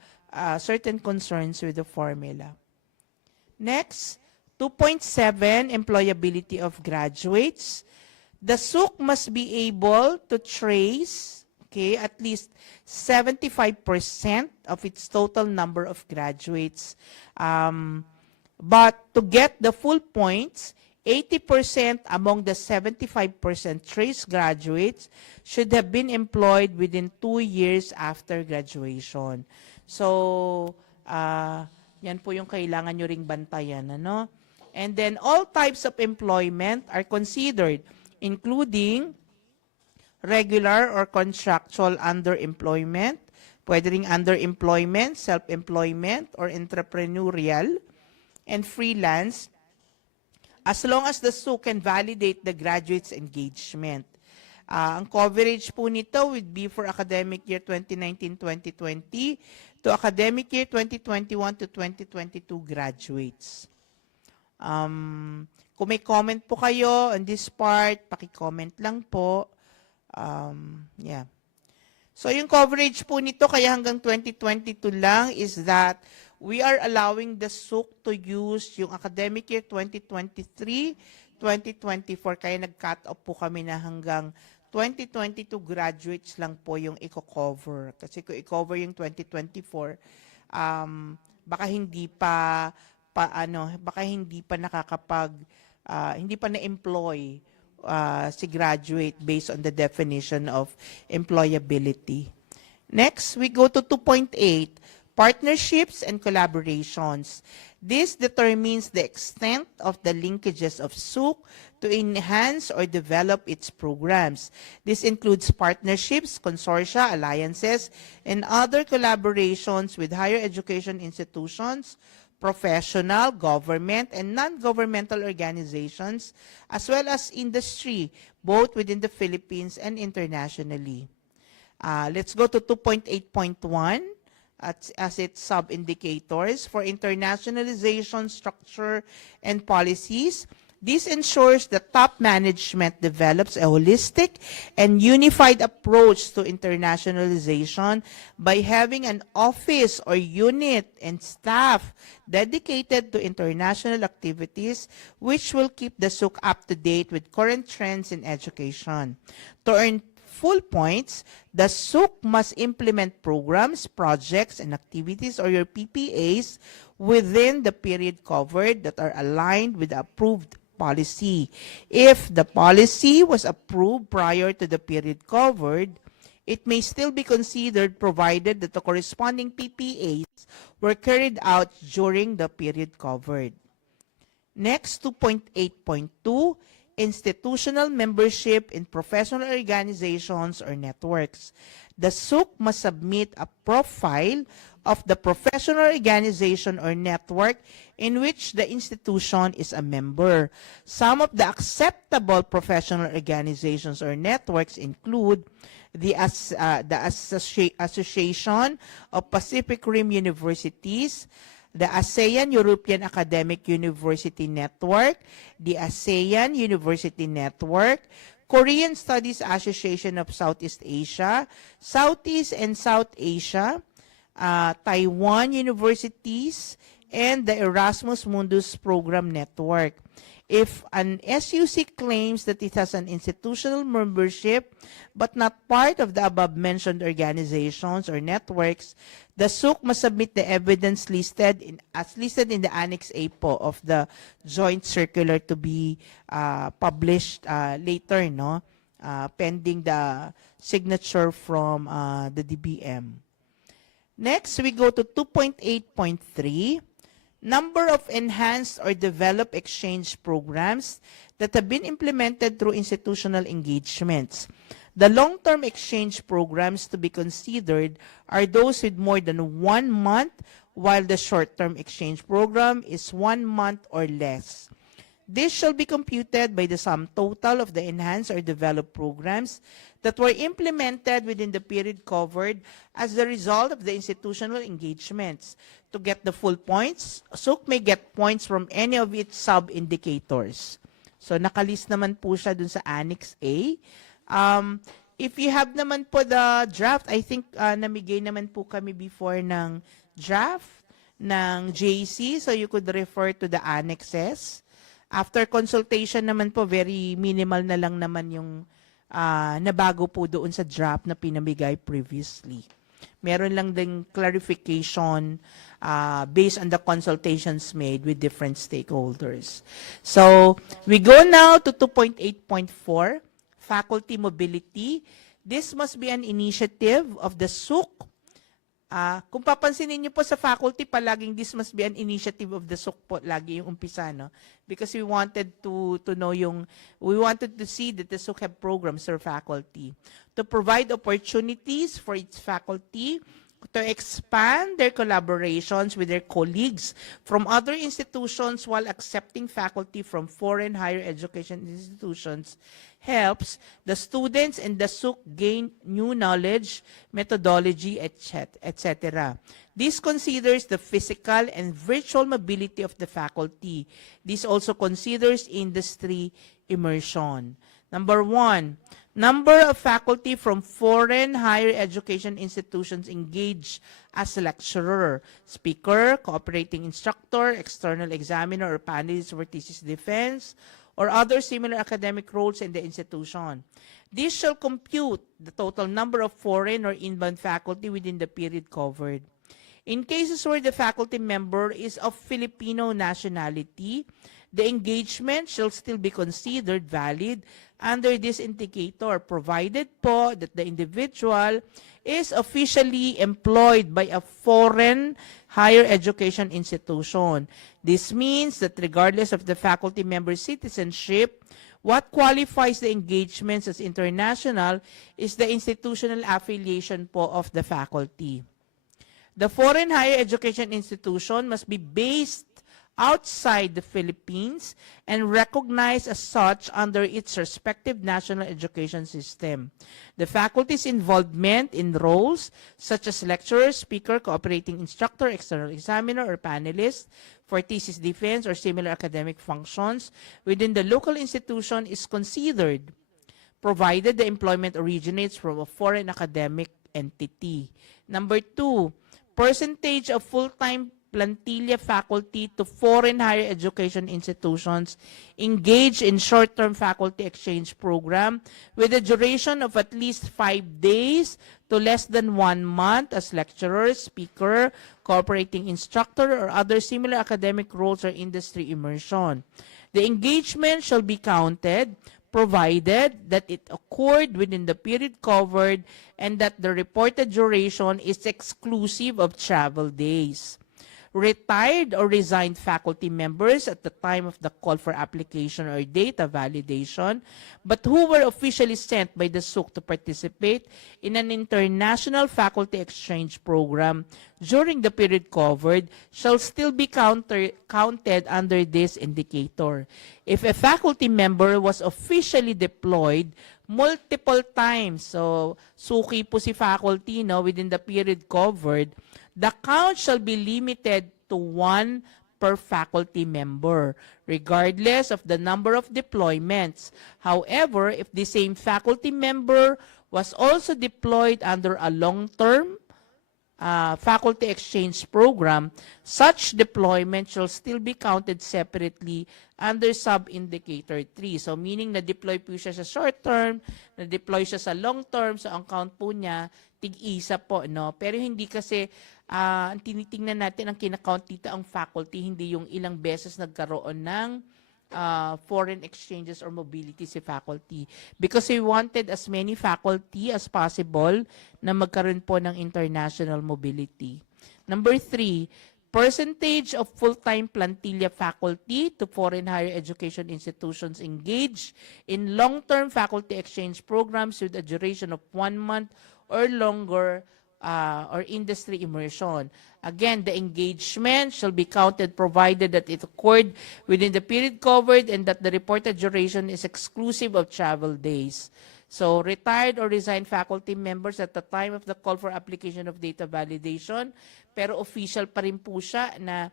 certain concerns with the formula. Next, 2.7, employability of graduates. The SUK must be able to trace, okay, at least 75% of its total number of graduates. But to get the full points, 80% among the 75% trace graduates should have been employed within 2 years after graduation. So, yan po yung kailangan nyo ring bantayan, ano? And then, all types of employment are considered, including regular or contractual underemployment, pwede ring underemployment, self-employment, or entrepreneurial, and freelance, as long as the SUK can validate the graduate's engagement. Ang coverage po nito would be for academic year 2019-2020 to academic year 2021 to 2022 graduates. Kung may comment po kayo on this part, paki-comment lang po. Yeah. So yung coverage po nito kaya hanggang 2022 lang is that we are allowing the SUK to use yung academic year 2023-2024 kaya nag-cut off po kami na hanggang 2022 graduates lang po yung i-cover. Kasi kung i-cover yung 2024, baka hindi pa hindi pa na-employ si graduate based on the definition of employability. Next, we go to 2.8, partnerships and collaborations. This determines the extent of the linkages of SUC to enhance or develop its programs. This includes partnerships, consortia, alliances, and other collaborations with higher education institutions, professional, government, and non-governmental organizations, as well as industry, both within the Philippines and internationally. Let's go to 2.8.1 as its sub-indicators for internationalization structure and policies. This ensures that top management develops a holistic and unified approach to internationalization by having an office or unit and staff dedicated to international activities, which will keep the SUC up to date with current trends in education. To earn full points, the SUC must implement programs, projects, and activities, or your PPAs, within the period covered that are aligned with the approved policy. If the policy was approved prior to the period covered, it may still be considered provided that the corresponding PPAs were carried out during the period covered. Next, 2.8.2, institutional membership in professional organizations or networks. The SUC must submit a profile of the professional organization or network in which the institution is a member. Some of the acceptable professional organizations or networks include the Association of Pacific Rim Universities, the ASEAN European Academic University Network, the ASEAN University Network, Korean Studies Association of Southeast Asia, Southeast and South Asia, Taiwan Universities, and the Erasmus Mundus Program Network. If an SUC claims that it has an institutional membership but not part of the above-mentioned organizations or networks, the SUC must submit the evidence listed in the Annex A po of the joint circular to be published later, no? Pending the signature from the DBM. Next, we go to 2.8.3. Number of enhanced or developed exchange programs that have been implemented through institutional engagements. The long-term exchange programs to be considered are those with more than 1 month, while the short-term exchange program is 1 month or less. This shall be computed by the sum total of the enhanced or developed programs that were implemented within the period covered as the result of the institutional engagements. To get the full points, SUC may get points from any of its sub-indicators. So nakalist naman po siya dun sa Annex A. If you have naman po the draft, I think namigay naman po kami before ng draft ng JC, so you could refer to the annexes. After consultation naman po, very minimal na lang naman yung nabago po doon sa draft na pinamigay previously. Meron lang ding clarification based on the consultations made with different stakeholders. So, we go now to 2.8.4, faculty mobility. This must be an initiative of the SUC. Kung papansinin niyo po sa faculty, palaging this must be an initiative of the SUC po, lagi yung umpisa, no? Because we wanted to know we wanted to see that the SUC have programs for faculty to provide opportunities for its faculty to expand their collaborations with their colleagues from other institutions while accepting faculty from foreign higher education institutions helps the students and the SUC gain new knowledge, methodology, etc. This considers the physical and virtual mobility of the faculty. This also considers industry immersion. Number 1, number of faculty from foreign higher education institutions engaged as a lecturer, speaker, cooperating instructor, external examiner, or panelist for thesis defense, or other similar academic roles in the institution. This shall compute the total number of foreign or inbound faculty within the period covered. In cases where the faculty member is of Filipino nationality, the engagement shall still be considered valid under this indicator, provided po that the individual is officially employed by a foreign higher education institution. This means that regardless of the faculty member's citizenship, what qualifies the engagements as international is the institutional affiliation po of the faculty. The foreign higher education institution must be based outside the Philippines and recognized as such under its respective national education system. The faculty's involvement in roles such as lecturer, speaker, cooperating instructor, external examiner, or panelist for thesis defense or similar academic functions within the local institution is considered, provided the employment originates from a foreign academic entity. Number 2, percentage of full-time plantilla faculty to foreign higher education institutions engage in short-term faculty exchange program with a duration of at least 5 days to less than 1 month as lecturer, speaker, cooperating instructor, or other similar academic roles or industry immersion. The engagement shall be counted provided that it occurred within the period covered and that the reported duration is exclusive of travel days. Retired or resigned faculty members at the time of the call for application or data validation, but who were officially sent by the SUC to participate in an international faculty exchange program during the period covered shall still be counted under this indicator. If a faculty member was officially deployed multiple times, so suki po si faculty within the period covered, the count shall be limited to 1 per faculty member, regardless of the number of deployments. However, if the same faculty member was also deployed under a long-term faculty exchange program, such deployment shall still be counted separately under sub-indicator 3. So meaning na-deploy po siya sa short-term, na-deploy siya sa long-term, so ang count po niya, tig-isa po, Pero hindi kasi ang tinitingnan natin, ang kinakount dito ang faculty, hindi yung ilang beses nagkaroon ng foreign exchanges or mobility si faculty. Because we wanted as many faculty as possible na magkaroon po ng international mobility. Number 3, percentage of full-time plantilla faculty to foreign higher education institutions engaged in long-term faculty exchange programs with a duration of 1 month or longer or industry immersion. Again, the engagement shall be counted provided that it occurred within the period covered and that the reported duration is exclusive of travel days. So, retired or resigned faculty members at the time of the call for application of data validation, pero official pa rin po siya na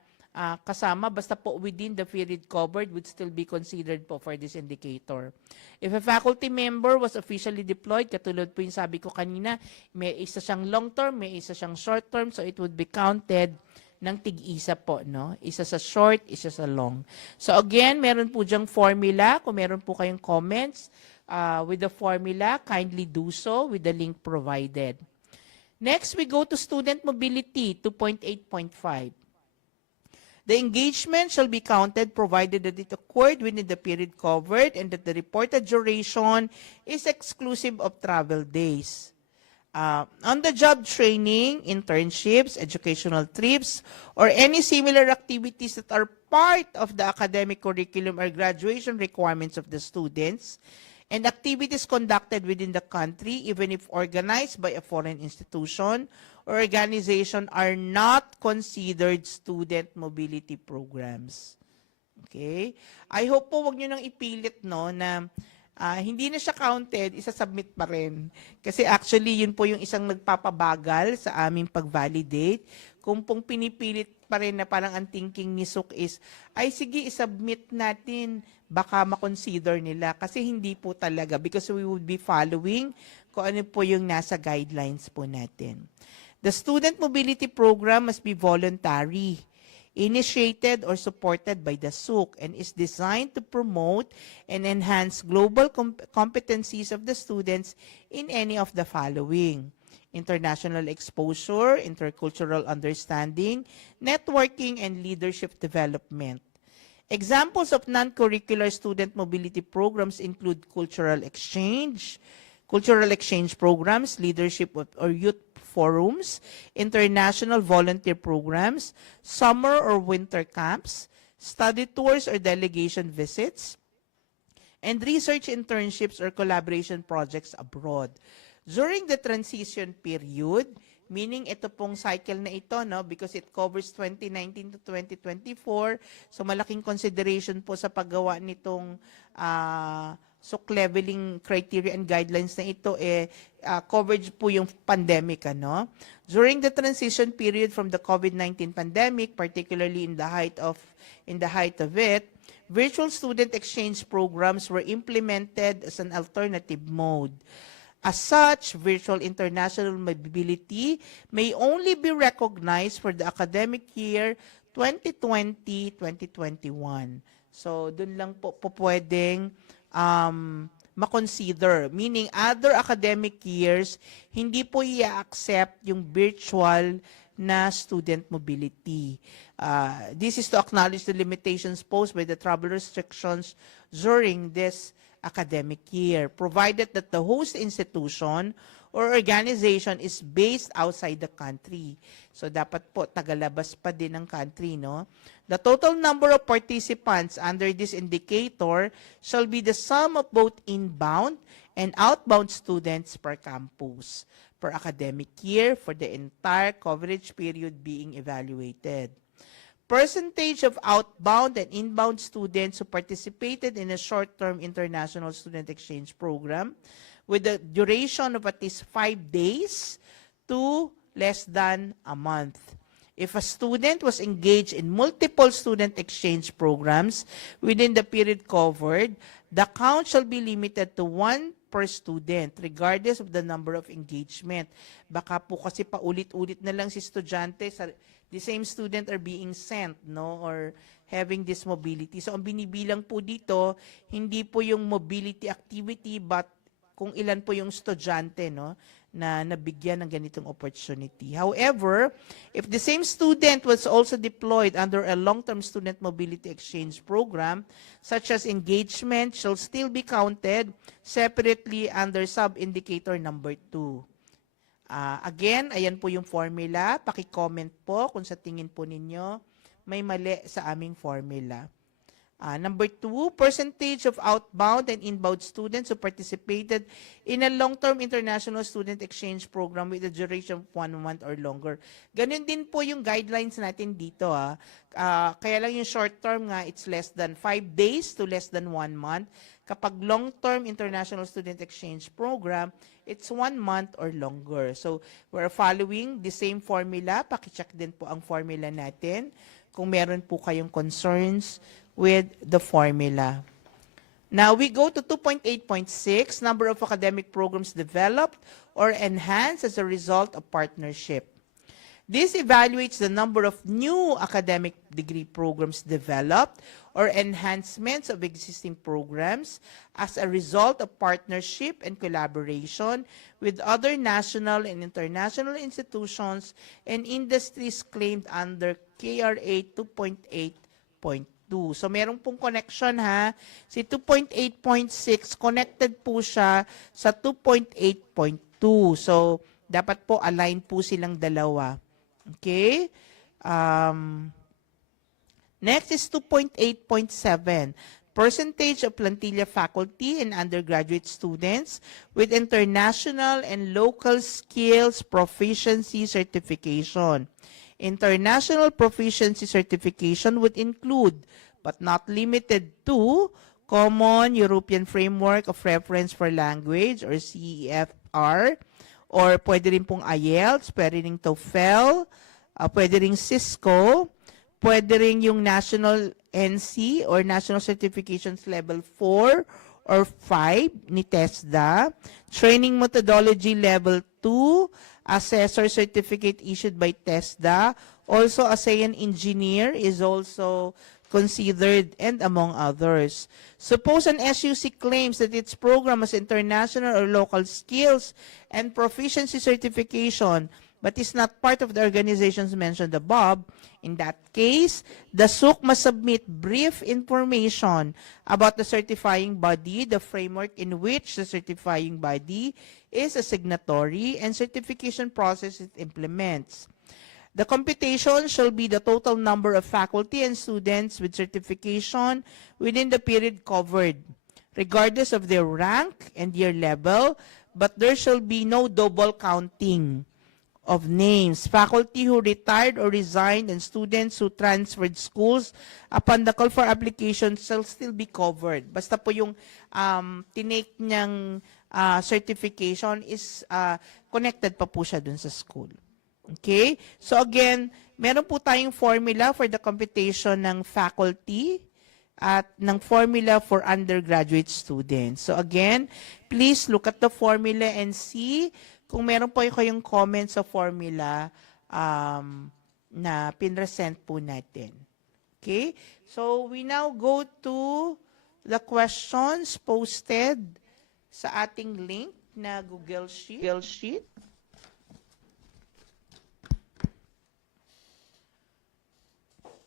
kasama, basta po within the period covered would still be considered po for this indicator. If a faculty member was officially deployed, katulad po yung sabi ko kanina, may isa siyang long-term, may isa siyang short-term, so it would be counted ng tig-isa po, Isa sa short, isa sa long. So again, meron po diyang formula. Kung meron po kayong comments with the formula, kindly do so with the link provided. Next, we go to student mobility, 2.8.5. The engagement shall be counted provided that it occurred within the period covered and that the reported duration is exclusive of travel days. On-the-job training, internships, educational trips, or any similar activities that are part of the academic curriculum or graduation requirements of the students, and activities conducted within the country, even if organized by a foreign institution or organization, are not considered student mobility programs. Okay? I hope po wag nyo nang ipilit na hindi na siya counted, isa-submit pa rin. Kasi actually, yun po yung isang nagpapabagal sa aming pag-validate. Kung pong pinipilit pa rin na parang ang thinking ni Suk is, ay sige, isubmit natin, baka makonsider nila. Kasi hindi po talaga, because we would be following kung ano po yung nasa guidelines po natin. The student mobility program must be voluntary, initiated or supported by the SUC, and is designed to promote and enhance global competencies of the students in any of the following: international exposure, intercultural understanding, networking, and leadership development. Examples of non-curricular student mobility programs include cultural exchange programs, leadership or youth forums, international volunteer programs, summer or winter camps, study tours or delegation visits, and research internships or collaboration projects abroad. During the transition period, meaning ito pong cycle na ito, no, because it covers 2019 to 2024, so malaking consideration po sa paggawa nitong SOC leveling criteria and guidelines na ito, coverage po yung pandemic, ano. During the transition period from the COVID-19 pandemic, particularly in the height of it, virtual student exchange programs were implemented as an alternative mode. As such, virtual international mobility may only be recognized for the academic year 2020-2021. So, dun lang po pwedeng makonsider. Meaning, other academic years, hindi po i-accept yung virtual na student mobility. This is to acknowledge the limitations posed by the travel restrictions during this academic year, provided that the host institution or organization is based outside the country. So, dapat po tagalabas pa din ng country, no? The total number of participants under this indicator shall be the sum of both inbound and outbound students per campus per academic year for the entire coverage period being evaluated. Percentage of outbound and inbound students who participated in a short-term international student exchange program with a duration of at least 5 days to less than a month. If a student was engaged in multiple student exchange programs within the period covered, the count shall be limited to 1 per student regardless of the number of engagement. Baka po kasi paulit-ulit na lang si estudyante, the same student are being sent, no, or having this mobility. So, ang binibilang po dito, hindi po yung mobility activity, but kung ilan po yung estudyante, no, na nabigyan ng ganitong opportunity. However, if the same student was also deployed under a long-term student mobility exchange program, such as engagement shall still be counted separately under sub-indicator number 2. Again, ayan po yung formula. Paki-comment po kung sa tingin po ninyo may mali sa aming formula. Number 2, percentage of outbound and inbound students who participated in a long-term international student exchange program with a duration of 1 month or longer. Ganun din po yung guidelines natin dito. Kaya lang yung short-term nga, it's less than 5 days to less than 1 month. Kapag long-term international student exchange program, it's 1 month or longer. So, we're following the same formula. Pakicheck din po ang formula natin kung meron po kayong concerns with the formula. Now, we go to 2.8.6, number of academic programs developed or enhanced as a result of partnership. This evaluates the number of new academic degree programs developed or enhancements of existing programs as a result of partnership and collaboration with other national and international institutions and industries claimed under KRA 2.8.2. So, merong pong connection, ha. Si 2.8.6, connected po siya sa 2.8.2. So, dapat po align po silang dalawa. Okay? Next is 2.8.7. Percentage of plantilla faculty and undergraduate students with international and local skills proficiency certification. International proficiency certification would include, but not limited to, Common European Framework of Reference for Language or CEFR, or pwede rin pong IELTS, pwede rin TOEFL, pwede rin Cisco, pwede rin yung National NC or National Certifications Level 4 or 5 ni TESDA, Training Methodology Level 2, Assessor Certificate issued by TESDA, also ASEAN Engineer is also considered, and among others. Suppose an SUC claims that its program has international or local skills and proficiency certification but is not part of the organizations mentioned above, in that case, the SUC must submit brief information about the certifying body, the framework in which the certifying body is a signatory, and certification process it implements. The computation shall be the total number of faculty and students with certification within the period covered, regardless of their rank and year level, but there shall be no double counting of names. Faculty who retired or resigned and students who transferred schools upon the call for application shall still be covered. Basta po yung tinake niyang certification is connected pa po siya dun sa school. Okay? So again, meron po tayong formula for the computation ng faculty at ng formula for undergraduate students. So again, please look at the formula and see kung meron po kayong comments sa formula na pinresent po natin. Okay? So we now go to the questions posted sa ating link na Google Sheet.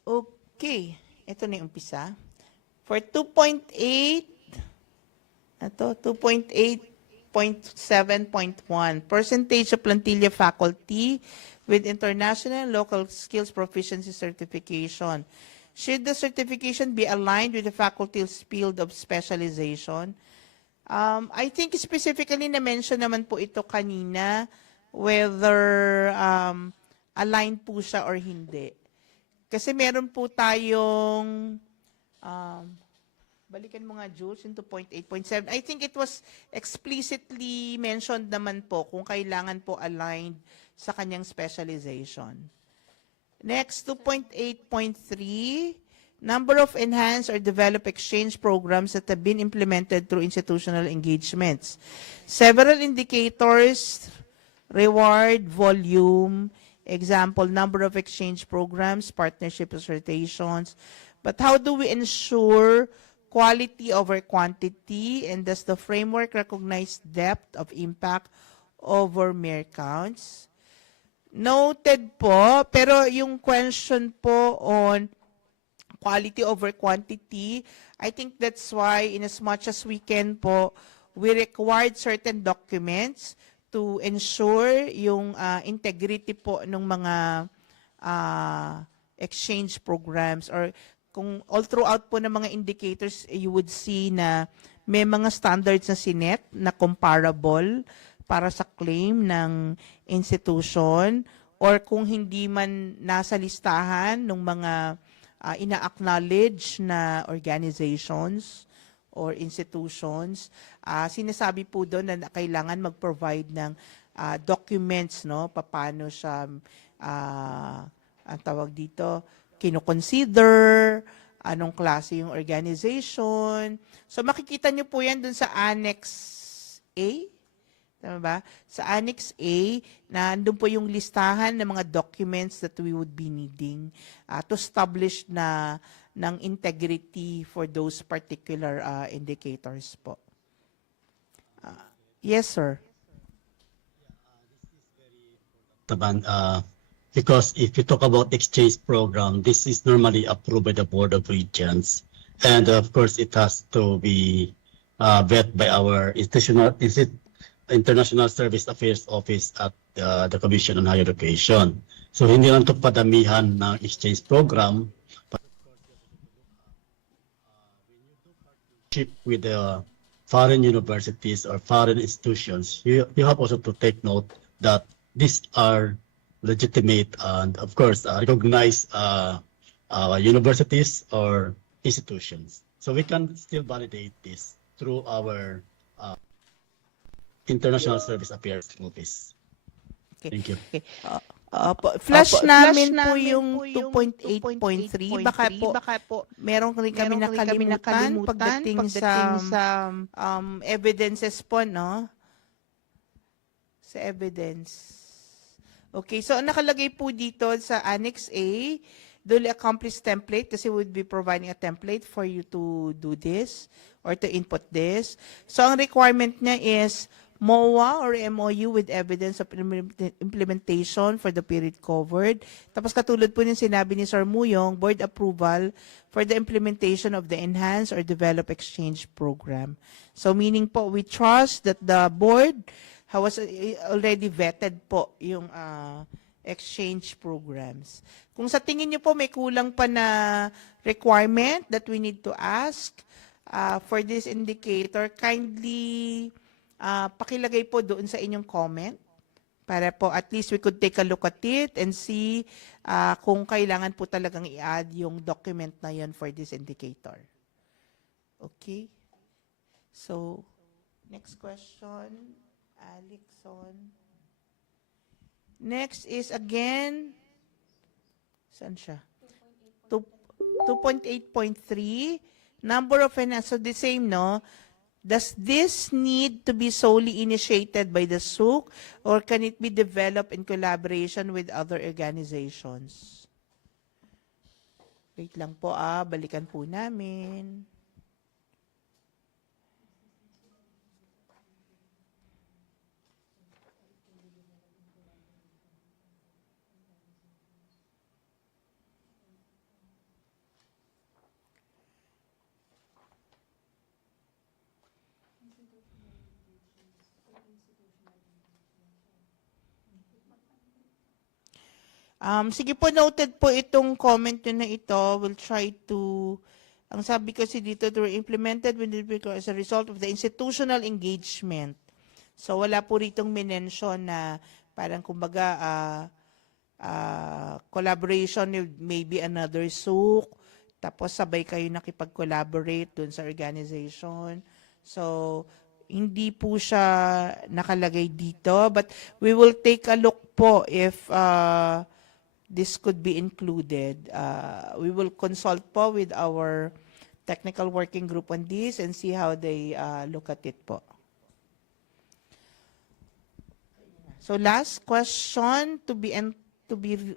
Okay, ito na yung umpisa. For 2.8, ito, 2.8.7.1, percentage of plantilla faculty with international and local skills proficiency certification. Should the certification be aligned with the faculty's field of specialization? I think specifically na-mention naman po ito kanina, whether aligned po siya or hindi. Kasi meron po tayong, balikan mo nga Jules, yung 2.8.7. I think it was explicitly mentioned naman po kung kailangan po aligned sa kanyang specialization. Next, 2.8.3, number of enhanced or developed exchange programs that have been implemented through institutional engagements. Several indicators, reward, volume, example, number of exchange programs, partnership rotations. But how do we ensure quality over quantity, and does the framework recognize depth of impact over mere counts? Noted po, pero yung question po on quality over quantity, I think that's why in as much as we can po, we required certain documents to ensure yung integrity po ng mga exchange programs, or kung all throughout po ng mga indicators, you would see na may mga standards na sinet na comparable para sa claim ng institution, or kung hindi man nasa listahan ng mga ina-acknowledge na organizations or institutions, sinasabi po doon na kailangan mag-provide ng documents, no, paano siya, ang tawag dito, kino-consider, anong klase yung organization. So makikita nyo po yan doon sa Annex A, tama ba? Sa Annex A, nandun po yung listahan ng mga documents that we would be needing to establish na ng integrity for those particular indicators po. Yes, sir. Because if you talk about exchange program, this is normally approved by the Board of Regents. And of course, it has to be vetted by our International Service Affairs Office at the Commission on Higher Education. So hindi lang ito padamihan ng exchange program, with the foreign universities or foreign institutions, you have also to take note that these are legitimate and, of course, recognized universities or institutions. So we can still validate this through our International Service Affairs Office. Okay. Thank you. Okay. Flash namin po yung 2.8.3. Baka po meron rin kami nakalimutan pagdating sa evidences po, no? Sa evidence. Okay, so nakalagay po dito sa Annex A, duly accomplished template, kasi we would be providing a template for you to do this or to input this. So ang requirement niya is MOA or MOU with evidence of implementation for the period covered. Tapos katulad po ng sinabi ni Sir Muyong, board approval for the implementation of the Enhance or Develop Exchange Program. So meaning po, we trust that the board was already vetted po yung exchange programs. Kung sa tingin niyo po may kulang pa na requirement that we need to ask for this indicator, kindly pakilagay po doon sa inyong comment para po at least we could take a look at it and see kung kailangan po talagang i-add yung document na yun for this indicator. Okay? So, next question, Alexon. Next is again, saan siya? 2.8.3, number of finance, so the same, no? Does this need to be solely initiated by the SUC or can it be developed in collaboration with other organizations? Wait lang po balikan po namin. Sige po, noted po itong comment nyo na ito. We'll try to, ang sabi kasi dito, they were implemented as a result of the institutional engagement. So wala po ritong minention na parang kumbaga collaboration with maybe another SUC, tapos sabay kayo nakipag-collaborate dun sa organization. So hindi po siya nakalagay dito, but we will take a look po if this could be included. We will consult po with our technical working group on this and see how they look at it po. So last question to be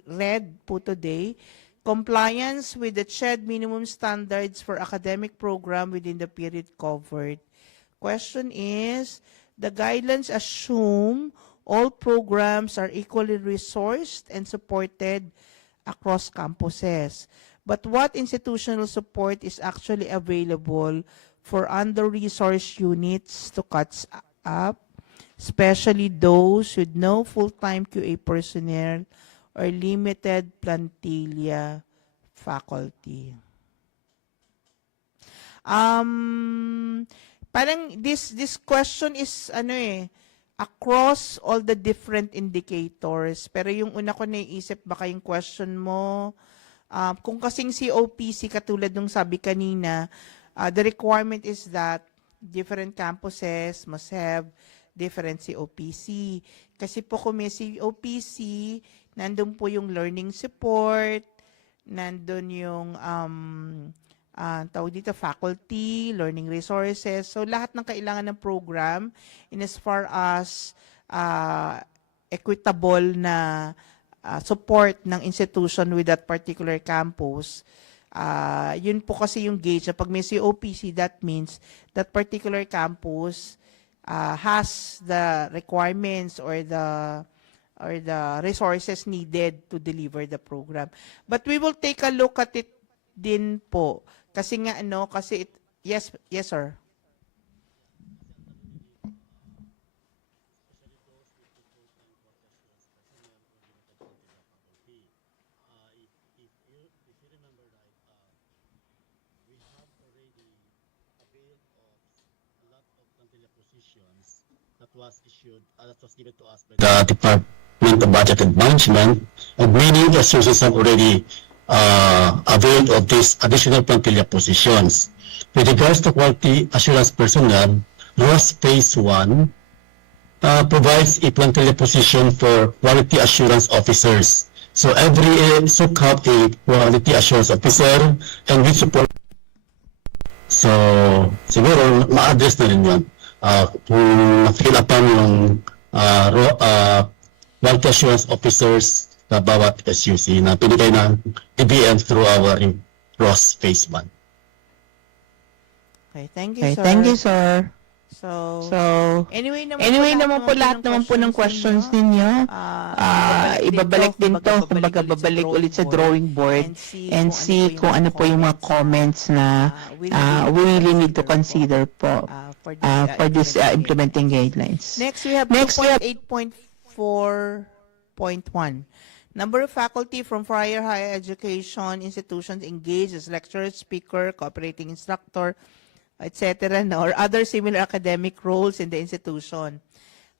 read po today, compliance with the CHED minimum standards for academic program within the period covered. Question is, the guidelines assume all programs are equally resourced and supported across campuses. But what institutional support is actually available for under-resourced units to catch up, especially those with no full-time QA personnel or limited plantilla faculty? Parang this question is across all the different indicators. Pero yung una ko naiisip, baka yung question mo, kung kasing COPC, katulad nung sabi kanina, the requirement is that different campuses must have different COPC. Kasi po kung may COPC, nandun po yung learning support, nandun yung tawag dito, faculty, learning resources. So, lahat ng kailangan ng program in as far as equitable na support ng institution with that particular campus, yun po kasi yung gauge. Pag may COPC, that means that particular campus has the requirements or the resources needed to deliver the program. But we will take a look at it din po. Kasi nga yes sir. That was issued, that was given to us by the Department of Budget and Management, and many resources have already availed of these additional plantilla positions. With regards to quality assurance personnel, ROS Phase 1 provides a plantilla position for quality assurance officers. So every SUC have a quality assurance officer and we support. So siguro ma-address na rin yun. Kung na-fill upan yung quality assurance officers na bawat SUC na pinigay ng DBM through our ROS Phase 1. Okay, thank you, sir. Thank you, sir. So, anyway naman po lahat naman po ng questions ninyo, ibabalik din to, kumbaga babalik ulit sa drawing board and see kung ano po yung mga comments na we really need to consider po for this implementing guidelines. Next, we have 2.8.4.1. Number of faculty from prior higher education institutions engaged as lecturer, speaker, cooperating instructor, etc., or other similar academic roles in the institution.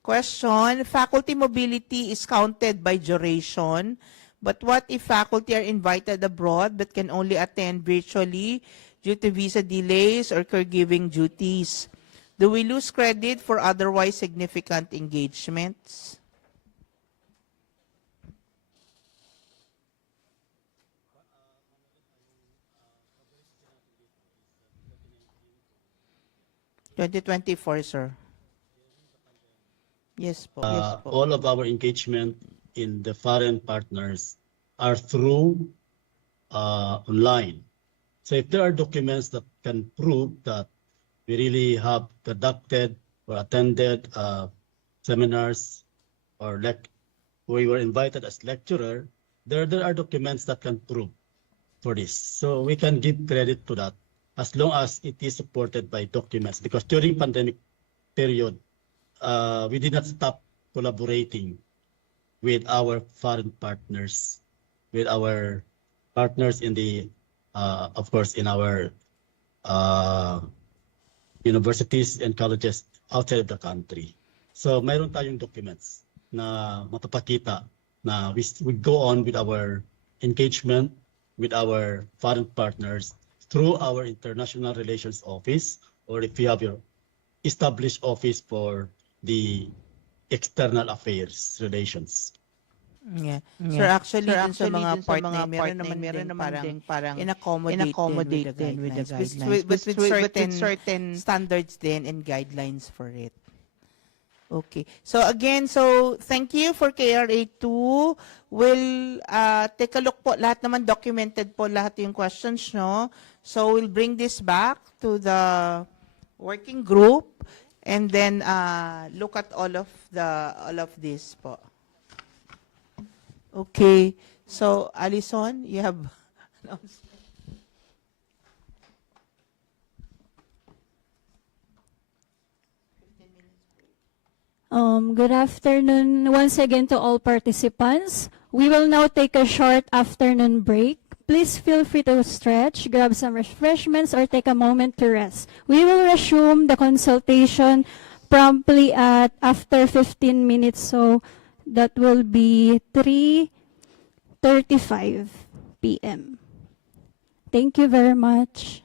Question, faculty mobility is counted by duration, but what if faculty are invited abroad but can only attend virtually due to visa delays or caregiving duties? Do we lose credit for otherwise significant engagements? (2024), sir. Yes po. All of our engagement in the foreign partners are through online. So if there are documents that can prove that we really have conducted or attended seminars or we were invited as lecturer, there are documents that can prove for this. So we can give credit to that as long as it is supported by documents, because during pandemic period, we did not stop collaborating with our foreign partners, with our partners in the, of course, in our universities and colleges outside of the country. So mayroon tayong documents na mapapakita na we go on with our engagement with our foreign partners through our international relations office, or if you have your established office for the external affairs relations. Yeah. Sir, actually, dun sa mga part na meron naman parang in-accommodate din with the guidelines. With certain standards din and guidelines for it. Okay. So again, thank you for KRA 2. We'll take a look po. Lahat naman documented po lahat yung questions, no? So we'll bring this back to the working group and then look at all of this po. Okay. So Alison, you have Good afternoon once again to all participants. We will now take a short afternoon break. Please feel free to stretch, grab some refreshments, or take a moment to rest. We will resume the consultation promptly at after 15 minutes, so that will be 3:35 p.m. Thank you very much.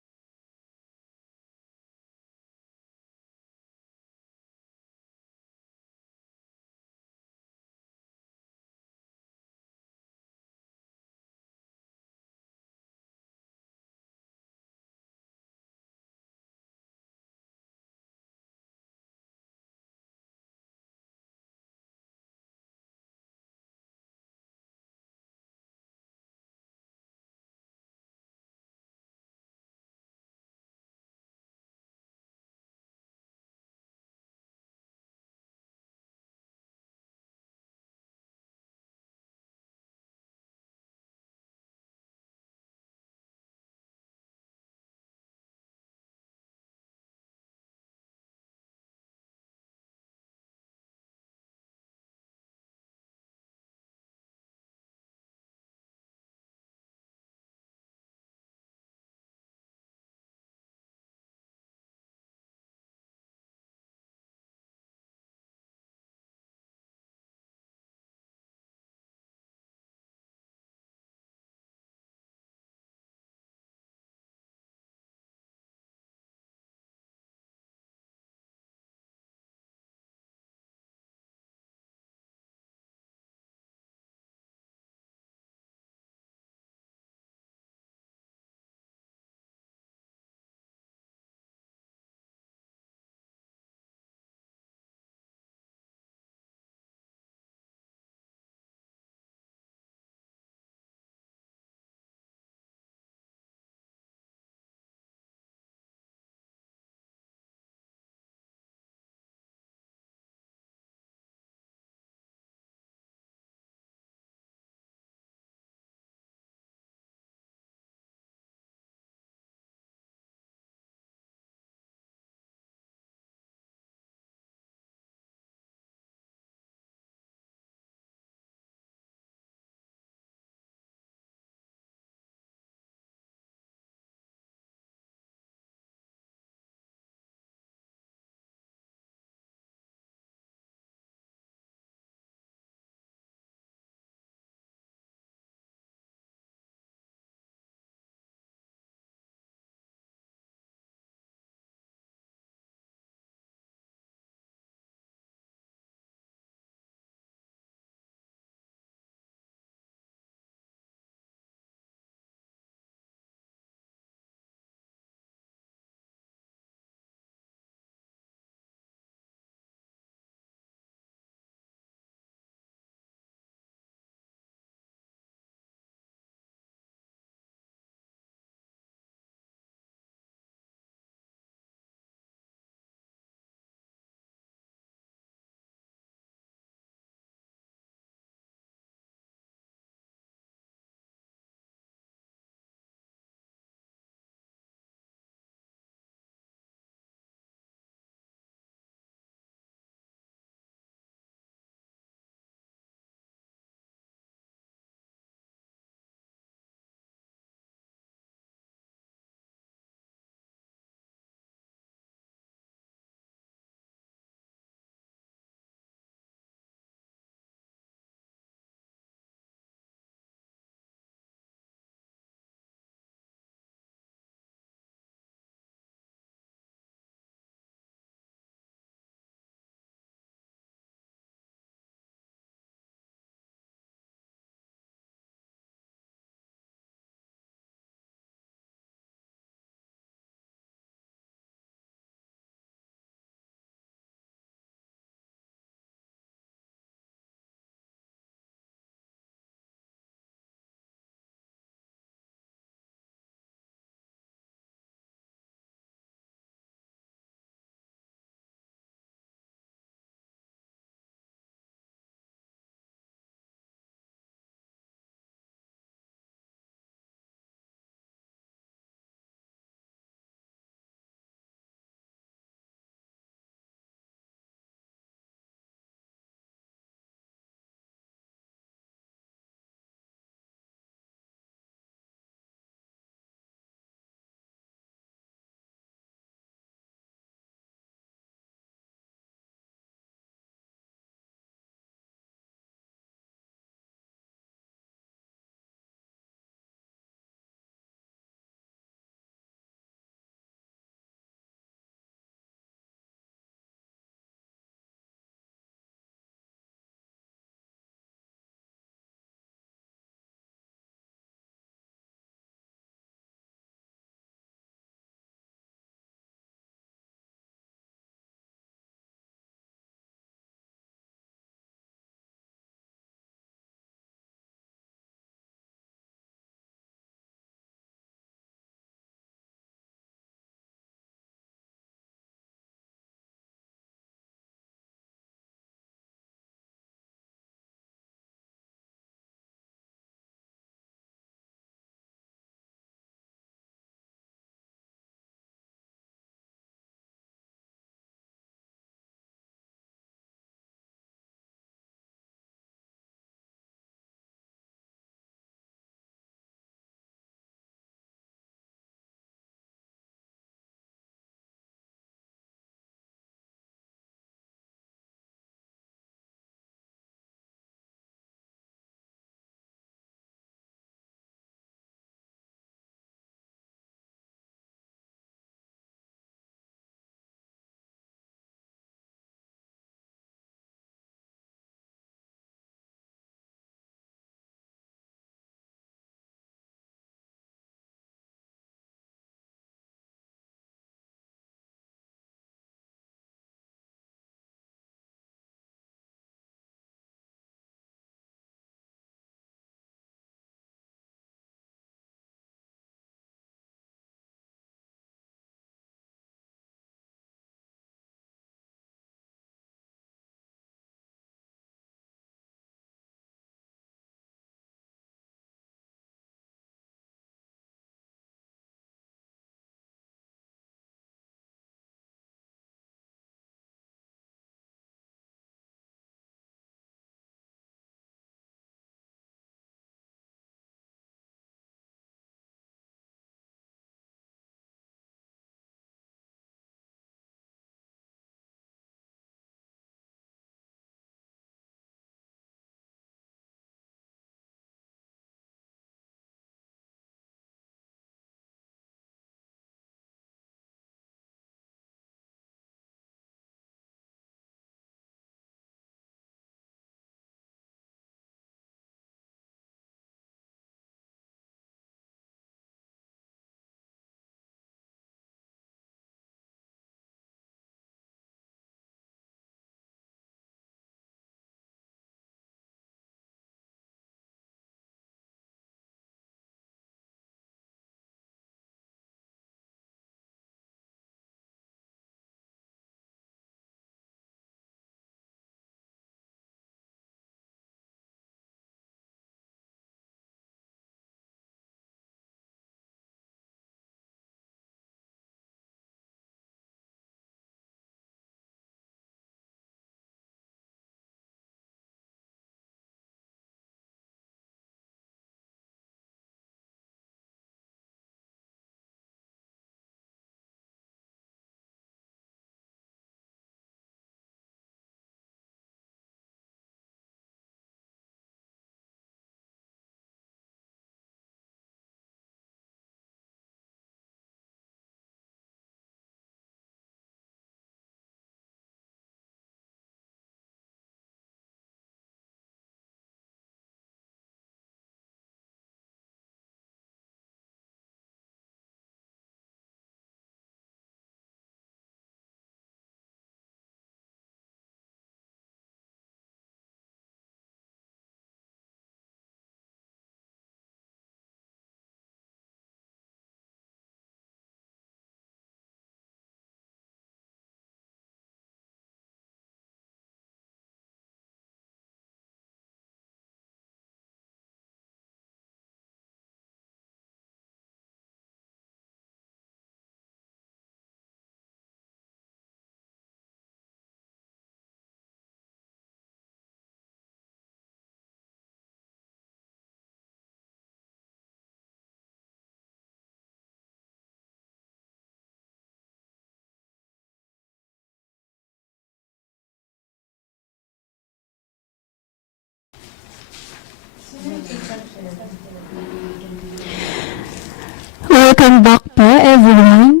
Welcome back po, everyone.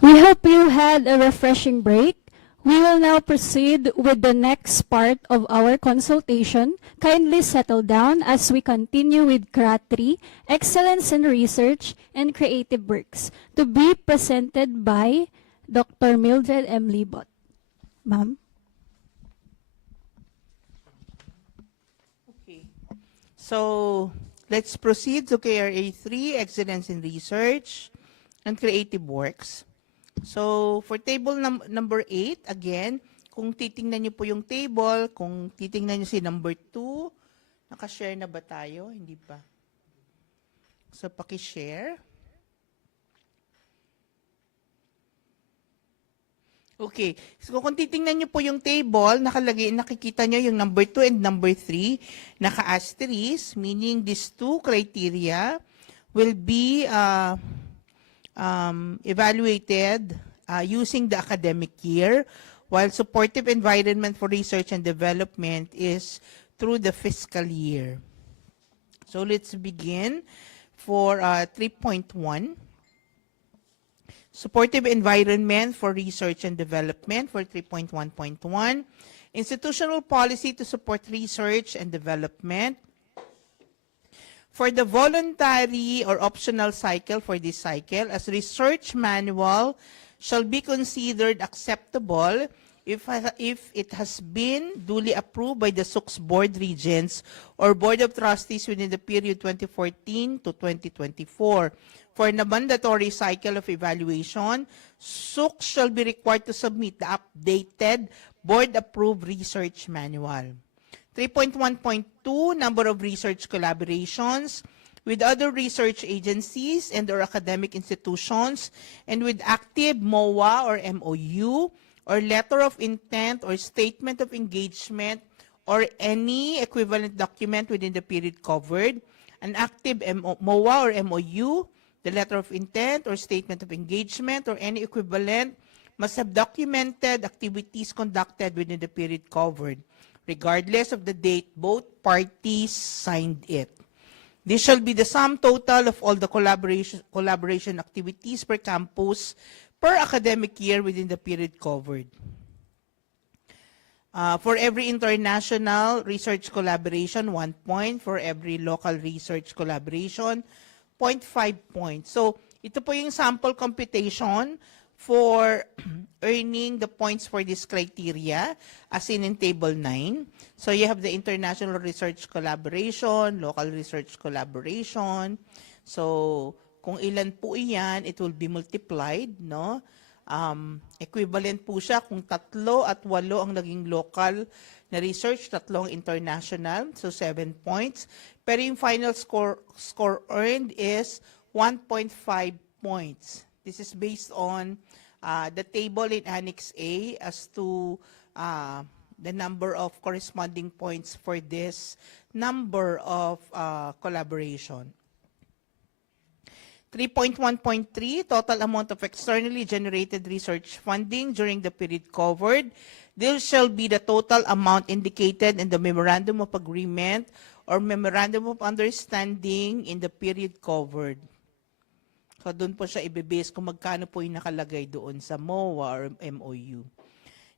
We hope you had a refreshing break. We will now proceed with the next part of our consultation. Kindly settle down as we continue with CRA3, Excellence in Research and Creative Works, to be presented by Dr. Mildred M. Libot. Ma'am. Okay. So, let's proceed to KRA3, Excellence in Research and Creative Works. So, for table number 8, again, kung titingnan niyo po yung table, kung titingnan niyo si number 2, nakashare na ba tayo? Hindi pa. So, pakishare. Okay. So, kung titingnan niyo po yung table, nakalagay, nakikita niyo yung number 2 and number 3, naka-asterisk, meaning these two criteria will be evaluated using the academic year, while supportive environment for research and development is through the fiscal year. So let's begin for 3.1. Supportive environment for research and development for 3.1.1. Institutional policy to support research and development. For the voluntary or optional cycle for this cycle, as research manual shall be considered acceptable if it has been duly approved by the SUCS Board Regents or Board of Trustees within the period 2014 to 2024. For the mandatory cycle of evaluation, SUCS shall be required to submit the updated board-approved research manual. 3.1.2, number of research collaborations with other research agencies and or academic institutions and with active MOA or MOU or letter of intent or statement of engagement or any equivalent document within the period covered. An active MOA or MOU, the letter of intent or statement of engagement or any equivalent must have documented activities conducted within the period covered, regardless of the date both parties signed it. This shall be the sum total of all the collaboration activities per campus per academic year within the period covered. For every international research collaboration, 1 point. For every local research collaboration, 0.5 points. So, ito po yung sample computation for earning the points for this criteria, as in table 9. So you have the international research collaboration, local research collaboration. So kung ilan po iyan, it will be multiplied, no? Equivalent po siya kung 3 at 8 ang naging local na research, 3 ang international, so 7 points. Pero yung final score earned is 1.5 points. This is based on the table in Annex A as to the number of corresponding points for this number of collaboration. 3.1.3, total amount of externally generated research funding during the period covered. This shall be the total amount indicated in the Memorandum of Agreement or Memorandum of Understanding in the period covered. So, doon po siya ibibase kung magkano po yung nakalagay doon sa MOA or MOU.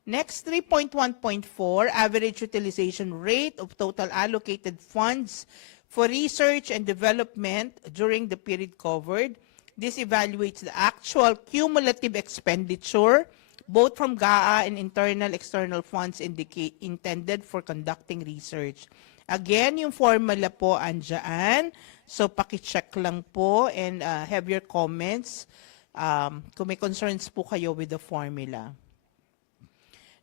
Next, 3.1.4, average utilization rate of total allocated funds for research and development during the period covered. This evaluates the actual cumulative expenditure, both from GAA and internal external funds intended for conducting research. Again, yung formula po andyan. So, pakicheck lang po and have your comments kung may concerns po kayo with the formula.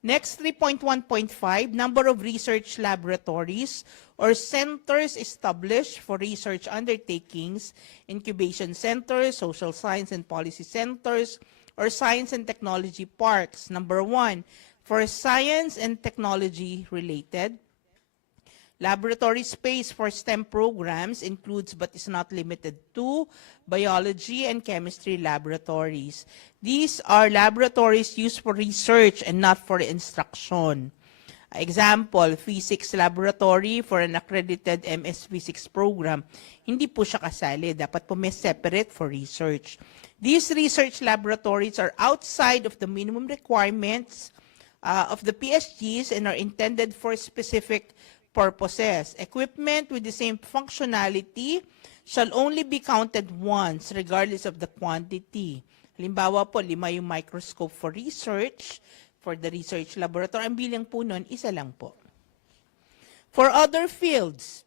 Next, 3.1.5, number of research laboratories or centers established for research undertakings, incubation centers, social science and policy centers, or science and technology parks. Number 1, for science and technology related. Laboratory space for STEM programs includes but is not limited to biology and chemistry laboratories. These are laboratories used for research and not for instruction. Example, physics laboratory for an accredited MS Physics program. Hindi po siya kasali. Dapat po may separate for research. These research laboratories are outside of the minimum requirements of the PSGs and are intended for specific purposes. Equipment with the same functionality shall only be counted once regardless of the quantity. Halimbawa po, 5 yung microscope for research, for the research laboratory. Ang bilang po nun, 1 lang po. For other fields,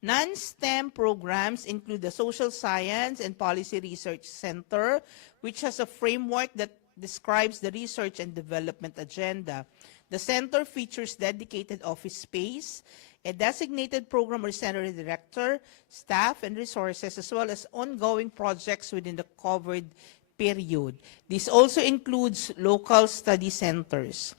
non-STEM programs include the Social Science and Policy Research Center, which has a framework that describes the research and development agenda. The center features dedicated office space, a designated program or center director, staff, and resources, as well as ongoing projects within the covered period. This also includes local study centers.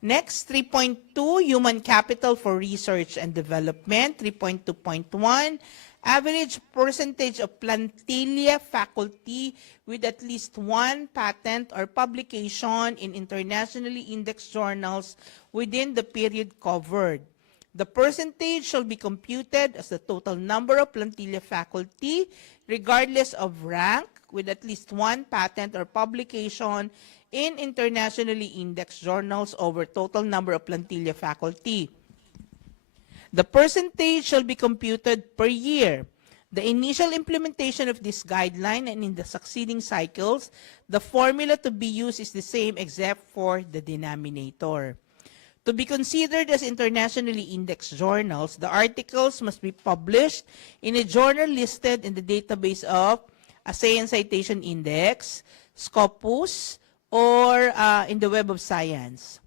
Next, 3.2, Human Capital for Research and Development. 3.2.1, average percentage of plantilla faculty with at least 1 patent or publication in internationally indexed journals within the period covered. The percentage shall be computed as the total number of plantilla faculty, regardless of rank, with at least 1 patent or publication in internationally indexed journals over total number of plantilla faculty. The percentage shall be computed per year. The initial implementation of this guideline and in the succeeding cycles, the formula to be used is the same except for the denominator. To be considered as internationally indexed journals, the articles must be published in a journal listed in the database of ASEAN Citation Index, Scopus, or in the Web of Science.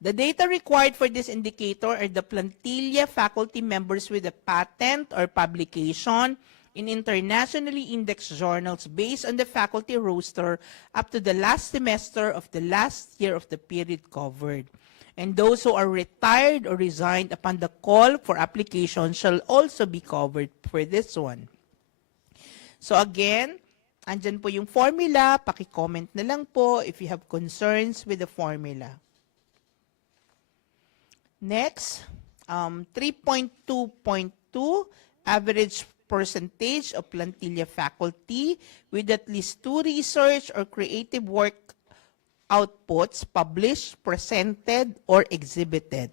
The data required for this indicator are the plantilla faculty members with a patent or publication in internationally indexed journals based on the faculty roster up to the last semester of the last year of the period covered. And those who are retired or resigned upon the call for application shall also be covered for this one. So again, andyan po yung formula. Paki-comment na lang po if you have concerns with the formula. Next, 3.2.2, average percentage of plantilla faculty with at least 2 research or creative work outputs published, presented, or exhibited.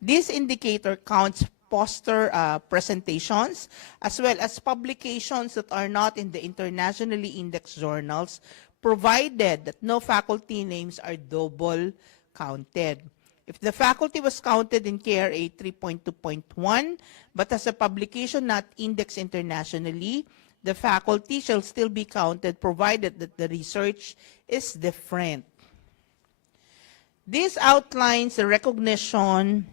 This indicator counts poster presentations as well as publications that are not in the internationally indexed journals, provided that no faculty names are double counted. If the faculty was counted in KRA 3.2.1 but has a publication not indexed internationally, the faculty shall still be counted provided that the research is different. This outlines the recognition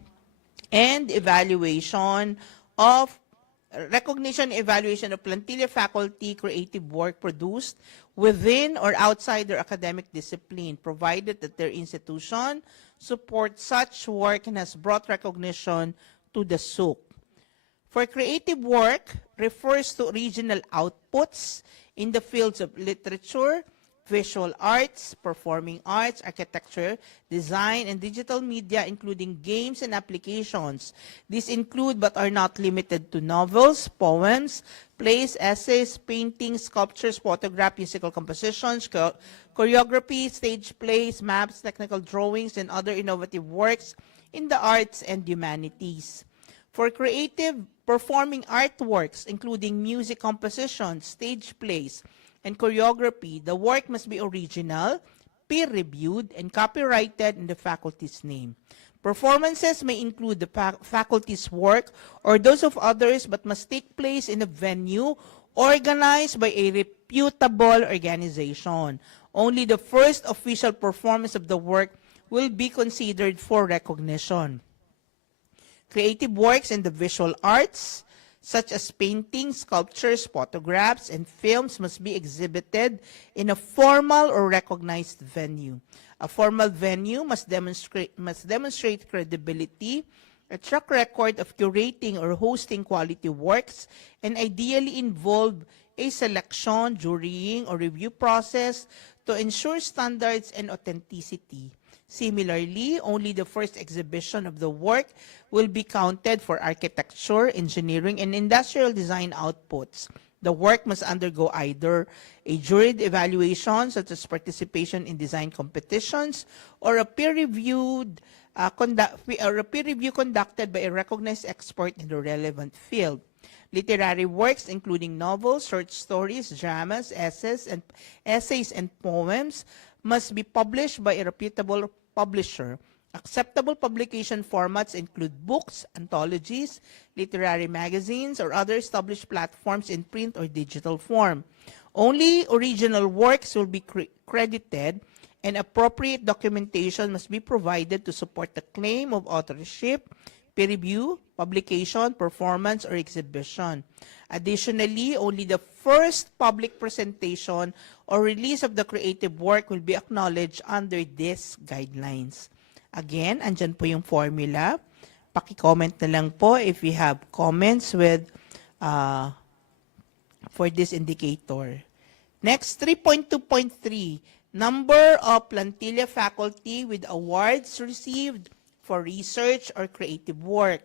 and evaluation of plantilla faculty creative work produced within or outside their academic discipline, provided that their institution supports such work and has brought recognition to the SUC. For creative work refers to original outputs in the fields of literature, visual arts, performing arts, architecture, design, and digital media, including games and applications. These include but are not limited to novels, poems, plays, essays, paintings, sculptures, photograph, musical compositions, choreography, stage plays, maps, technical drawings, and other innovative works in the arts and humanities. For creative performing artworks, including music compositions, stage plays, and choreography, the work must be original, peer-reviewed, and copyrighted in the faculty's name. Performances may include the faculty's work or those of others but must take place in a venue organized by a reputable organization. Only the first official performance of the work will be considered for recognition. Creative works in the visual arts, such as paintings, sculptures, photographs, and films must be exhibited in a formal or recognized venue. A formal venue must demonstrate credibility, a track record of curating or hosting quality works, and ideally involve a selection, jurying, or review process to ensure standards and authenticity. Similarly, only the first exhibition of the work will be counted for architecture, engineering, and industrial design outputs. The work must undergo either a juried evaluation, such as participation in design competitions, or a peer review conducted by a recognized expert in the relevant field. Literary works, including novels, short stories, dramas, essays, and poems, must be published by a reputable publisher. Acceptable publication formats include books, anthologies, literary magazines, or other established platforms in print or digital form. Only original works will be credited, and appropriate documentation must be provided to support the claim of authorship, peer review, publication, performance, or exhibition. Additionally, only the first public presentation or release of the creative work will be acknowledged under these guidelines. Again, andyan po yung formula. Paki-comment na lang po if you have comments with for this indicator. Next, 3.2.3, number of plantilla faculty with awards received for research or creative work.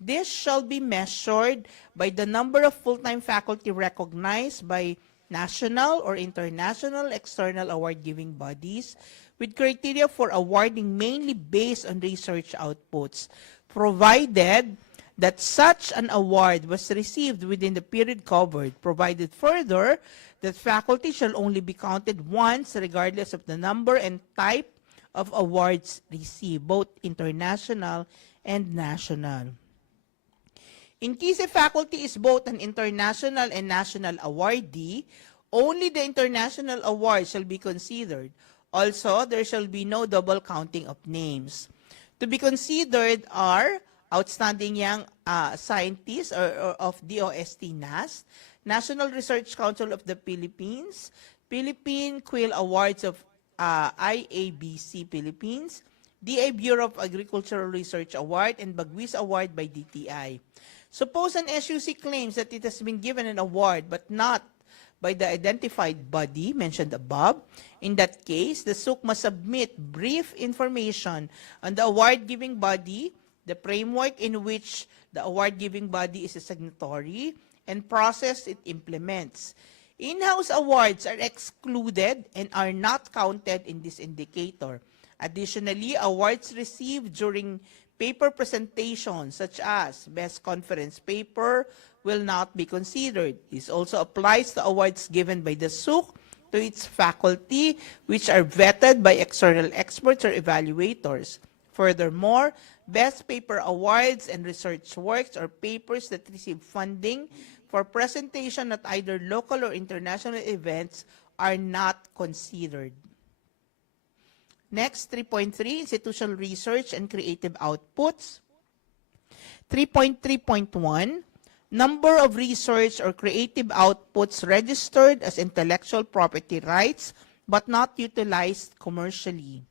This shall be measured by the number of full-time faculty recognized by national or international external award-giving bodies, with criteria for awarding mainly based on research outputs, provided that such an award was received within the period covered, provided further that faculty shall only be counted once regardless of the number and type of awards received, both international and national. In case a faculty is both an international and national awardee, only the international award shall be considered. Also, there shall be no double counting of names. To be considered are outstanding young scientists or of DOST-NAS, National Research Council of the Philippines, Philippine Quill Awards of IABC Philippines, DA Bureau of Agricultural Research Award, and Bagwis Award by DTI. Suppose an SUC claims that it has been given an award but not by the identified body mentioned above. In that case, the SUC must submit brief information on the award-giving body, the framework in which the award-giving body is a signatory, and process it implements. In-house awards are excluded and are not counted in this indicator. Additionally, awards received during paper presentations, such as Best Conference Paper, will not be considered. This also applies to awards given by the SUC to its faculty, which are vetted by external experts or evaluators. Furthermore, Best Paper Awards and research works or papers that receive funding for presentation at either local or international events are not considered. Next, 3.3, institutional research and creative outputs. 3.3.1, number of research or creative outputs registered as intellectual property rights but not utilized commercially.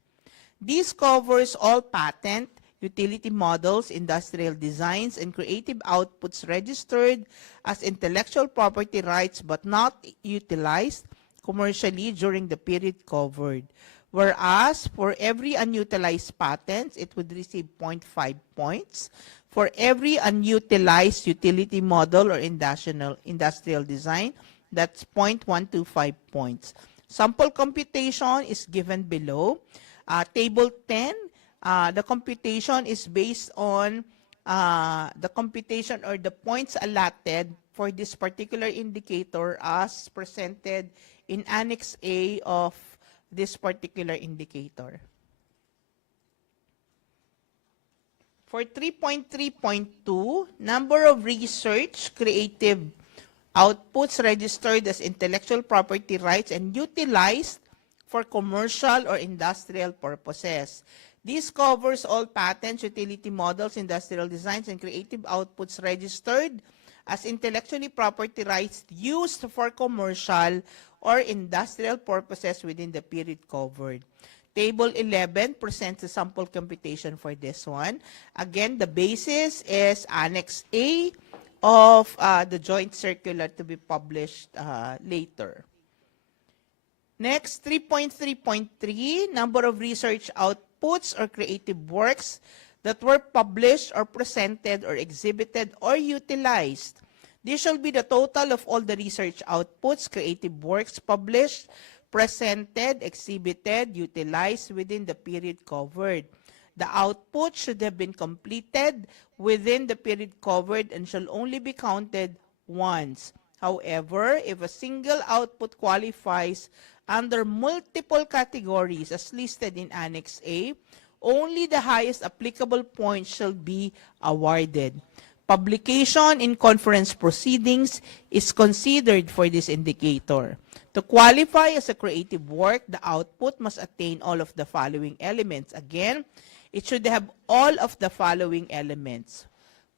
This covers all patent, utility models, industrial designs, and creative outputs registered as intellectual property rights but not utilized commercially during the period covered. Whereas, for every unutilized patent, it would receive 0.5 points. For every unutilized utility model or industrial design, that's 0.125 points. Sample computation is given below. Table 10, the computation is based on the computation or the points allotted for this particular indicator as presented in Annex A of this particular indicator. For 3.3.2, number of research creative outputs registered as intellectual property rights and utilized for commercial or industrial purposes. This covers all patents, utility models, industrial designs, and creative outputs registered as intellectually property rights used for commercial or industrial purposes within the period covered. Table 11 presents a sample computation for this one. Again, the basis is Annex A of the joint circular to be published later. Next, 3.3.3, number of research outputs outputs or creative works that were published or presented or exhibited or utilized. This shall be the total of all the research outputs, creative works published, presented, exhibited, utilized within the period covered. The output should have been completed within the period covered and shall only be counted once. However, if a single output qualifies under multiple categories as listed in Annex A, only the highest applicable point shall be awarded. Publication in conference proceedings is considered for this indicator. To qualify as a creative work, the output must attain all of the following elements. Again, it should have all of the following elements.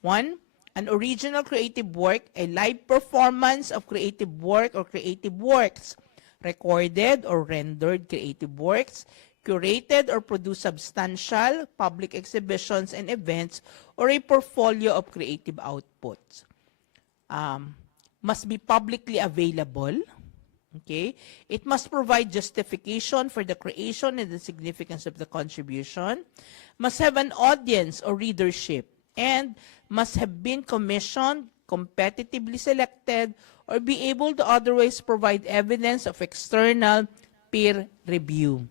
1. An original creative work, a live performance of creative work or creative works, recorded or rendered creative works, curated or produced substantial public exhibitions and events, or a portfolio of creative outputs. Must be publicly available. Okay? It must provide justification for the creation and the significance of the contribution, must have an audience or readership, and must have been commissioned, competitively selected, or be able to otherwise provide evidence of external peer review.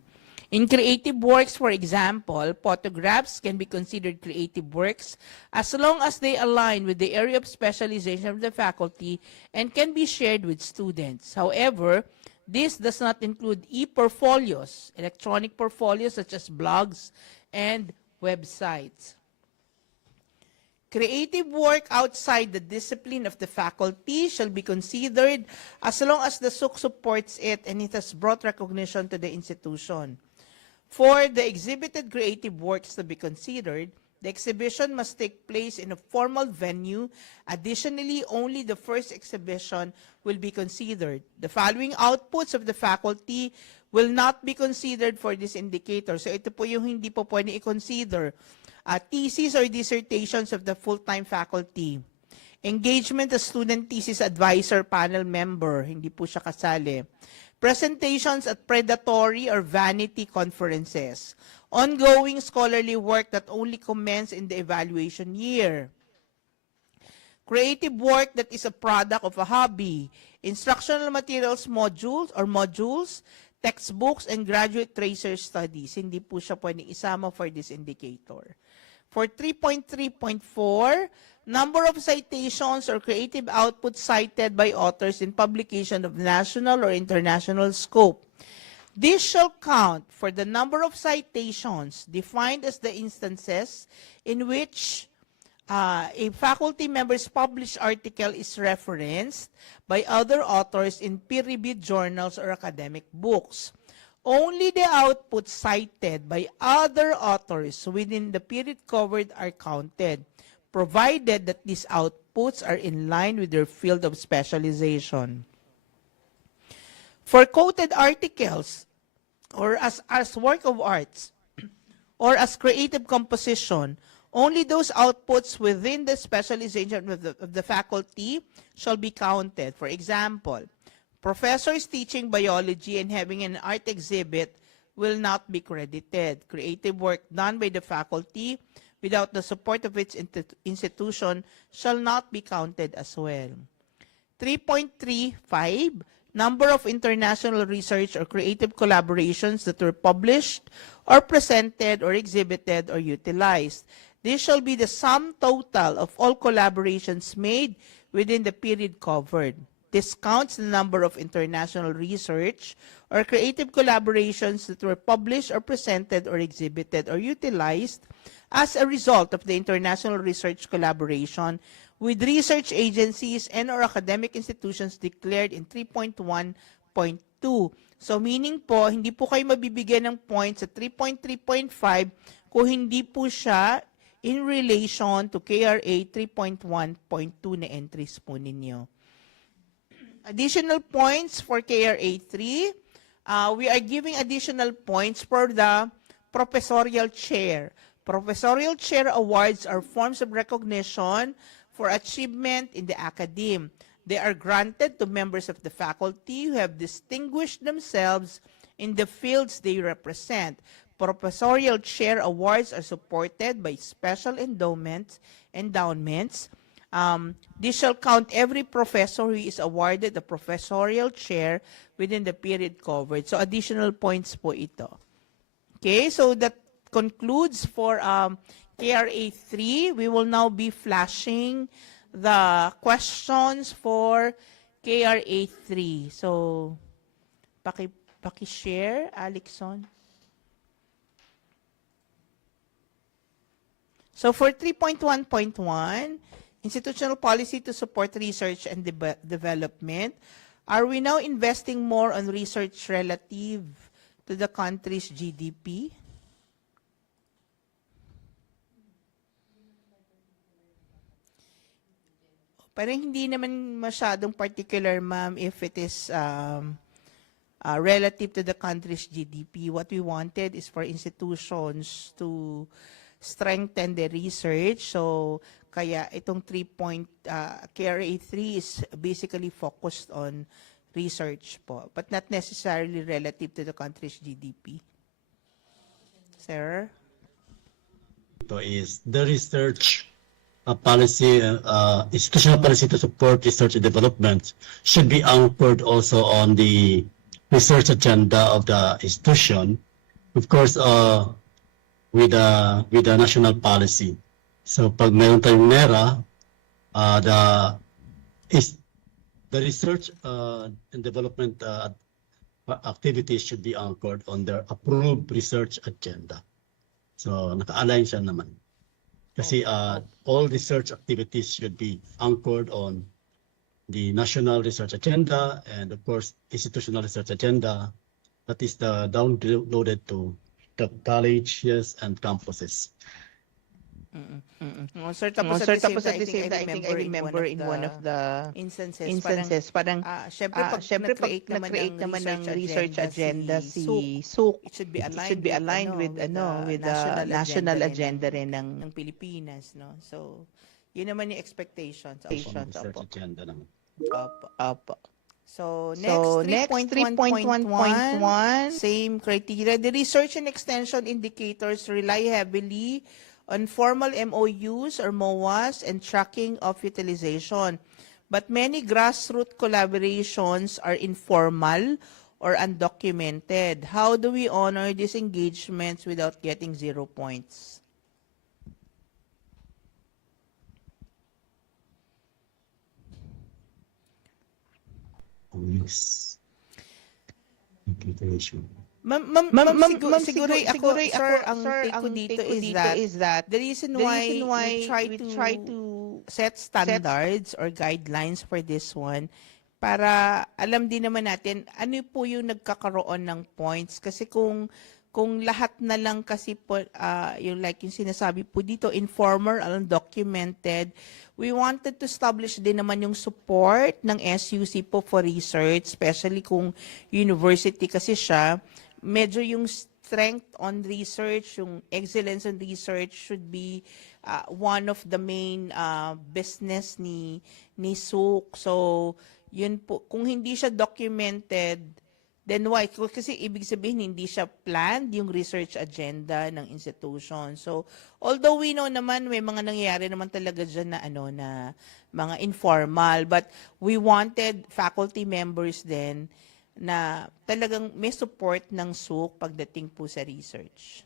In creative works, for example, photographs can be considered creative works as long as they align with the area of specialization of the faculty and can be shared with students. However, this does not include e-portfolios, electronic portfolios such as blogs and websites. Creative work outside the discipline of the faculty shall be considered as long as the SUC supports it and it has brought recognition to the institution. For the exhibited creative works to be considered, the exhibition must take place in a formal venue. Additionally, only the first exhibition will be considered. The following outputs of the faculty will not be considered for this indicator. So ito po yung hindi po pwede i-consider. Theses or dissertations of the full-time faculty. Engagement as student thesis advisor panel member, hindi po siya kasali. Presentations at predatory or vanity conferences. Ongoing scholarly work that only commence in the evaluation year. Creative work that is a product of a hobby. Instructional materials modules, textbooks, and graduate tracer studies. Hindi po siya pwedeng isama for this indicator. For 3.3.4, number of citations or creative output cited by authors in publication of national or international scope. This shall count for the number of citations defined as the instances in which a faculty member's published article is referenced by other authors in peer-reviewed journals or academic books. Only the outputs cited by other authors within the period covered are counted, provided that these outputs are in line with their field of specialization. For quoted articles, or as work of arts, or as creative composition, only those outputs within the specialization of the faculty shall be counted. For example, professors teaching biology and having an art exhibit will not be credited. Creative work done by the faculty without the support of its institution shall not be counted as well. 3.35, number of international research or creative collaborations that were published or presented or exhibited or utilized. This shall be the sum total of all collaborations made within the period covered. This counts the number of international research or creative collaborations that were published or presented or exhibited or utilized as a result of the international research collaboration with research agencies and or academic institutions declared in 3.1.2. So meaning po, hindi po kayo mabibigyan ng points sa 3.3.5 kung hindi po siya in relation to KRA 3.1.2 na entries po ninyo. Additional points for KRA 3, we are giving additional points for the professorial chair. Professorial chair awards are forms of recognition for achievement in the academe. They are granted to members of the faculty who have distinguished themselves in the fields they represent. Professorial chair awards are supported by special endowments. This shall count every professor who is awarded the professorial chair within the period covered. So additional points po ito. Okay, so that concludes for KRA 3. We will now be flashing the questions for KRA 3. So paki-share, Alexon. So for 3.1.1, institutional policy to support research and development, are we now investing more on research relative to the country's GDP? Parang hindi naman masyadong particular, ma'am, if it is relative to the country's GDP. What we wanted is for institutions to strengthen the research. So, kaya itong KRA 3 is basically focused on research po, but not necessarily relative to the country's GDP. Sir? Ito is the research policy, institutional policy to support research and development should be anchored also on the research agenda of the institution, of course, with the national policy. So pag mayroon tayong NERA, the research and development activities should be anchored on their approved research agenda. So naka-align siya naman. Kasi all research activities should be anchored on the national research agenda and of course institutional research agenda that is downloaded to the colleges and campuses. Sir, tapos at the same time, I think I remember in one of the instances, parang syempre pag nag-create naman ng research agenda si SUC, it should be aligned with the national agenda rin ng Pilipinas, no? So, yun naman yung expectations. Research agenda naman. Opo. So, next 3.1.1, same criteria. The research and extension indicators rely heavily on formal MOUs or MOAs and tracking of utilization. But many grassroots collaborations are informal or undocumented. How do we honor these engagements without getting 0 points? Yes. Computation. Siguro ako, sir, ang take ko dito is that the reason why we try to set standards or guidelines for this one para alam din naman natin ano po yung nagkakaroon ng points. Kasi kung lahat na lang kasi po, yung sinasabi po dito, informal, undocumented, we wanted to establish din naman yung support ng SUC po for research, especially kung university kasi siya, medyo yung strength on research, yung excellence on research should be one of the main business ni SUC. So, yun po, kung hindi siya documented, then why? Kasi ibig sabihin hindi siya planned yung research agenda ng institution. So, although we know naman may mga nangyayari naman talaga dyan na na mga informal, but we wanted faculty members then na talagang may support ng SUC pagdating po sa research.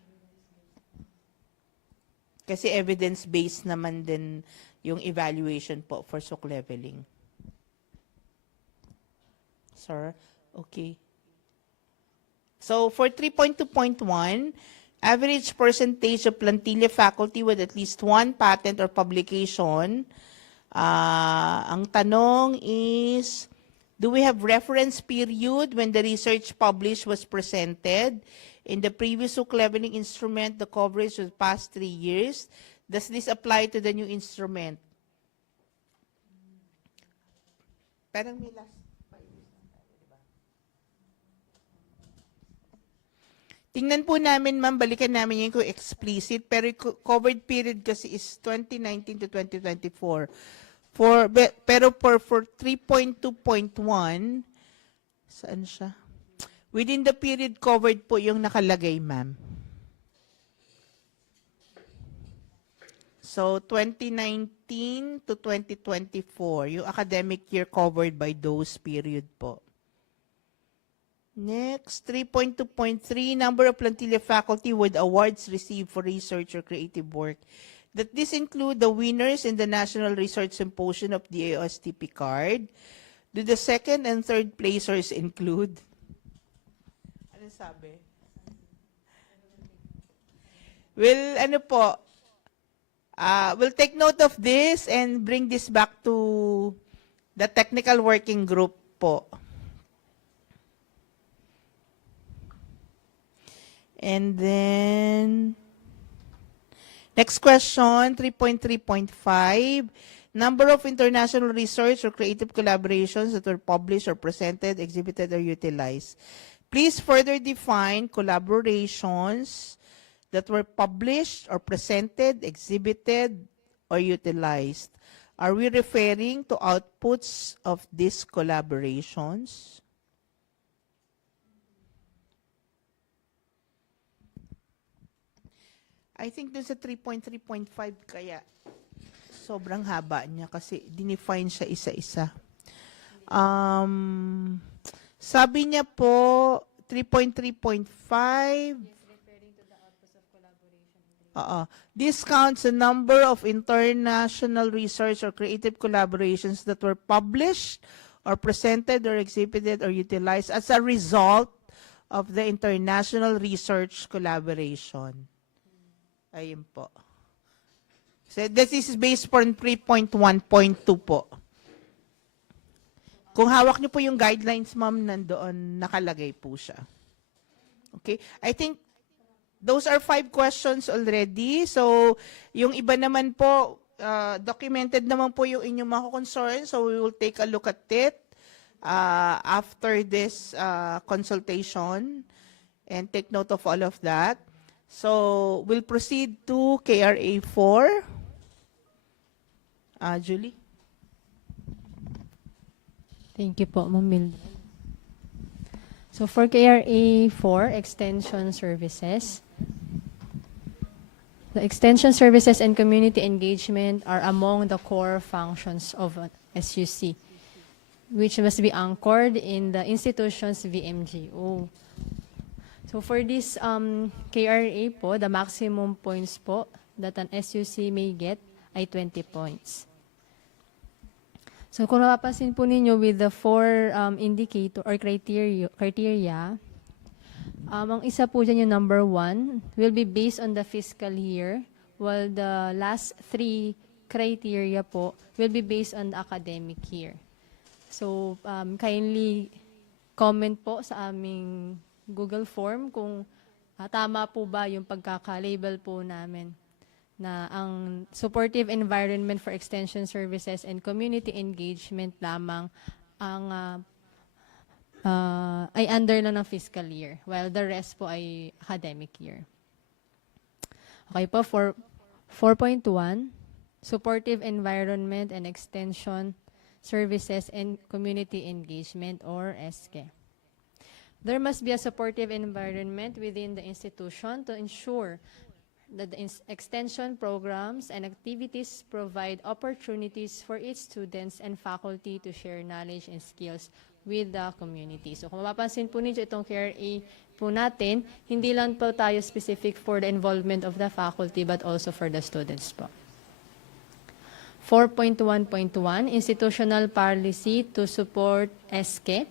Kasi evidence-based naman din yung evaluation po for SUC leveling. Sir, okay. So for 3.2.1, average percentage of Plantilla faculty with at least one patent or publication. Ang tanong is, do we have reference period when the research published was presented? In the previous SUC leveling instrument, the coverage was past 3 years. Does this apply to the new instrument? Parang may last. Tingnan po namin, ma'am, balikan namin yung explicit, pero covered period kasi is 2019 to 2024. Pero for 3.2.1, saan siya? Within the period covered po yung nakalagay, ma'am. So 2019 to 2024, yung academic year covered by those period po. Next, 3.2.3, number of Plantilla faculty with awards received for research or creative work. That this include the winners in the National Research Symposium of the AOSTP card. Do the second and third placers include? Ano sabi? We'll take note of this and bring this back to the technical working group po. And then, next question, 3.3.5. Number of international research or creative collaborations that were published or presented, exhibited, or utilized. Please further define collaborations that were published or presented, exhibited, or utilized. Are we referring to outputs of these collaborations? I think dun sa 3.3.5 kaya sobrang haba niya kasi dinefine siya isa-isa. Sabi niya po 3.3.5. This counts the number of international research or creative collaborations that were published or presented or exhibited or utilized as a result of the international research collaboration. Ayun po. So this is based on 3.1.2 po. Kung hawak niyo po yung guidelines, ma'am, nandoon nakalagay po siya. Okay? I think those are 5 questions already. So, yung iba naman po, documented naman po yung inyong mga concerns. So, we will take a look at it after this consultation and take note of all of that. So, we'll proceed to KRA 4. Julie? Thank you po, Ma'am Mildred. So for KRA 4, Extension Services, the Extension Services and Community Engagement are among the core functions of SUC, which must be anchored in the institution's VMGO. So for this KRA po, the maximum points po that an SUC may get ay 20 points. So kung napapansin po ninyo with the 4 indicator or criteria, ang isa po dyan yung number 1 will be based on the fiscal year, while the last 3 criteria po will be based on the academic year. So kindly comment po sa aming Google form kung tama po ba yung pagkaka-label po namin na ang supportive environment for extension services and community engagement lamang ang ay under lang ng fiscal year, while the rest po ay academic year. Okay po, for 4.1, supportive environment and extension services and community engagement or ESCE. There must be a supportive environment within the institution to ensure that the extension programs and activities provide opportunities for its students and faculty to share knowledge and skills with the community. So kung mapapansin po ninyo itong KRA po natin, hindi lang po tayo specific for the involvement of the faculty but also for the students po. 4.1.1, institutional policy to support ESCE.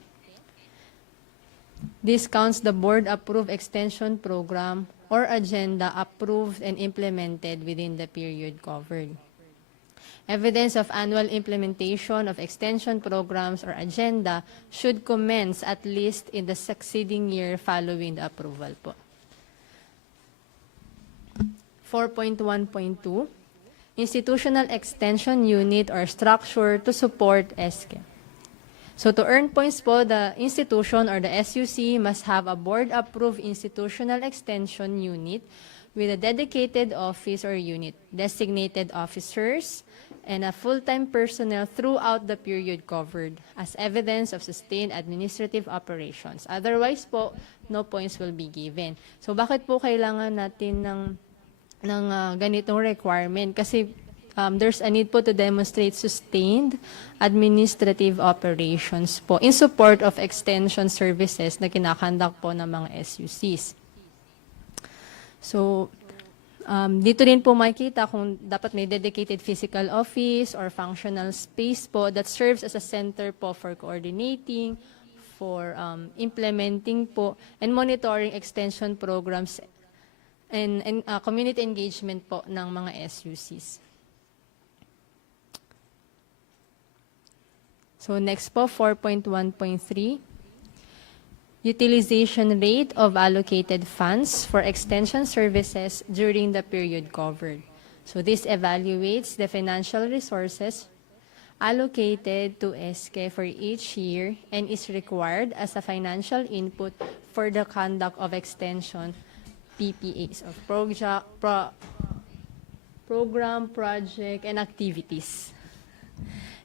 This counts the board-approved extension program or agenda approved and implemented within the period covered. Evidence of annual implementation of extension programs or agenda should commence at least in the succeeding year following the approval po. 4.1.2, institutional extension unit or structure to support ESCE. So to earn points po, the institution or the SUC must have a board-approved institutional extension unit with a dedicated office or unit, designated officers, and a full-time personnel throughout the period covered as evidence of sustained administrative operations. Otherwise po, no points will be given. So bakit po kailangan natin ng ng ganitong requirement kasi there's a need po to demonstrate sustained administrative operations po in support of extension services na kinakandak po ng mga SUCs. So, dito rin po makikita kung dapat may dedicated physical office or functional space po that serves as a center po for coordinating, for implementing po, and monitoring extension programs and community engagement po ng mga SUCs. So next po, 4.1.3. Utilization rate of allocated funds for extension services during the period covered. So this evaluates the financial resources allocated to ESCE for each year and is required as a financial input for the conduct of extension PPAs of program, project, and activities.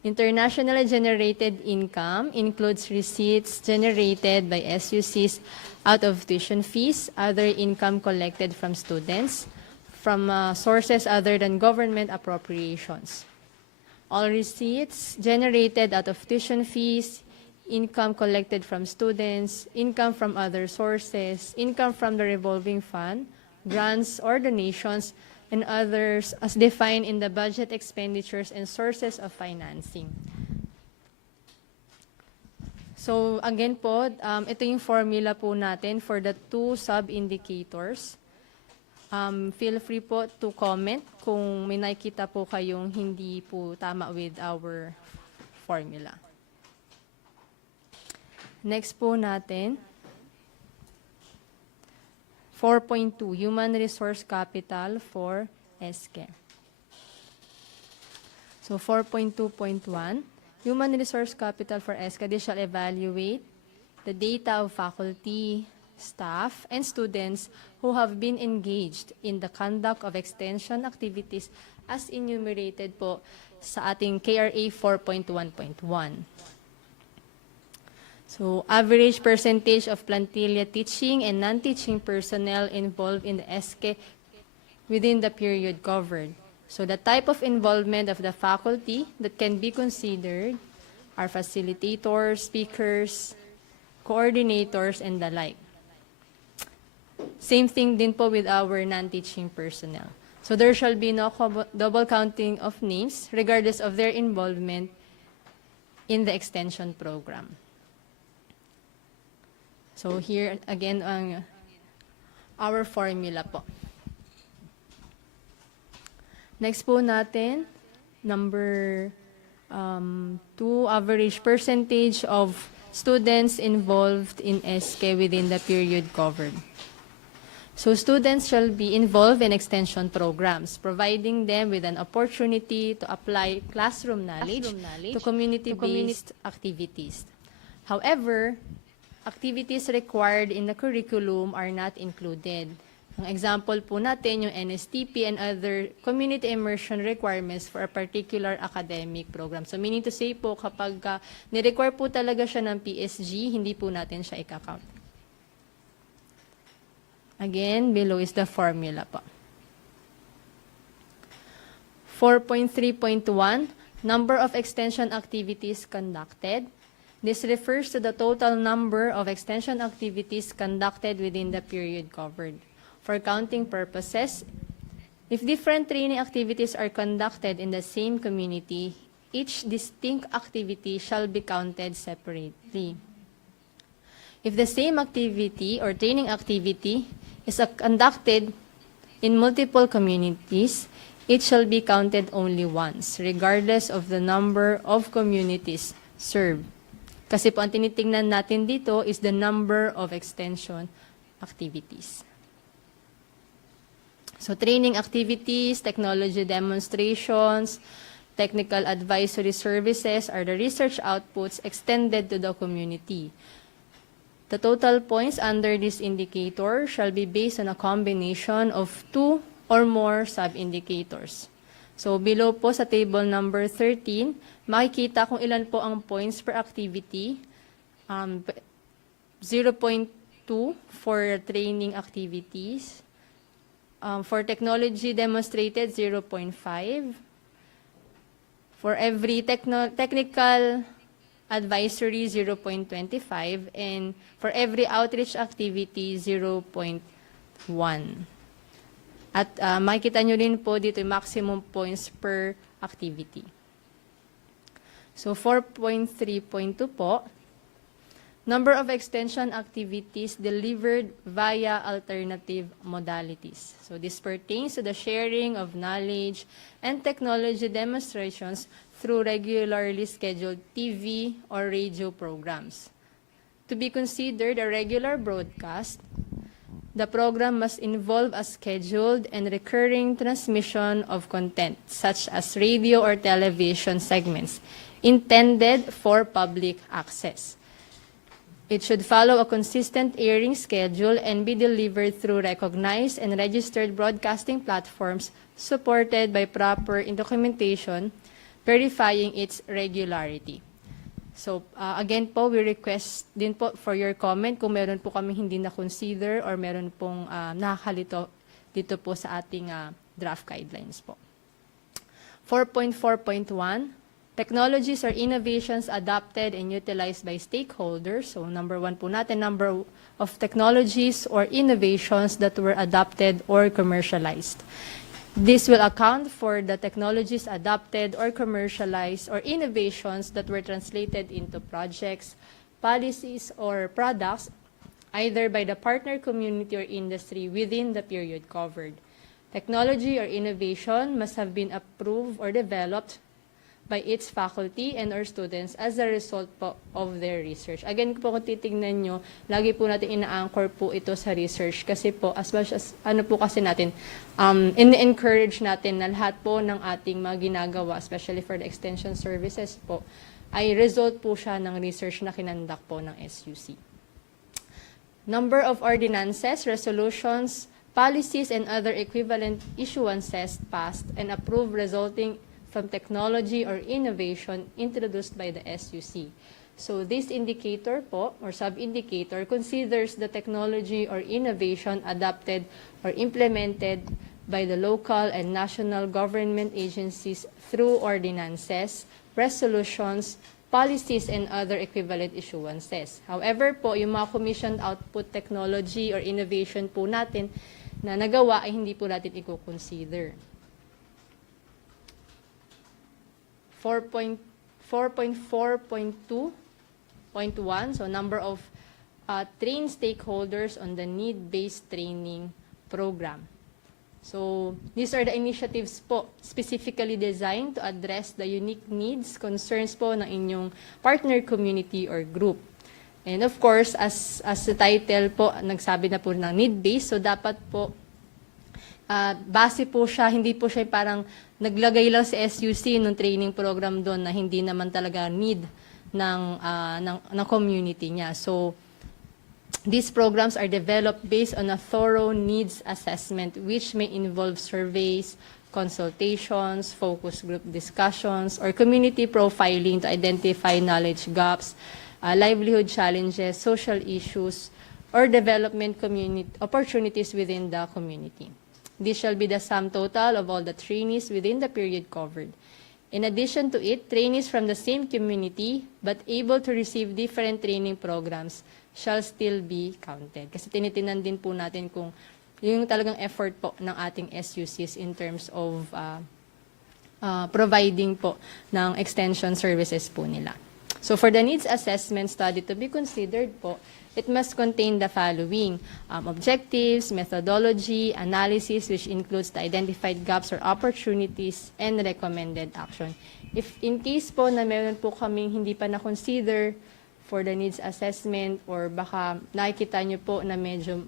Internationally generated income includes receipts generated by SUCs out of tuition fees, other income collected from students, from sources other than government appropriations. All receipts generated out of tuition fees, income collected from students, income from other sources, income from the revolving fund, grants or donations, and others as defined in the budget expenditures and sources of financing. So again po, ito yung formula po natin for the two sub-indicators. Feel free po to comment kung may nakikita po kayong hindi po tama with our formula. Next po natin, 4.2, Human Resource Capital for ESCE. So 4.2.1, Human Resource Capital for ESCE, they shall evaluate the data of faculty, staff, and students who have been engaged in the conduct of extension activities as enumerated po sa ating KRA 4.1.1. So, average percentage of plantilla teaching and non-teaching personnel involved in the ESCE within the period covered. So, the type of involvement of the faculty that can be considered are facilitators, speakers, coordinators, and the like. Same thing din po with our non-teaching personnel. So, there shall be no double counting of names regardless of their involvement in the extension program. So here again our formula po. Next po natin, number 2, average percentage of students involved in ESCE within the period covered. So students shall be involved in extension programs, providing them with an opportunity to apply classroom knowledge to community-based activities. However, activities required in the curriculum are not included. Ang example po natin, yung NSTP and other community immersion requirements for a particular academic program. So meaning to say po, kapag ni-require po talaga siya ng PSG, hindi po natin siya i-count. Again, below is the formula po. 4.3.1, number of extension activities conducted. This refers to the total number of extension activities conducted within the period covered. For counting purposes, if different training activities are conducted in the same community, each distinct activity shall be counted separately. If the same activity or training activity is conducted in multiple communities, it shall be counted only once, regardless of the number of communities served. Kasi po ang tinitingnan natin dito is the number of extension activities. So training activities, technology demonstrations, technical advisory services are the research outputs extended to the community. The total points under this indicator shall be based on a combination of 2 or more sub-indicators. So below po sa table number 13, makikita kung ilan po ang points per activity. 0.2 for training activities, For technology demonstrated, 0.5. For every technical advisory, 0.25. And for every outreach activity, 0.1. At makikita nyo rin po dito yung maximum points per activity. So 4.3.2 po, number of extension activities delivered via alternative modalities. So this pertains to the sharing of knowledge and technology demonstrations through regularly scheduled TV or radio programs. To be considered a regular broadcast, the program must involve a scheduled and recurring transmission of content, such as radio or television segments, intended for public access. It should follow a consistent airing schedule and be delivered through recognized and registered broadcasting platforms supported by proper documentation, verifying its regularity. So, again po, we request din po for your comment kung meron po kami hindi na-consider or meron pong nakakalito dito po sa ating draft guidelines po. 4.4.1, technologies or innovations adopted and utilized by stakeholders. So, number 1 po natin, number of technologies or innovations that were adopted or commercialized. This will account for the technologies adopted or commercialized or innovations that were translated into projects, policies, or products, either by the partner community or industry within the period covered. Technology or innovation must have been approved or developed by its faculty and or students as a result po of their research. Again po, kung titignan nyo, lagi po natin ina-anchor po ito sa research kasi po, as much as, ano po kasi natin, in-encourage natin na lahat po ng ating mga ginagawa, especially for the extension services po, ay result po siya ng research na kinandak po ng SUC. Number of ordinances, resolutions, policies, and other equivalent issuances passed and approved resulting from technology or innovation introduced by the SUC. So this indicator po, or sub-indicator, considers the technology or innovation adopted or implemented by the local and national government agencies through ordinances, resolutions, policies, and other equivalent issuances. However po, yung mga commissioned output technology or innovation po natin na nagawa ay hindi po natin i-consider. 4.4.2.1, so number of trained stakeholders on the need-based training program. So these are the initiatives po specifically designed to address the unique needs, concerns po ng inyong partner community or group. And of course, as the title po, nagsabi na po ng need-based, so dapat po base po siya, hindi po siya parang naglagay lang sa SUC nung training program doon na hindi naman talaga need ng community niya. So, these programs are developed based on a thorough needs assessment which may involve surveys, consultations, focus group discussions, or community profiling to identify knowledge gaps, livelihood challenges, social issues, or development community opportunities within the community. This shall be the sum total of all the trainees within the period covered. In addition to it, trainees from the same community but able to receive different training programs shall still be counted. Kasi tinitinan din po natin kung yung talagang effort po ng ating SUCs in terms of providing po ng extension services po nila. So for the needs assessment study to be considered po, it must contain the following: objectives, methodology, analysis, which includes the identified gaps or opportunities, and recommended action. If in case po na meron po kaming hindi pa na-consider for the needs assessment, or baka nakikita nyo po na medyo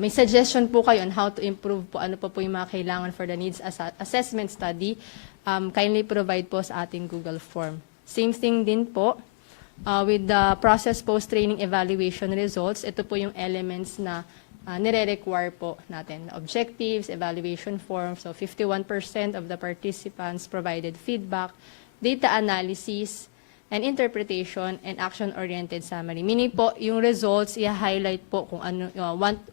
may suggestion po kayo on how to improve po, ano po yung mga kailangan for the needs assessment study, kindly provide po sa ating Google form. Same thing din po, with the process post-training evaluation results, ito po yung elements na nire-require po natin. Objectives, evaluation forms, so 51% of the participants provided feedback, data analysis, and interpretation, and action-oriented summary. Meaning po, yung results, i-highlight po kung ano,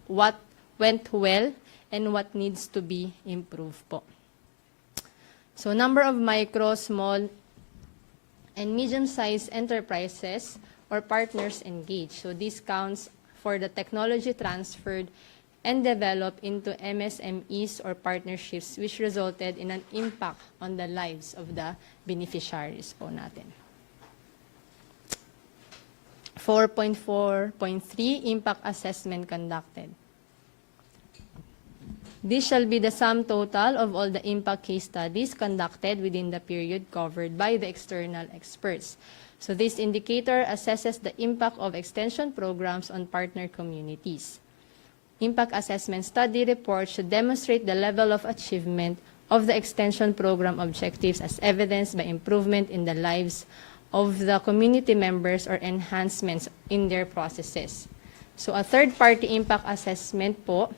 what went well and what needs to be improved po. So number of micro, small, and medium-sized enterprises or partners engaged. So this counts for the technology transferred and developed into MSMEs or partnerships which resulted in an impact on the lives of the beneficiaries po natin. 4.4.3 Impact Assessment conducted. This shall be the sum total of all the impact case studies conducted within the period covered by the external experts. So this indicator assesses the impact of extension programs on partner communities. Impact assessment study report should demonstrate the level of achievement of the extension program objectives as evidenced by improvement in the lives of the community members or enhancements in their processes. So a third-party impact assessment po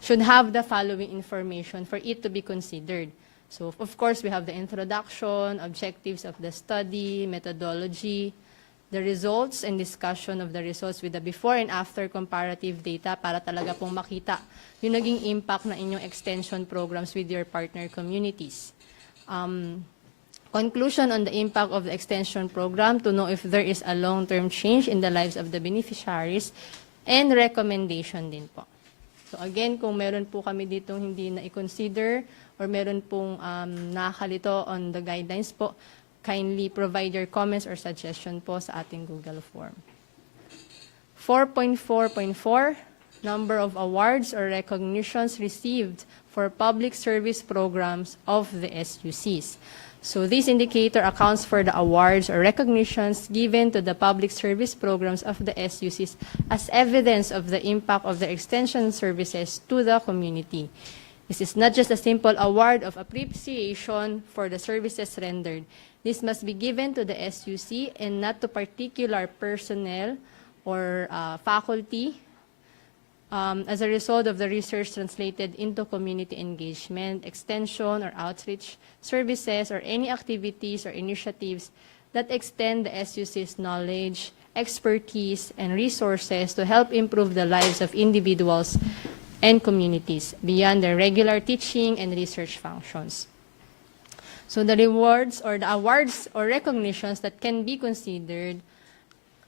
should have the following information for it to be considered. So of course, we have the introduction, objectives of the study, methodology, the results and discussion of the results with the before and after comparative data para talaga pong makita yung naging impact na inyong extension programs with your partner communities. Conclusion on the impact of the extension program to know if there is a long-term change in the lives of the beneficiaries and recommendation din po. So again, kung meron po kami ditong hindi na i-consider or meron pong nakakalito on the guidelines po, kindly provide your comments or suggestion po sa ating Google form. 4.4.4, number of awards or recognitions received for public service programs of the SUCs. So this indicator accounts for the awards or recognitions given to the public service programs of the SUCs as evidence of the impact of the extension services to the community. This is not just a simple award of appreciation for the services rendered. This must be given to the SUC and not to particular personnel or faculty as a result of the research translated into community engagement, extension, or outreach services, or any activities or initiatives that extend the SUC's knowledge, expertise, and resources to help improve the lives of individuals and communities beyond their regular teaching and research functions. So the rewards or the awards or recognitions that can be considered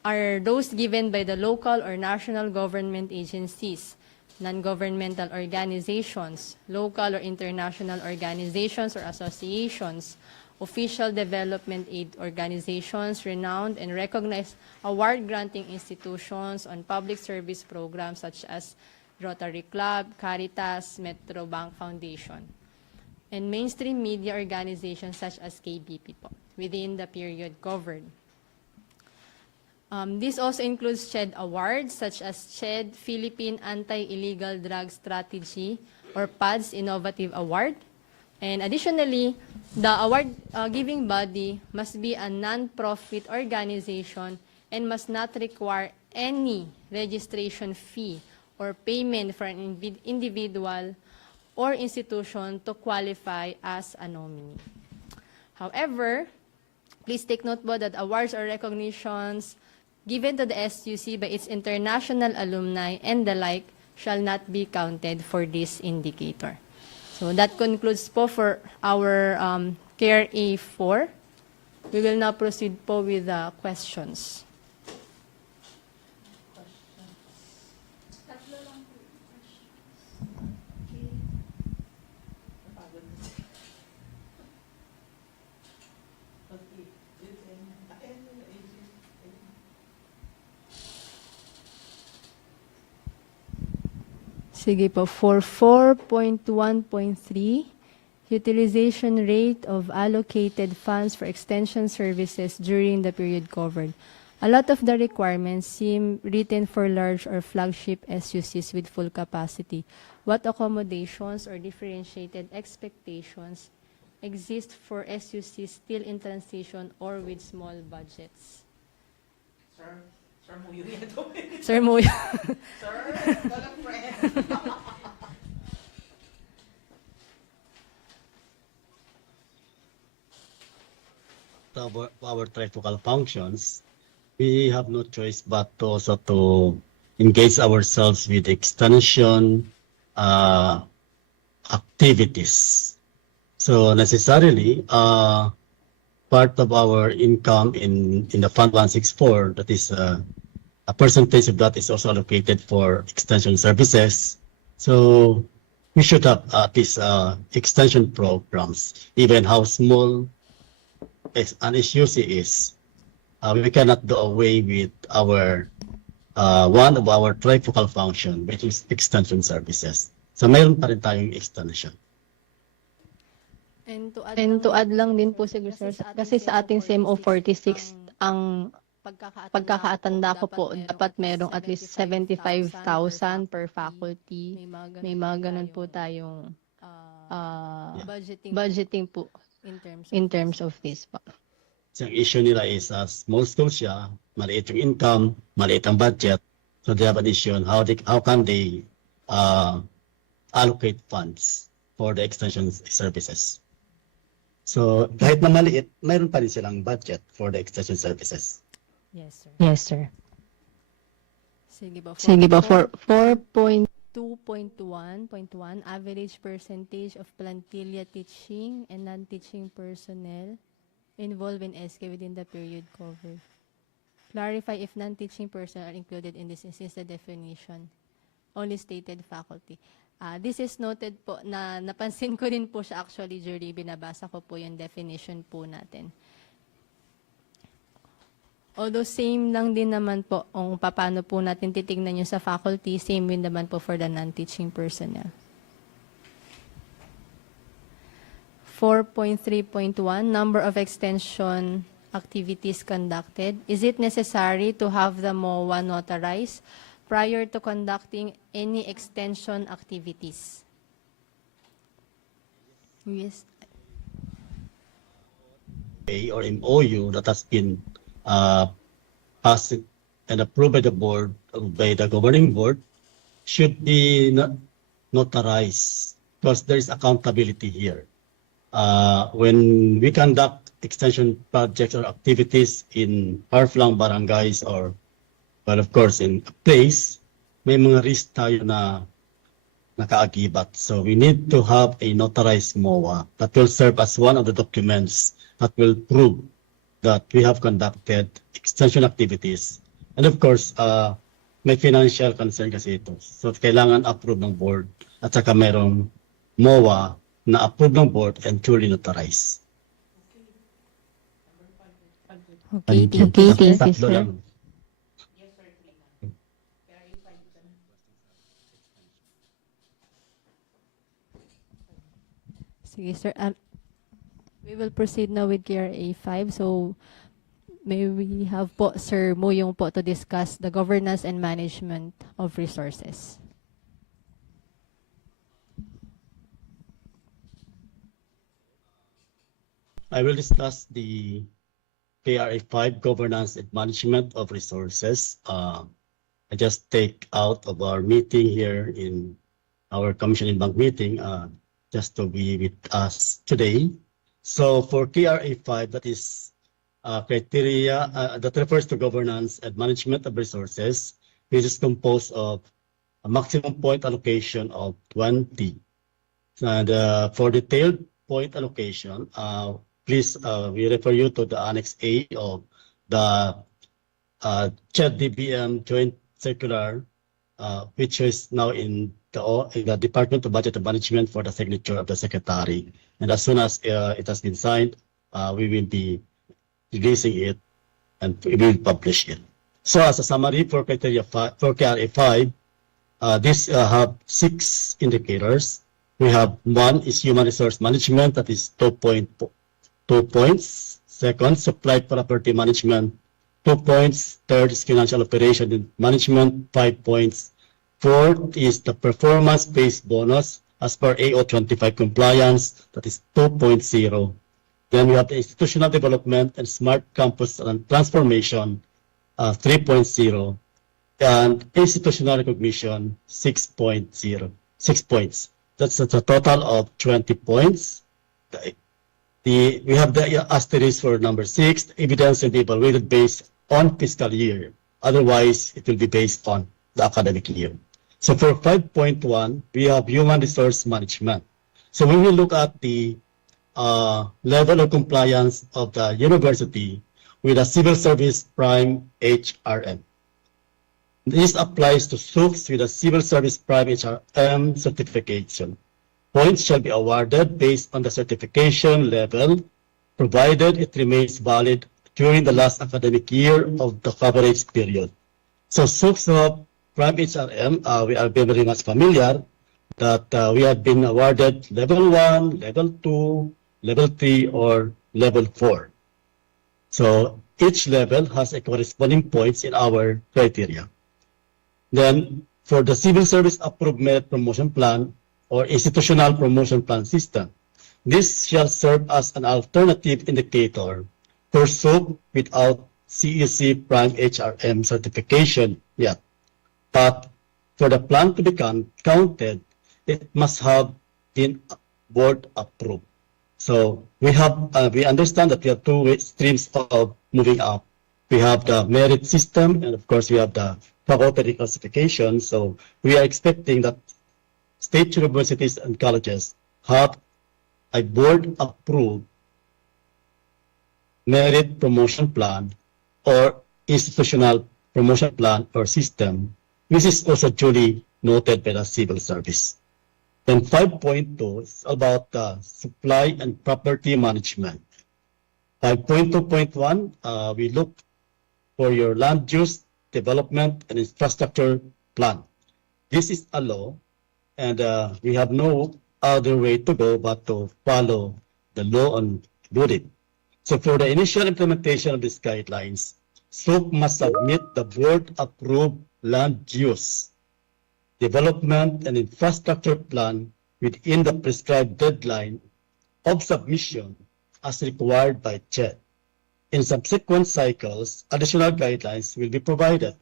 are those given by the local or national government agencies, non-governmental organizations, local or international organizations or associations, official development aid organizations, renowned and recognized award-granting institutions on public service programs such as Rotary Club, Caritas, Metro Bank Foundation, and mainstream media organizations such as KBP po, within the period covered. This also includes CHED awards such as CHED Philippine Anti-Illegal Drug Strategy or PADS Innovative Award. And additionally, the award giving body must be a non-profit organization and must not require any registration fee or payment for an individual or institution to qualify as a nominee. However, please take note po that awards or recognitions given to the SUC by its international alumni and the like shall not be counted for this indicator. So that concludes po for our KRA 4. We will now proceed po with the questions. Sige po, for 4.1.3, utilization rate of allocated funds for extension services during the period covered. A lot of the requirements seem written for large or flagship SUCs with full capacity. What accommodations or differentiated expectations exist for SUCs still in transition or with small budgets? Sir Muyo yan to. Sir Muyo. Sir, walang friend. Our trifocal functions, we have no choice but to also to engage ourselves with extension activities. So necessarily, part of our income in the Fund 164, that is a percentage of that is also allocated for extension services. So we should have at least extension programs, even how small an SUC is. We cannot do away with our one of our trifocal function, which is extension services. So mayroon pa rin tayong extension. And to add lang din po siguro, sir, kasi sa ating CMO 46, ang pagkakaatanda ko po, dapat merong at least 75,000 per faculty. May mga ganun po tayong budgeting po in terms of this po. So, ang issue nila is small school siya, maliit yung income, maliit ang budget. So they have an issue on how can they allocate funds for the extension services. So kahit na maliit, mayroon pa rin silang budget for the extension services. Yes, sir. Yes, sir. Sige ba, for 4.2.1.1, average percentage of plantilla teaching and non-teaching personnel involved in SK within the period covered. Clarify if non-teaching personnel are included in this since the definition only stated faculty. This is noted po na napansin ko din po siya actually during binabasa ko po yung definition po natin. Although same lang din naman po kung paano po natin titignan yung sa faculty, same din naman po for the non-teaching personnel. 4.3.1, number of extension activities conducted. Is it necessary to have the MOA notarized prior to conducting any extension activities? Yes. Or MOU that has been passed and approved by the board, by the governing board, should be notarized because there is accountability here. When we conduct extension projects or activities in far-flung barangays or, well, of course, in a place, may mga risk tayo na nakaagibat. So we need to have a notarized MOA that will serve as one of the documents that will prove that we have conducted extension activities. And of course, may financial concern kasi ito. So kailangan approve ng board at saka mayroong MOA na approve ng board and truly notarized. Okay, thank you, sir. Sige, sir. We will proceed now with KRA 5. So, may we have po, Sir Muyong po to discuss the governance and management of resources. I will discuss the KRA 5 governance and management of resources. I just take out of our meeting here in our Commission in Bank meeting just to be with us today. So for KRA 5, that is criteria that refers to governance and management of resources, which is composed of a maximum point allocation of 20. And for detailed point allocation, please, we refer you to the Annex A of the CHED-DBM Joint Circular, which is now in the Department of Budget and Management for the signature of the Secretary. And as soon as it has been signed, we will be releasing it and we will publish it. So as a summary for criteria for KRA 5, these have 6 indicators. We have 1 is human resource management, that is 2 points. Second, supply property management, 2 points. Third is financial operation management, 5 points. Fourth is the performance-based bonus as per AO25 compliance, that is 2.0. Then we have the institutional development and smart campus and transformation, 3.0. And institutional recognition, 6.0, 6 points. That's a total of 20 points. We have the asterisk for number 6, evidence and evaluated based on fiscal year. Otherwise, it will be based on the academic year. So for 5.1, we have human resource management. So when we look at the level of compliance of the university with a civil service prime HRM. This applies to SUCs with a civil service prime HRM certification. Points shall be awarded based on the certification level, provided it remains valid during the last academic year of the coverage period. So SUCs of prime HRM, we are very much familiar that we have been awarded level 1, level 2, level 3, or level 4. So each level has a corresponding points in our criteria. Then for the civil service approved merit promotion plan or institutional promotion plan system, this shall serve as an alternative indicator for SUC without CEC prime HRM certification yet. But for the plan to be counted, it must have been board approved. So we understand that we have two streams of moving up. We have the merit system, and of course we have the faculty classification. So we are expecting that state universities and colleges have a board approved merit promotion plan or institutional promotion plan or system. This is also duly noted by the civil service. Then 5.2 is about supply and property management. 5.2.1, we look for your land use, development, and infrastructure plan. This is a law, and we have no other way to go but to follow the law on building. So for the initial implementation of these guidelines, SUC must submit the board-approved land use, development, and infrastructure plan within the prescribed deadline of submission as required by CHED. In subsequent cycles, additional guidelines will be provided.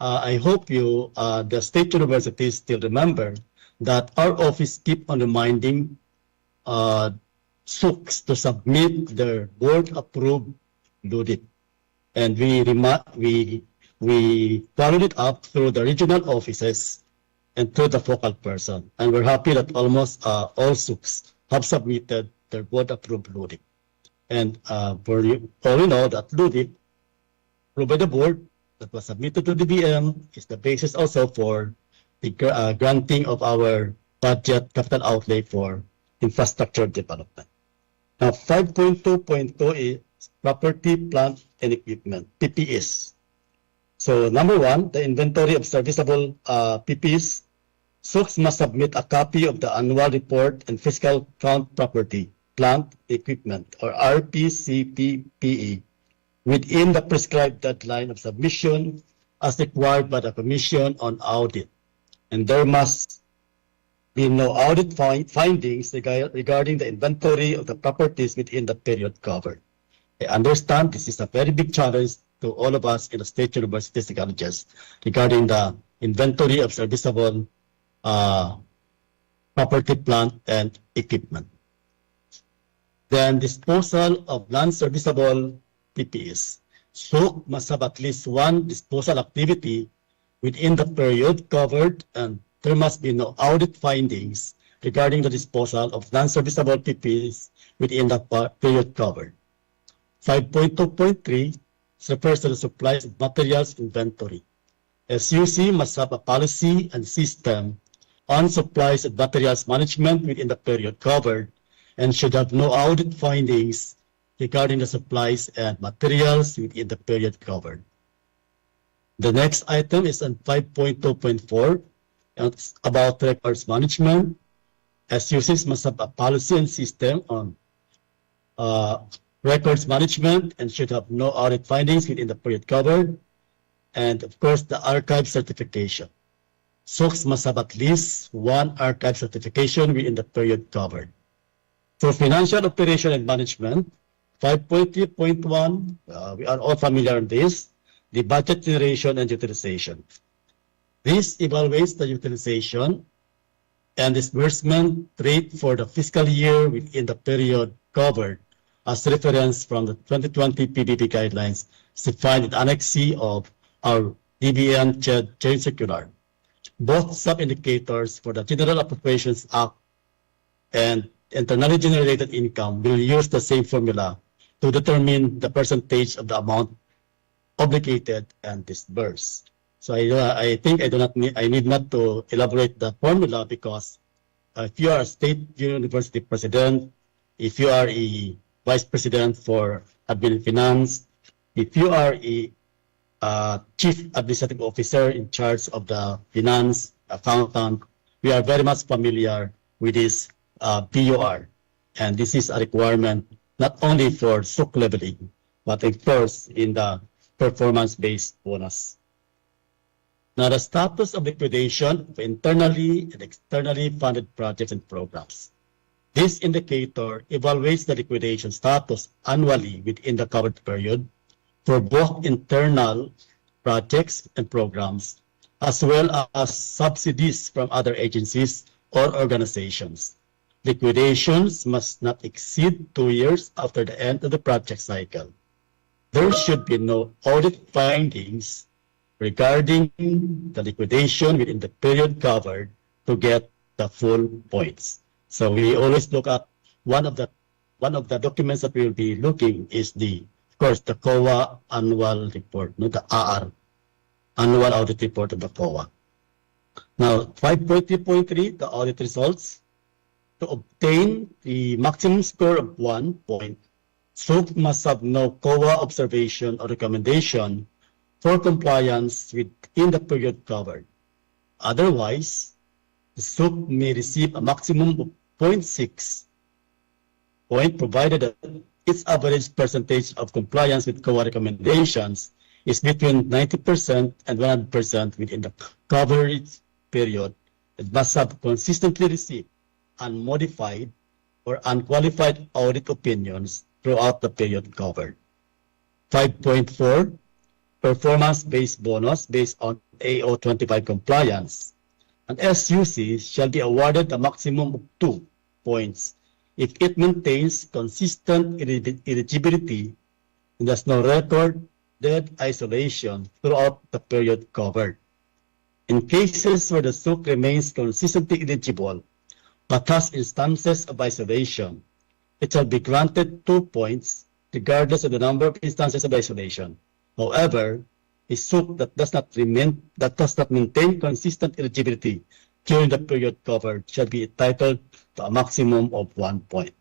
I hope you, the state universities, still remember that our office keep on reminding SUCs to submit their board-approved LUDIP. And we followed it up through the regional offices and through the focal person. And we're happy that almost all SUCs have submitted their board-approved LUDIP. And for you all know that LUDIP, approved by the board, that was submitted to DBM, is the basis also for the granting of our budget capital outlay for infrastructure development. Now, 5.2.2 is property, plant, and equipment, PPEs. So number one, the inventory of serviceable PPEs. SUCs must submit a copy of the annual report and fiscal count property, plant, equipment, or RPCPPE, within the prescribed deadline of submission as required by the Commission on Audit. And there must be no audit findings regarding the inventory of the properties within the period covered. I understand this is a very big challenge to all of us in the state universities and colleges regarding the inventory of serviceable property, plant, and equipment. Then disposal of non-serviceable PPEs. SUC must have at least one disposal activity within the period covered, and there must be no audit findings regarding the disposal of non-serviceable PPEs within the period covered. 5.2.3 refers to the supplies of materials inventory. SUC must have a policy and system on supplies and materials management within the period covered and should have no audit findings regarding the supplies and materials within the period covered. The next item is on 5.2.4, and it's about records management. SUCs must have a policy and system on records management and should have no audit findings within the period covered. And of course, the archive certification. SUCs must have at least one archive certification within the period covered. For financial operation and management, 5.3.1, we are all familiar with this, the budget generation and utilization. This evaluates the utilization and disbursement rate for the fiscal year within the period covered as reference from the 2020 PBB guidelines defined in Annex C of our DBM Change Circular. Both sub-indicators for the General Appropriations Act and internally generated income will use the same formula to determine the percentage of the amount obligated and disbursed. So I think I need not to elaborate the formula, because if you are a state university president, if you are a vice president for admin finance, if you are a chief administrative officer in charge of the finance accountant, we are very much familiar with this PUR. And this is a requirement not only for SUC leveling, but of course in the performance-based bonus. Now, the status of liquidation of internally and externally funded projects and programs. This indicator evaluates the liquidation status annually within the covered period for both internal projects and programs, as well as subsidies from other agencies or organizations. Liquidations must not exceed 2 years after the end of the project cycle. There should be no audit findings regarding the liquidation within the period covered to get the full points. So we always look at one of the documents that we will be looking is the COA annual report, the AR, annual audit report of the COA. Now, 5.3.3, the audit results. To obtain the maximum score of 1 point, SUC must have no COA observation or recommendation for compliance within the period covered. Otherwise, the SUC may receive a maximum of 0.6 point, provided that its average percentage of compliance with COA recommendations is between 90% and 100% within the coverage period. It must have consistently received unmodified or unqualified audit opinions throughout the period covered. 5.4, performance-based bonus based on AO25 compliance. An SUC shall be awarded a maximum of 2 points if it maintains consistent eligibility and has no recorded isolation throughout the period covered. In cases where the SUC remains consistently eligible but has instances of isolation, it shall be granted 2 points regardless of the number of instances of isolation. However, a SUC that does not maintain consistent eligibility during the period covered shall be entitled to a maximum of 1 point.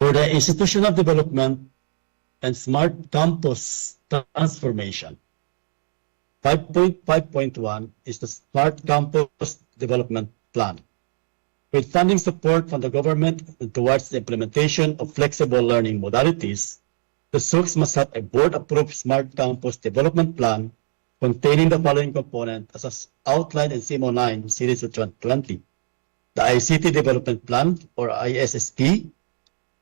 For the institutional development and smart campus transformation, 5.5.1 is the Smart Campus Development Plan. With funding support from the government towards the implementation of flexible learning modalities, the SUCs must have a board-approved Smart Campus Development Plan containing the following component as outlined in CMO 9 Series of 2020. The ICT Development Plan, or ISSP,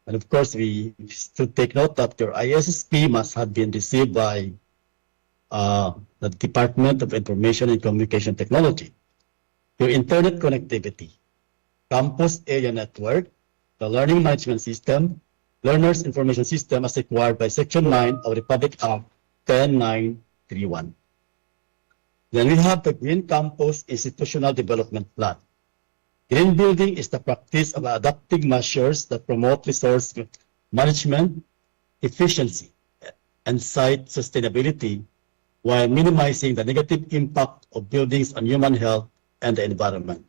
and of course we should take note that your ISSP must have been received by the Department of Information and Communication Technology. Your internet connectivity, campus area network, the learning management system, learners information system as required by Section 9 of Republic Act 10931. Then we have the Green Campus Institutional Development Plan. Green building is the practice of adopting measures that promote resource management, efficiency, and site sustainability while minimizing the negative impact of buildings on human health and the environment.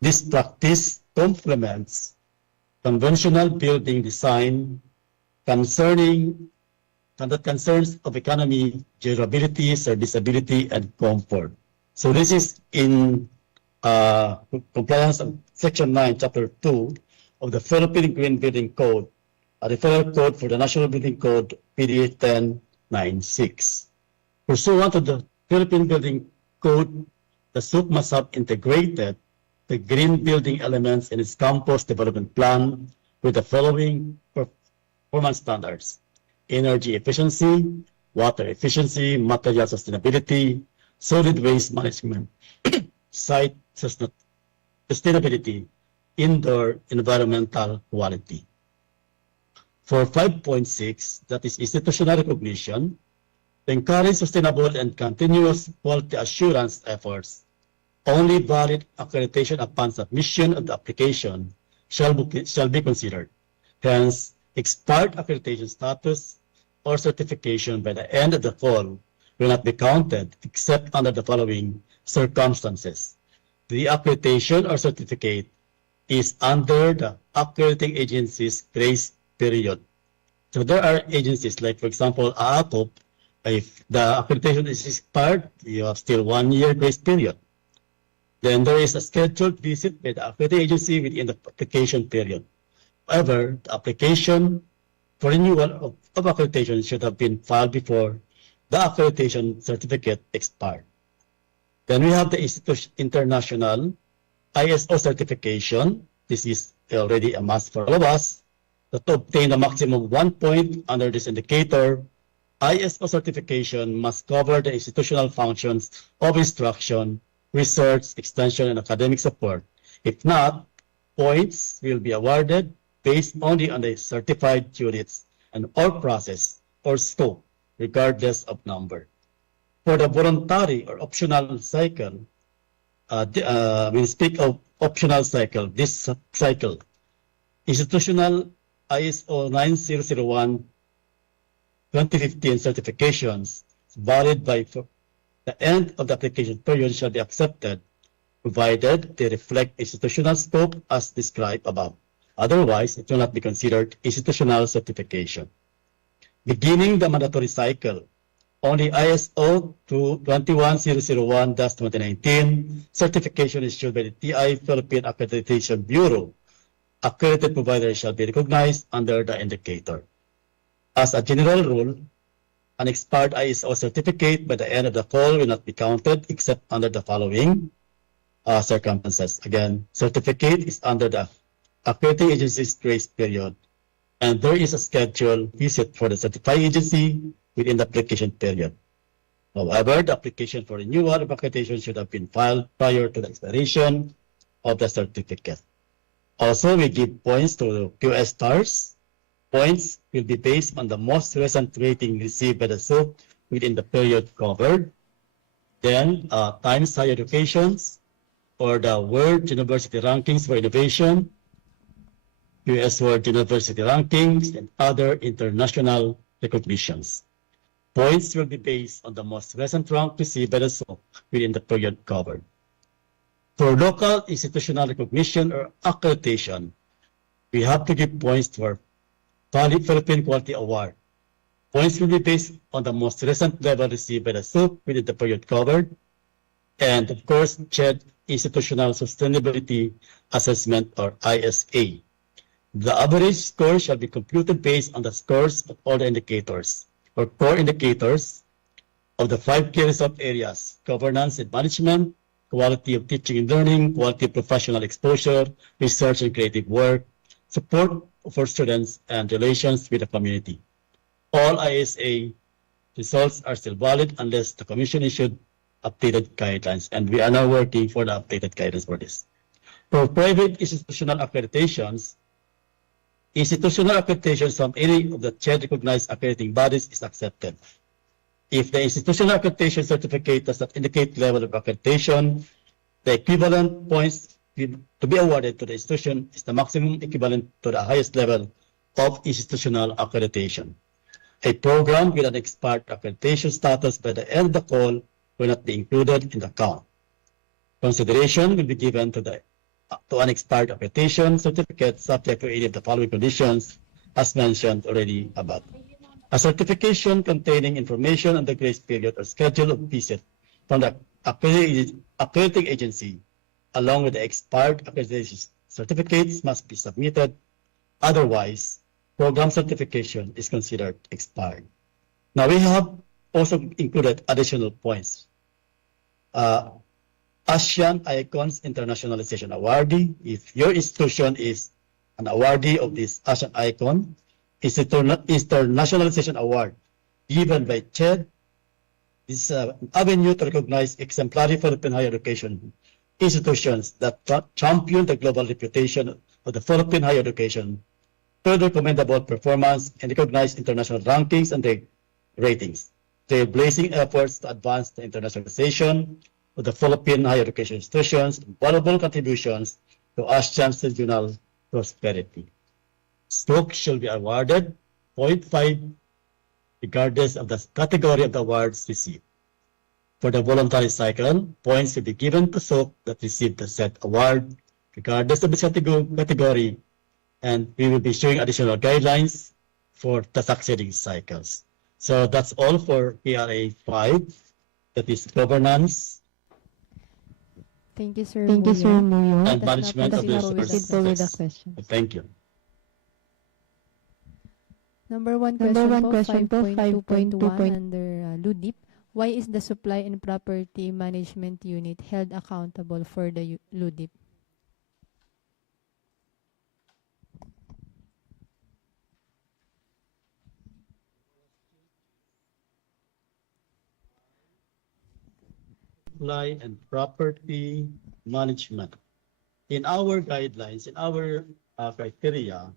This practice complements conventional building design that concerns of economy, durability, serviceability, and comfort. So this is in compliance of Section 9, Chapter 2 of the Philippine Green Building Code, a referral code for the National Building Code, PDA 1096. Pursuant to the Philippine Building Code, the SUC must have integrated the green building elements in its campus development plan with the following performance standards: energy efficiency, water efficiency, material sustainability, solid waste management, site sustainability, indoor environmental quality. For 5.6, that is institutional recognition, To encourage sustainable and continuous quality assurance efforts, only valid accreditation upon submission of the application shall be considered. Hence, expired accreditation status or certification by the end of the fall will not be counted except under the following circumstances. The accreditation or certificate is under the accrediting agency's grace period. So there are agencies like, for example, AACOP. If the accreditation is expired, you have still 1 year grace period. Then there is a scheduled visit by the accrediting agency within the application period. However, the application for renewal of accreditation should have been filed before the accreditation certificate expired. Then we have the international ISO certification. This is already a must for all of us. To obtain a maximum 1 point under this indicator, ISO certification must cover the institutional functions of instruction, research, extension, and academic support. If not, points will be awarded based only on the certified units and or process or scope, regardless of number. For the voluntary or optional cycle, we speak of optional cycle. This cycle, institutional ISO 9001 2015 certifications valid by the end of the application period shall be accepted, provided they reflect institutional scope as described above. Otherwise, it will not be considered institutional certification. Beginning the mandatory cycle, only ISO 21001-2019 certification issued by the TI Philippine Accreditation Bureau. Accredited providers shall be recognized under the indicator. As a general rule, an expired ISO certificate by the end of the fall will not be counted except under the following circumstances. Again, certificate is under the accrediting agency's grace period, and there is a scheduled visit for the certifying agency within the application period. However, the application for renewal of accreditation should have been filed prior to the expiration of the certificate. Also, we give points to QS stars. Points will be based on the most recent rating received by the SUP within the period covered. Then, times higher educations or the World University Rankings for Innovation, US World University Rankings, and other international recognitions. Points will be based on the most recent rank received by the SUP within the period covered. For local institutional recognition or accreditation, we have to give points to our Philippine Quality Award. Points will be based on the most recent level received by the SUP within the period covered, and of course, CHED Institutional Sustainability Assessment or ISA. The average score shall be computed based on the scores of all the indicators or core indicators of the 5 key result areas: governance and management, quality of teaching and learning, quality of professional exposure, research and creative work, support for students, and relations with the community. All ISA results are still valid unless the Commission issued updated guidelines, and we are now working for the updated guidance for this. For private institutional accreditations from any of the CHED-recognized accrediting bodies is accepted. If the institutional accreditation certificate does not indicate level of accreditation, the equivalent points to be awarded to the institution is the maximum equivalent to the highest level of institutional accreditation. A program with an expired accreditation status by the end of the call will not be included in the count. Consideration will be given to an expired accreditation certificate subject to any of the following conditions as mentioned already above. A certification containing information on the grace period or schedule of visit from the accrediting agency along with the expired accreditation certificates must be submitted. Otherwise, program certification is considered expired. Now we have also included additional points. ASEAN Icons Internationalization Awardee. If your institution is an awardee of this ASEAN Icon Internationalization Award given by CHED, this is an avenue to recognize exemplary Philippine higher education institutions that champion the global reputation of the Philippine higher education, further commendable performance, and recognize international rankings and ratings. their blazing efforts to advance the internationalization of the Philippine higher education institutions, valuable contributions to ASEAN's regional prosperity. SOOC shall be awarded 0.5 regardless of the category of the awards received. For the voluntary cycle, points will be given to SOOC that received the said award regardless of the category, and we will be showing additional guidelines for the succeeding cycles. So that's all for PRA 5, that is governance Thank you, Sir Thank you, Sir Muyo. Muyo. and Let us now management of proceed the with Proceed po with the services. question. Thank you. Number one question po, 5.2.1 under LUDIP. Why is the Supply and Property Management Unit held accountable for the LUDIP? Supply and property management. In our guidelines, in our criteria,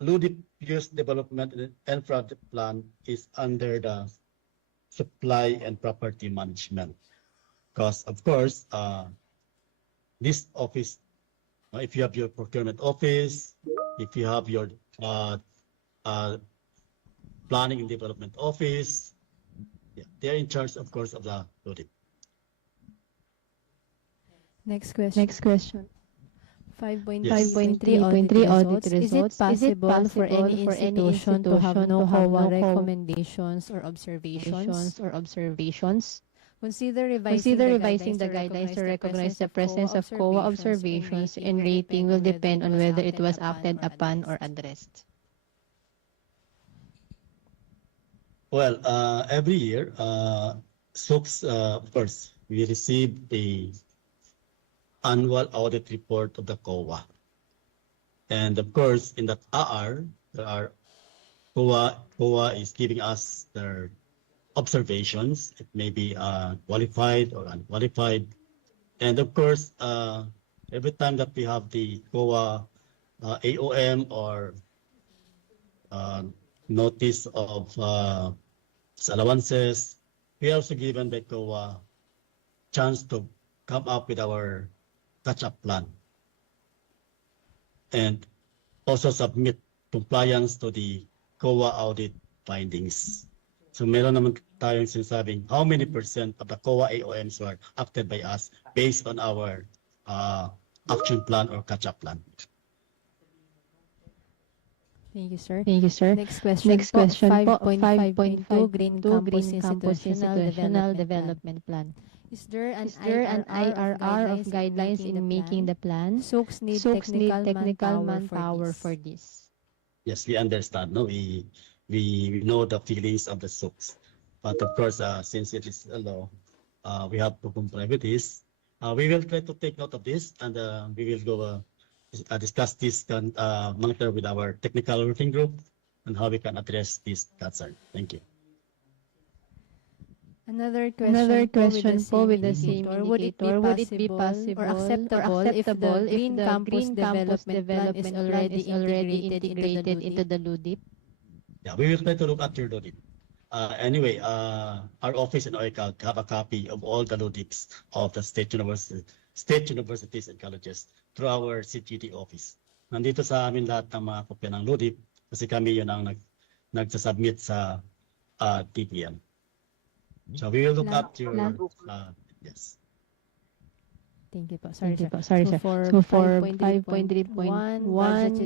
LUDIP Youth Development and Infra Plan is under the supply and property management. Because, of course, this office, if you have your procurement office, if you have your planning and development office, they're in charge, of course, of the LUDIP. Next question. Next question. 5.3 5.3 audit results. Is it possible for any institution to have no COA recommendations or observations? Consider revising the guidelines to recognize the presence of COA observations and rating will depend on whether it was acted upon or addressed. Well, every year, SOOCs, of course, we receive the annual audit report of the COA. And of course, in that AR, there are COA is giving us their observations. It may be qualified or unqualified. And of course, every time that we have the COA AOM or notice of allowances, we are also given by COA chance to come up with our catch-up plan and also submit compliance to the COA audit findings. So meron naman tayong sinasabing how many % of the COA AOMs were acted by us based on our action plan or catch-up plan. Thank you, sir. Thank you, sir. Next question, Next question po, 5.2 Green Campus Institutional Development Plan. Is there an IRR of guidelines in making the plan? SOOCs need technical manpower for this. Yes, we understand. No, we know the feelings of the SOOCs, but of course, since it is a law, we have to comply with this. We will try to take note of this, and we will go discuss this matter with our technical working group and how we can address this concern. Thank you. Another question po with the same indicator. indicator. Would it be possible or acceptable if the Green Campus Development Plan is already integrated into the LUDIP? Yeah, we will try to look at your LUDIP. Anyway, our office in OICAG have a copy of all the LUDIPs of the state universities and colleges through our CGD office. Nandito sa amin lahat ng mga kopya ng LUDIP kasi kami yun ang nagsasubmit sa TPM. So we will look at your yes. Thank you po. Sorry, sir. sir. So for 5.3.1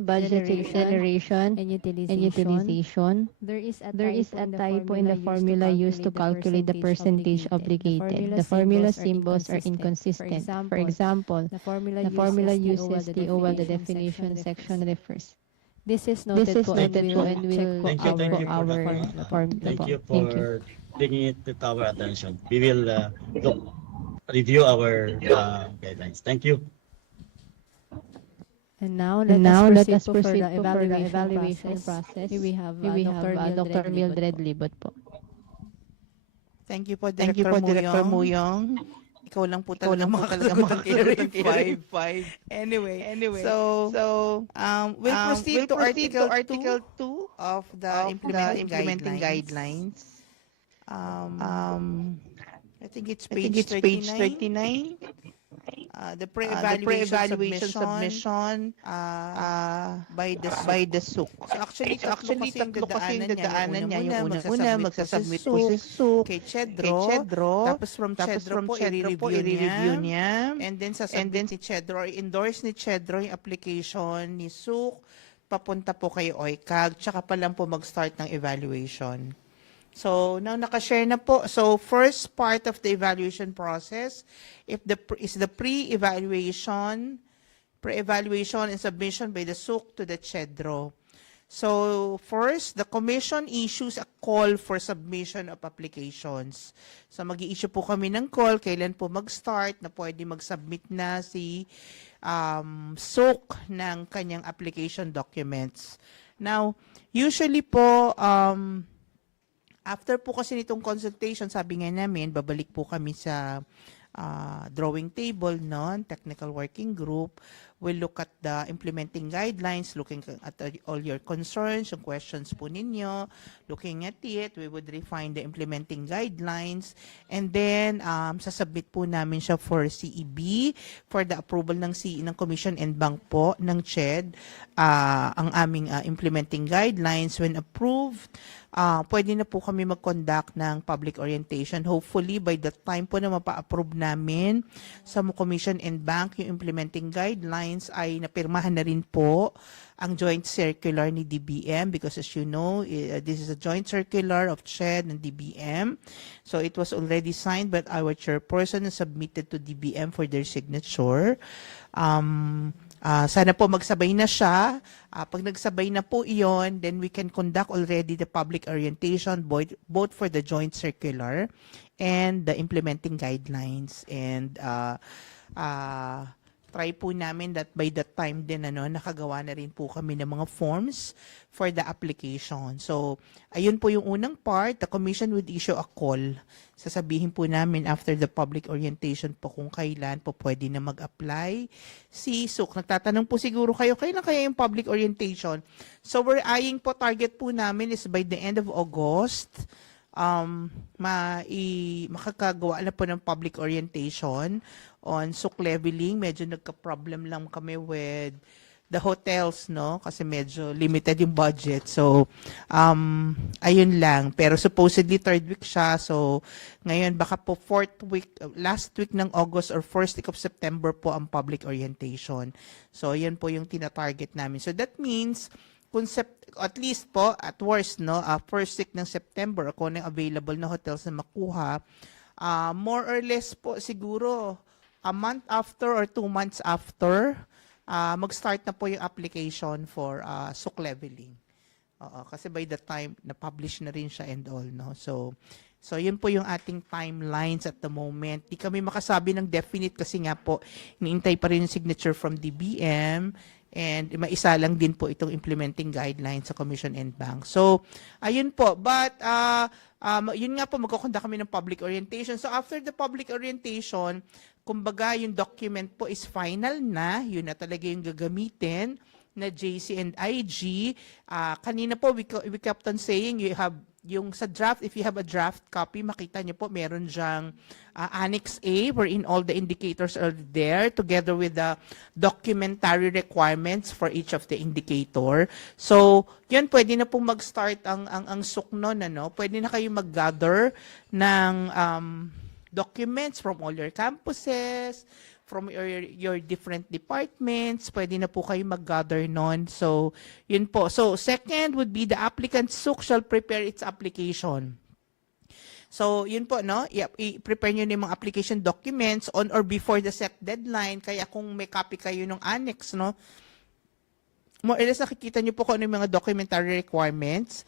budget generation and utilization, there is a typo in the formula used to calculate the percentage obligated. The formula symbols are inconsistent. For example, the formula uses TO while the definition section refers. This is noted po and we'll Thank you for bringing it to our attention. We will review our guidelines. Thank you. And now let us proceed for the evaluation process. We have Dr. Mildred Libot po. Thank you po, Director Muyong. Ikaw lang po talaga makakasagot ng KRA 5. Anyway, so we'll proceed to Article 2 of the implementing guidelines. I think it's page 39. The pre-evaluation submission by the SUC. So actually, tatlo kasi yung dadaanan niya. Yung una, magsasubmit po si SUC kay Chedro. Tapos from Chedro po, i-review niya. And then sasubmit ni Chedro, or endorse ni Chedro yung application ni SUC. Papunta po kay OICAG. Tsaka pa lang po mag-start ng evaluation. So, now nakashare na po. So, first part of the evaluation process is the pre-evaluation and submission by the SUC to the Chedro. So, first, the Commission issues a call for submission of applications. So, mag-i-issue po kami ng call, kailan po mag-start na pwede mag-submit na si SUC ng kanyang application documents. Now, usually po, after po kasi nitong consultation, sabi nga namin, babalik po kami sa drawing table, no? Technical working group. We'll look at the implementing guidelines, looking at all your concerns, yung questions po ninyo. Looking at it, we would refine the implementing guidelines. And then, sasubmit po namin siya for CEB, for the approval ng CE, ng Commission and Bank po, ng CHED, ang aming implementing guidelines. When approved, pwede na po kami mag-conduct ng public orientation. Hopefully, by the time po na mapa-approve namin sa Commission and Bank, yung implementing guidelines ay napirmahan na rin po ang joint circular ni DBM, because as you know, this is a joint circular of CHED and DBM. So it was already signed by our chairperson and submitted to DBM for their signature. Sana po magsabay na siya. Pag nagsabay na po iyon, then we can conduct already the public orientation, both for the joint circular and the implementing guidelines. And try po namin that by that time din, nakagawa na rin po kami ng mga forms for the application. So, ayun po yung unang part. The Commission would issue a call. Sasabihin po namin after the public orientation po kung kailan po pwede na mag-apply. Si SUC, nagtatanong po siguro kayo, kailan kaya yung public orientation? So, we're eyeing po, target po namin is by the end of August, makakagawa na po ng public orientation on SUC leveling. Medyo nagka-problem lang kami with the hotels, no? Kasi medyo limited yung budget. So, ayun lang. Pero supposedly third week siya. So, ngayon baka po fourth week, last week ng August or first week of September po ang public orientation. So, yun po yung tina-target namin. So, that means, at least po, at worst, no? First week ng September, kung ano yung available na hotels na makuha, more or less po siguro, a month after or 2 months after, mag-start na po yung application for SUC leveling. Kasi by the time, na-publish na rin siya and all, no? So yun po yung ating timelines at the moment. Di kami makasabi ng definite kasi nga po, iniintay pa rin yung signature from DBM, and maisa lang din po itong implementing guidelines sa Commission and Bank. So, ayun po. But, yun nga po, magkukonda kami ng public orientation. So, after the public orientation, kumbaga yung document po is final na, yun na talaga yung gagamitin na JC and IG. Kanina po, we kept on saying, you have yung sa draft, if you have a draft copy, makita niyo po, meron dyang Annex A, wherein all the indicators are there, together with the documentary requirements for each of the indicator. So, yun, pwede na pong mag-start ang SUC nun, Pwede na kayo mag-gather ng documents from all your campuses, from your different departments. Pwede na po kayo mag-gather nun. So, yun po. So, second would be the applicant SUC shall prepare its application. So, yun po, no? I-prepare nyo na yung mga application documents on or before the set deadline. Kaya kung may copy kayo ng annex, no? More or less nakikita nyo po kung ano yung mga documentary requirements.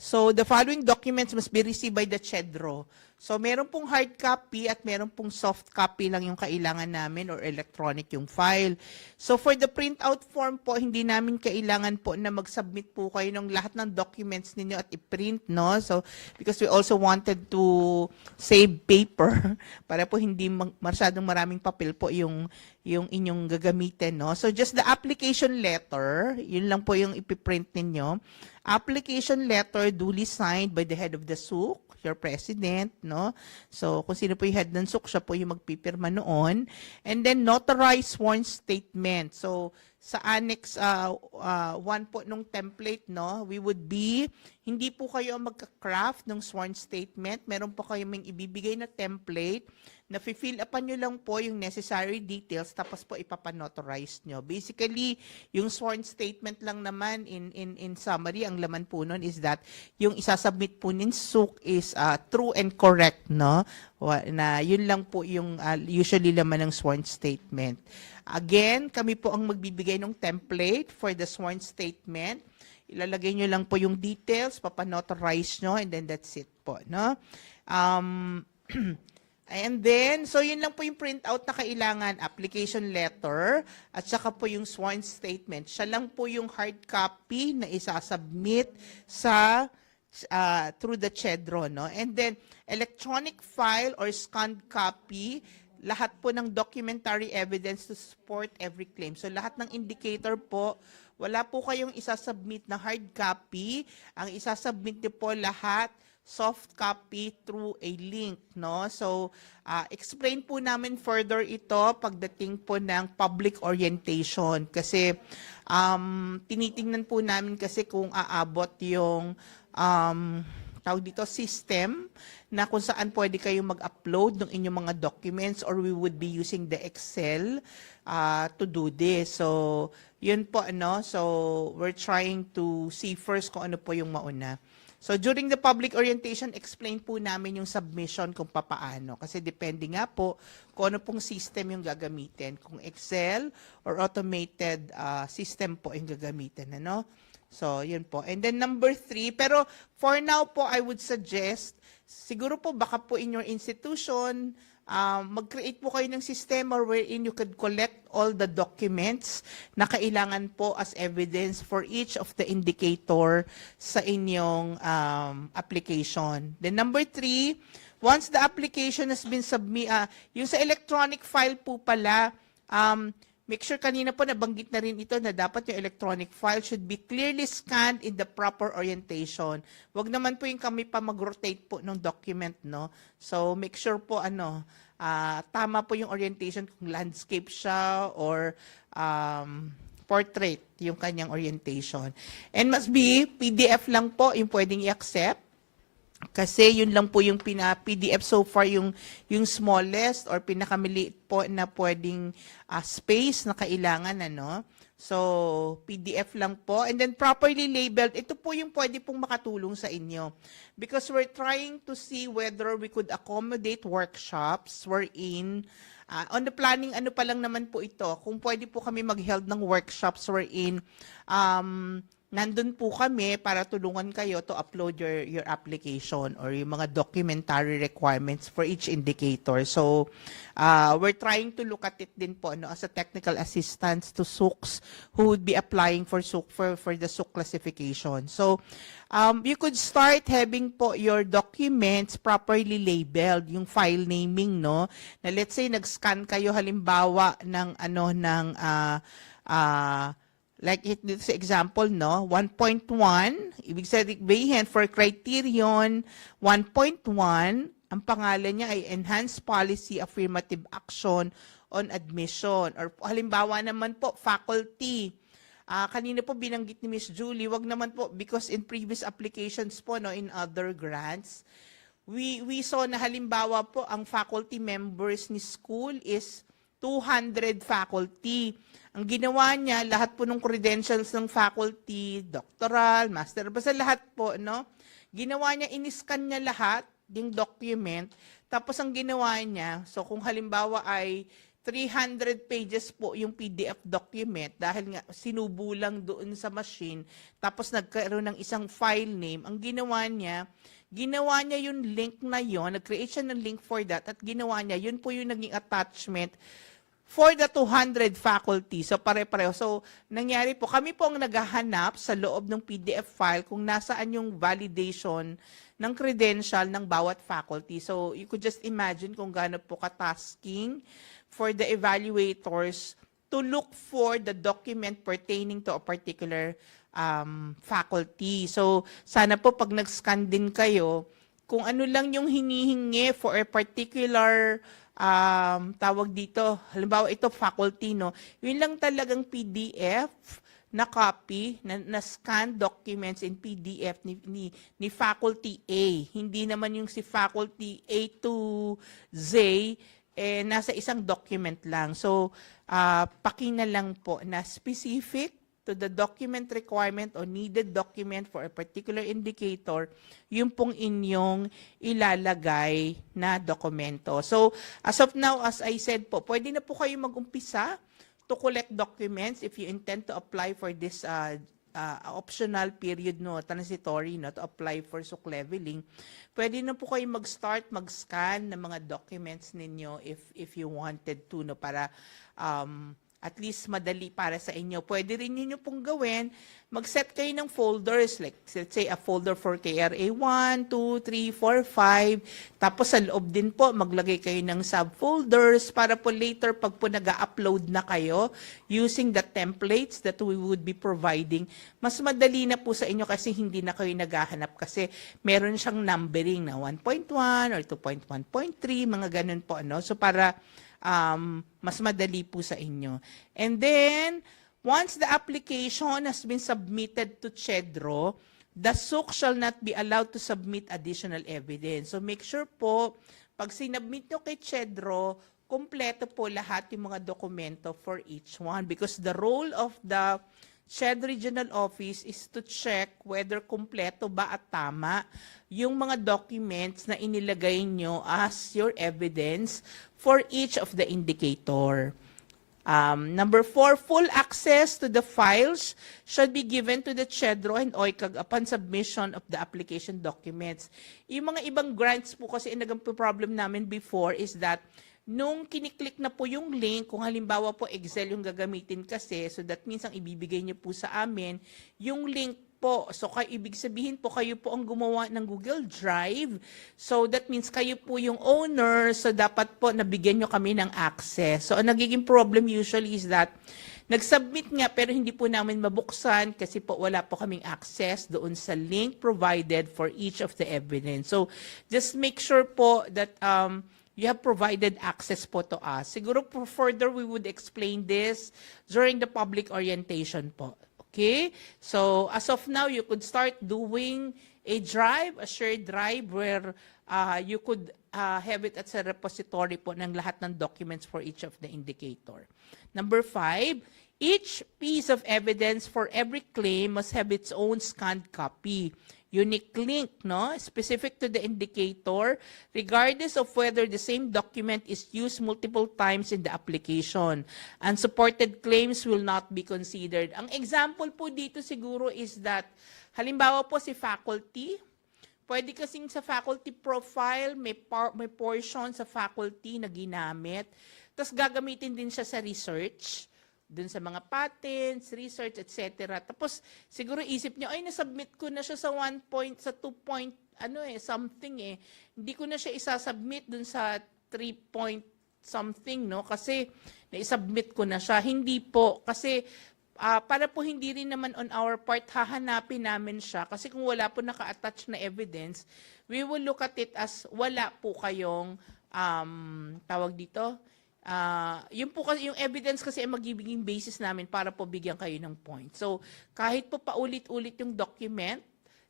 So, the following documents must be received by the Chedro. So, meron pong hard copy at meron pong soft copy lang yung kailangan namin or electronic yung file. So, for the printout form po, hindi namin kailangan po na mag-submit po kayo ng lahat ng documents ninyo at i-print, no? So, because we also wanted to save paper para po hindi masyadong maraming papel po yung yung inyong gagamitin, no? So just the application letter, yun lang po yung ipiprint ninyo. Application letter duly signed by the head of the SUC, your president, no? So kung sino po yung head ng SUC, siya po yung magpipirma noon. And then notarized sworn statement. So sa Annex 1 po nung template, no, we would be, hindi po kayo magka-craft ng sworn statement. Meron po kayo may ibibigay na template na fill upan nyo lang po yung necessary details tapos po ipapanotarize nyo. Basically, yung sworn statement lang naman in summary, ang laman po nun is that yung isasubmit po nin SUC is true and correct, no? Na yun lang po yung usually laman ng sworn statement. Again, kami po ang magbibigay ng template for the sworn statement. Ilalagay nyo lang po yung details, papanotarize nyo, and then that's it po, no? And then, so yun lang po yung printout na kailangan, application letter, at saka po yung sworn statement. Siya lang po yung hard copy na isasubmit sa through the CHEDRO, no? And then, electronic file or scanned copy, lahat po ng documentary evidence to support every claim. So lahat ng indicator po, wala po kayong isasubmit na hard copy. Ang isasubmit niyo po lahat soft copy through a link, no? So explain po namin further ito pagdating po ng public orientation kasi tinitingnan po namin kasi kung aabot yung tawag dito system na kung saan pwede kayong mag-upload ng inyong mga documents or we would be using the Excel to do this. So yun po, ano, so we're trying to see first kung ano po yung mauna. So during the public orientation, explain po namin yung submission kung papaano. Kasi depende nga po kung ano pong system yung gagamitin. Kung Excel or automated system po yung gagamitin. Ano? So yun po. And then number 3, pero for now po, I would suggest, siguro po baka po in your institution, mag-create po kayo ng sistema wherein you could collect all the documents na kailangan po as evidence for each of the indicator sa inyong application. Then number 3, once the application has been yung sa electronic file po pala, make sure kanina po nabanggit na rin ito na dapat yung electronic file should be clearly scanned in the proper orientation. Wag naman po yung kami pa mag-rotate po ng document, no? So make sure po tama po yung orientation kung landscape siya or portrait yung kanyang orientation. And must be PDF lang po yung pwedeng i-accept. Kasi yun lang po yung PDF so far yung smallest or pinakamaliit po na pwedeng space na kailangan, ano. So PDF lang po and then properly labeled. Ito po yung pwede pong makatulong sa inyo because we're trying to see whether we could accommodate workshops wherein on the planning ano pa lang naman po ito, kung pwede po kami mag-held ng workshops wherein nandun po kami para tulungan kayo to upload your application or yung mga documentary requirements for each indicator. So, we're trying to look at it din po as a technical assistance to SUCs who would be applying for SUC for the SUC classification. So, you could start having po your documents properly labeled, yung file naming, no? Na let's say nag-scan kayo halimbawa ng like dito sa example, no, 1.1, ibig sabihin for criterion 1.1, ang pangalan niya ay Enhanced Policy Affirmative Action on Admission. Or halimbawa naman po, faculty. Kanina po binanggit ni Miss Julie, wag naman po because in previous applications po, no, in other grants, we saw na halimbawa po ang faculty members ni school is 200 faculty. Ang ginawa niya, lahat po ng credentials ng faculty, doctoral, master, basta lahat po, no? Ginawa niya, iniscan niya lahat, yung document, tapos ang ginawa niya, so kung halimbawa ay 300 pages po yung PDF document, dahil nga sinubo lang doon sa machine, tapos nagkaroon ng isang file name, ang ginawa niya yung link na yon, nag-create siya ng link for that, at ginawa niya, yun po yung naging attachment for the 200 faculty. So pare-pareho. So nangyari po, kami po ang naghahanap sa loob ng PDF file kung nasaan yung validation ng credential ng bawat faculty. So you could just imagine kung gaano po ka-tasking for the evaluators to look for the document pertaining to a particular faculty. So, sana po pag nag-scan din kayo, kung ano lang yung hinihingi for a particular tawag dito, halimbawa ito faculty, no? Yun lang talagang PDF na copy, na scan documents in PDF ni faculty A. Hindi naman yung si faculty A to Z, nasa isang document lang. So, pakina lang po na specific to the document requirement or needed document for a particular indicator, yung pong inyong ilalagay na dokumento. So, as of now, as I said po, pwede na po kayo mag-umpisa to collect documents if you intend to apply for this optional period, no, transitory, no, to apply for SUC leveling. Pwede na po kayo mag-start, mag-scan ng mga documents ninyo if you wanted to, no, para at least madali para sa inyo. Pwede rin ninyo pong gawin, mag-set kayo ng folders, like let's say a folder for KRA 1, 2, 3, 4, 5, tapos sa loob din po, maglagay kayo ng subfolders para po later pag po nag-upload na kayo using the templates that we would be providing, mas madali na po sa inyo kasi hindi na kayo naghahanap kasi meron siyang numbering na 1.1 or 2.1.3, mga ganun po, ano? So para mas madali po sa inyo. And then, once the application has been submitted to CHEDRO, the SUC shall not be allowed to submit additional evidence. So make sure po, pag sinubmit nyo kay CHEDRO, kumpleto po lahat yung mga dokumento for each one. Because the role of the CHED Regional Office is to check whether kumpleto ba at tama yung mga documents na inilagay nyo as your evidence for each of the indicator. Number 4, full access to the files should be given to the CHEDRO and OICAG upon submission of the application documents. Yung mga ibang grants po kasi naging problem namin before is that nung kiniklik na po yung link, kung halimbawa po Excel yung gagamitin kasi, so that means ang ibibigay niyo po sa amin, yung link po. So, ibig sabihin po, kayo po ang gumawa ng Google Drive. So, that means kayo po yung owner. So, dapat po nabigyan nyo kami ng access. So, ang nagiging problem usually is that nag-submit nga pero hindi po namin mabuksan kasi po wala po kaming access doon sa link provided for each of the evidence. So, just make sure po that you have provided access po to us. Siguro po further we would explain this during the public orientation po. Okay? So, as of now, you could start doing a drive, a shared drive, where you could have it as a repository po ng lahat ng documents for each of the indicator. Number 5, each piece of evidence for every claim must have its own scanned copy. Unique link, no? Specific to the indicator, regardless of whether the same document is used multiple times in the application. Unsupported claims will not be considered. Ang example po dito siguro is that, halimbawa po si faculty, pwede kasing sa faculty profile, may portion sa faculty na ginamit, tapos gagamitin din siya sa research, dun sa mga patents, research, etc. Tapos, siguro isip niyo, ay, nasubmit ko na siya sa 1 point, sa 2 point, something eh. Hindi ko na siya isasubmit dun sa 3 point something, no? Kasi, naisubmit ko na siya. Hindi po. Kasi, para po hindi rin naman on our part, hahanapin namin siya. Kasi kung wala po naka-attach na evidence, we will look at it as wala po kayong, tawag dito, yung evidence kasi ay magiging basis namin para po bigyan kayo ng point. So, kahit po paulit-ulit yung document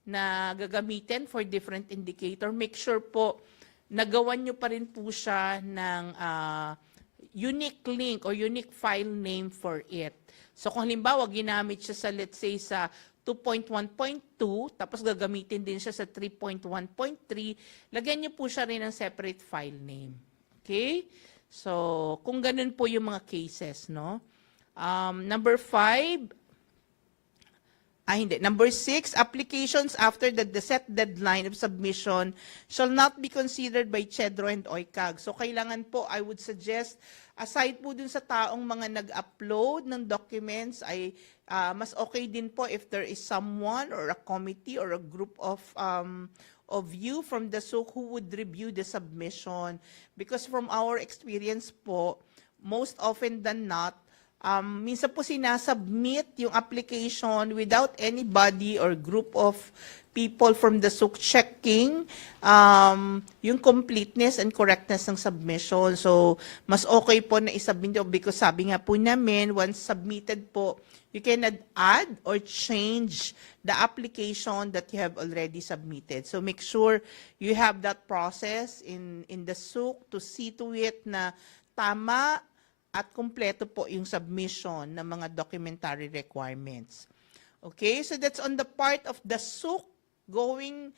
na gagamitin for different indicator, make sure po nagawan nyo pa rin po siya ng unique link or unique file name for it. So, kung halimbawa ginamit siya sa, let's say, sa 2.1.2, tapos gagamitin din siya sa 3.1.3, lagyan nyo po siya rin ng separate file name. Okay? So, kung ganun po yung mga cases, no? Number 5, Number 6, applications after the set deadline of submission shall not be considered by CHEDRO and OICAG. So, kailangan po, I would suggest, aside po dun sa taong mga nag-upload ng documents, ay mas okay din po if there is someone or a committee or a group of you from the SUC who would review the submission. Because from our experience po, most often than not, minsan po sinasubmit yung application without anybody or group of people from the SUC checking yung completeness and correctness ng submission. So, mas okay po na isubmit nyo because sabi nga po namin, once submitted po, you can add or change the application that you have already submitted. So make sure you have that process in the SUC to see to it na tama at kumpleto po yung submission ng mga documentary requirements. Okay, so that's on the part of the SUC going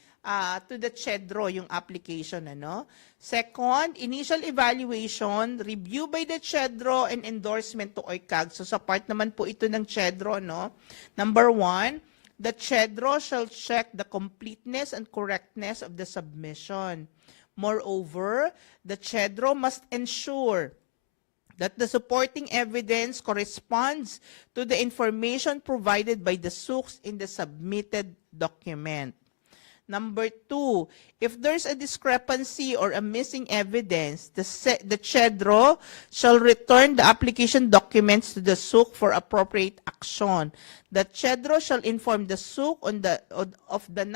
to the CHEDRO, yung application, ano? Second, initial evaluation, review by the CHEDRO, and endorsement to OICAG. So sa part naman po ito ng CHEDRO, no? Number 1, the CHEDRO shall check the completeness and correctness of the submission. Moreover, the CHEDRO must ensure that the supporting evidence corresponds to the information provided by the SUCs in the submitted document. Number 2, if there's a discrepancy or a missing evidence, the CHEDRO shall return the application documents to the SUC for appropriate action. The CHEDRO shall inform the SUC of the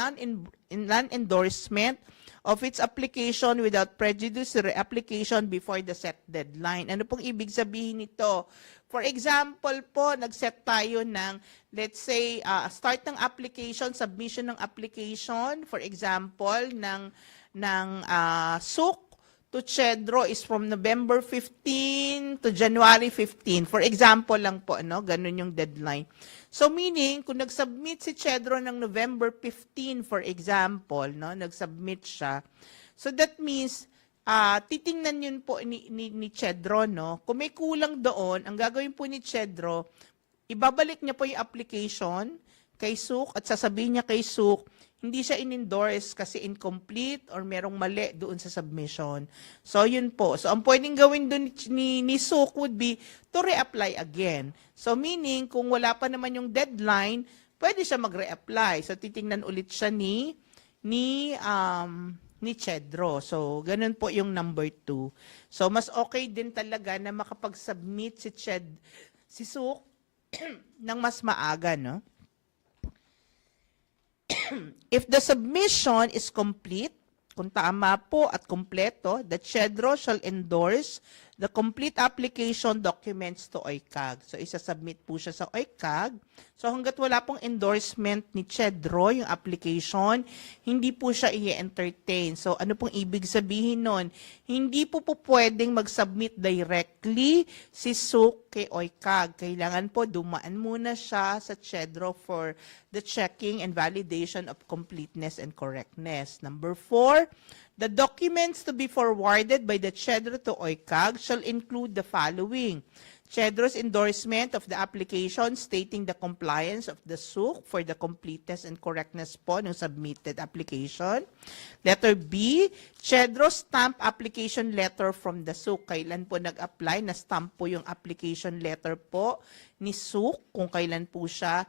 non-endorsement of its application without prejudice to reapplication before the set deadline. Ano pong ibig sabihin nito? For example po, nag-set tayo ng, let's say, start ng application, submission ng application, for example, ng SUC to CHEDRO is from November 15 to January 15. For example lang po, no? Ganun yung deadline. So meaning, kung nag-submit si CHEDRO ng November 15, for example, no? Nag-submit siya. So that means, titingnan yun po ni CHEDRO, no? Kung may kulang doon, ang gagawin po ni CHEDRO, ibabalik niya po yung application kay SUC at sasabihin niya kay SUC, hindi siya in-endorse kasi incomplete or merong mali doon sa submission. So, yun po. So, ang pwedeng gawin doon ni SUC would be to reapply again. So, meaning, kung wala pa naman yung deadline, pwede siya mag-reapply. So, titingnan ulit siya ni CHEDRO. So, ganun po yung number 2. So, mas okay din talaga na makapag-submit si SUC ng mas maaga, no? If the submission is complete, kung tama po at kumpleto, the CHEDRO shall endorse the complete application documents to OICAG. So, isasubmit po siya sa OICAG. So, hanggat wala pong endorsement ni CHEDRO, yung application, hindi po siya i-entertain. So, ano pong ibig sabihin nun? Hindi po pwedeng mag-submit directly si SUC kay OICAG. Kailangan po dumaan muna siya sa CHEDRO for the checking and validation of completeness and correctness. Number 4, the documents to be forwarded by the CHEDRO to OICAG shall include the following: CHEDRO's endorsement of the application stating the compliance of the SUC for the completeness and correctness po ng submitted application. Letter B, CHEDRO's stamp application letter from the SUC. Kailan po nag-apply, na stamp po yung application letter po ni SUC, kung kailan po siya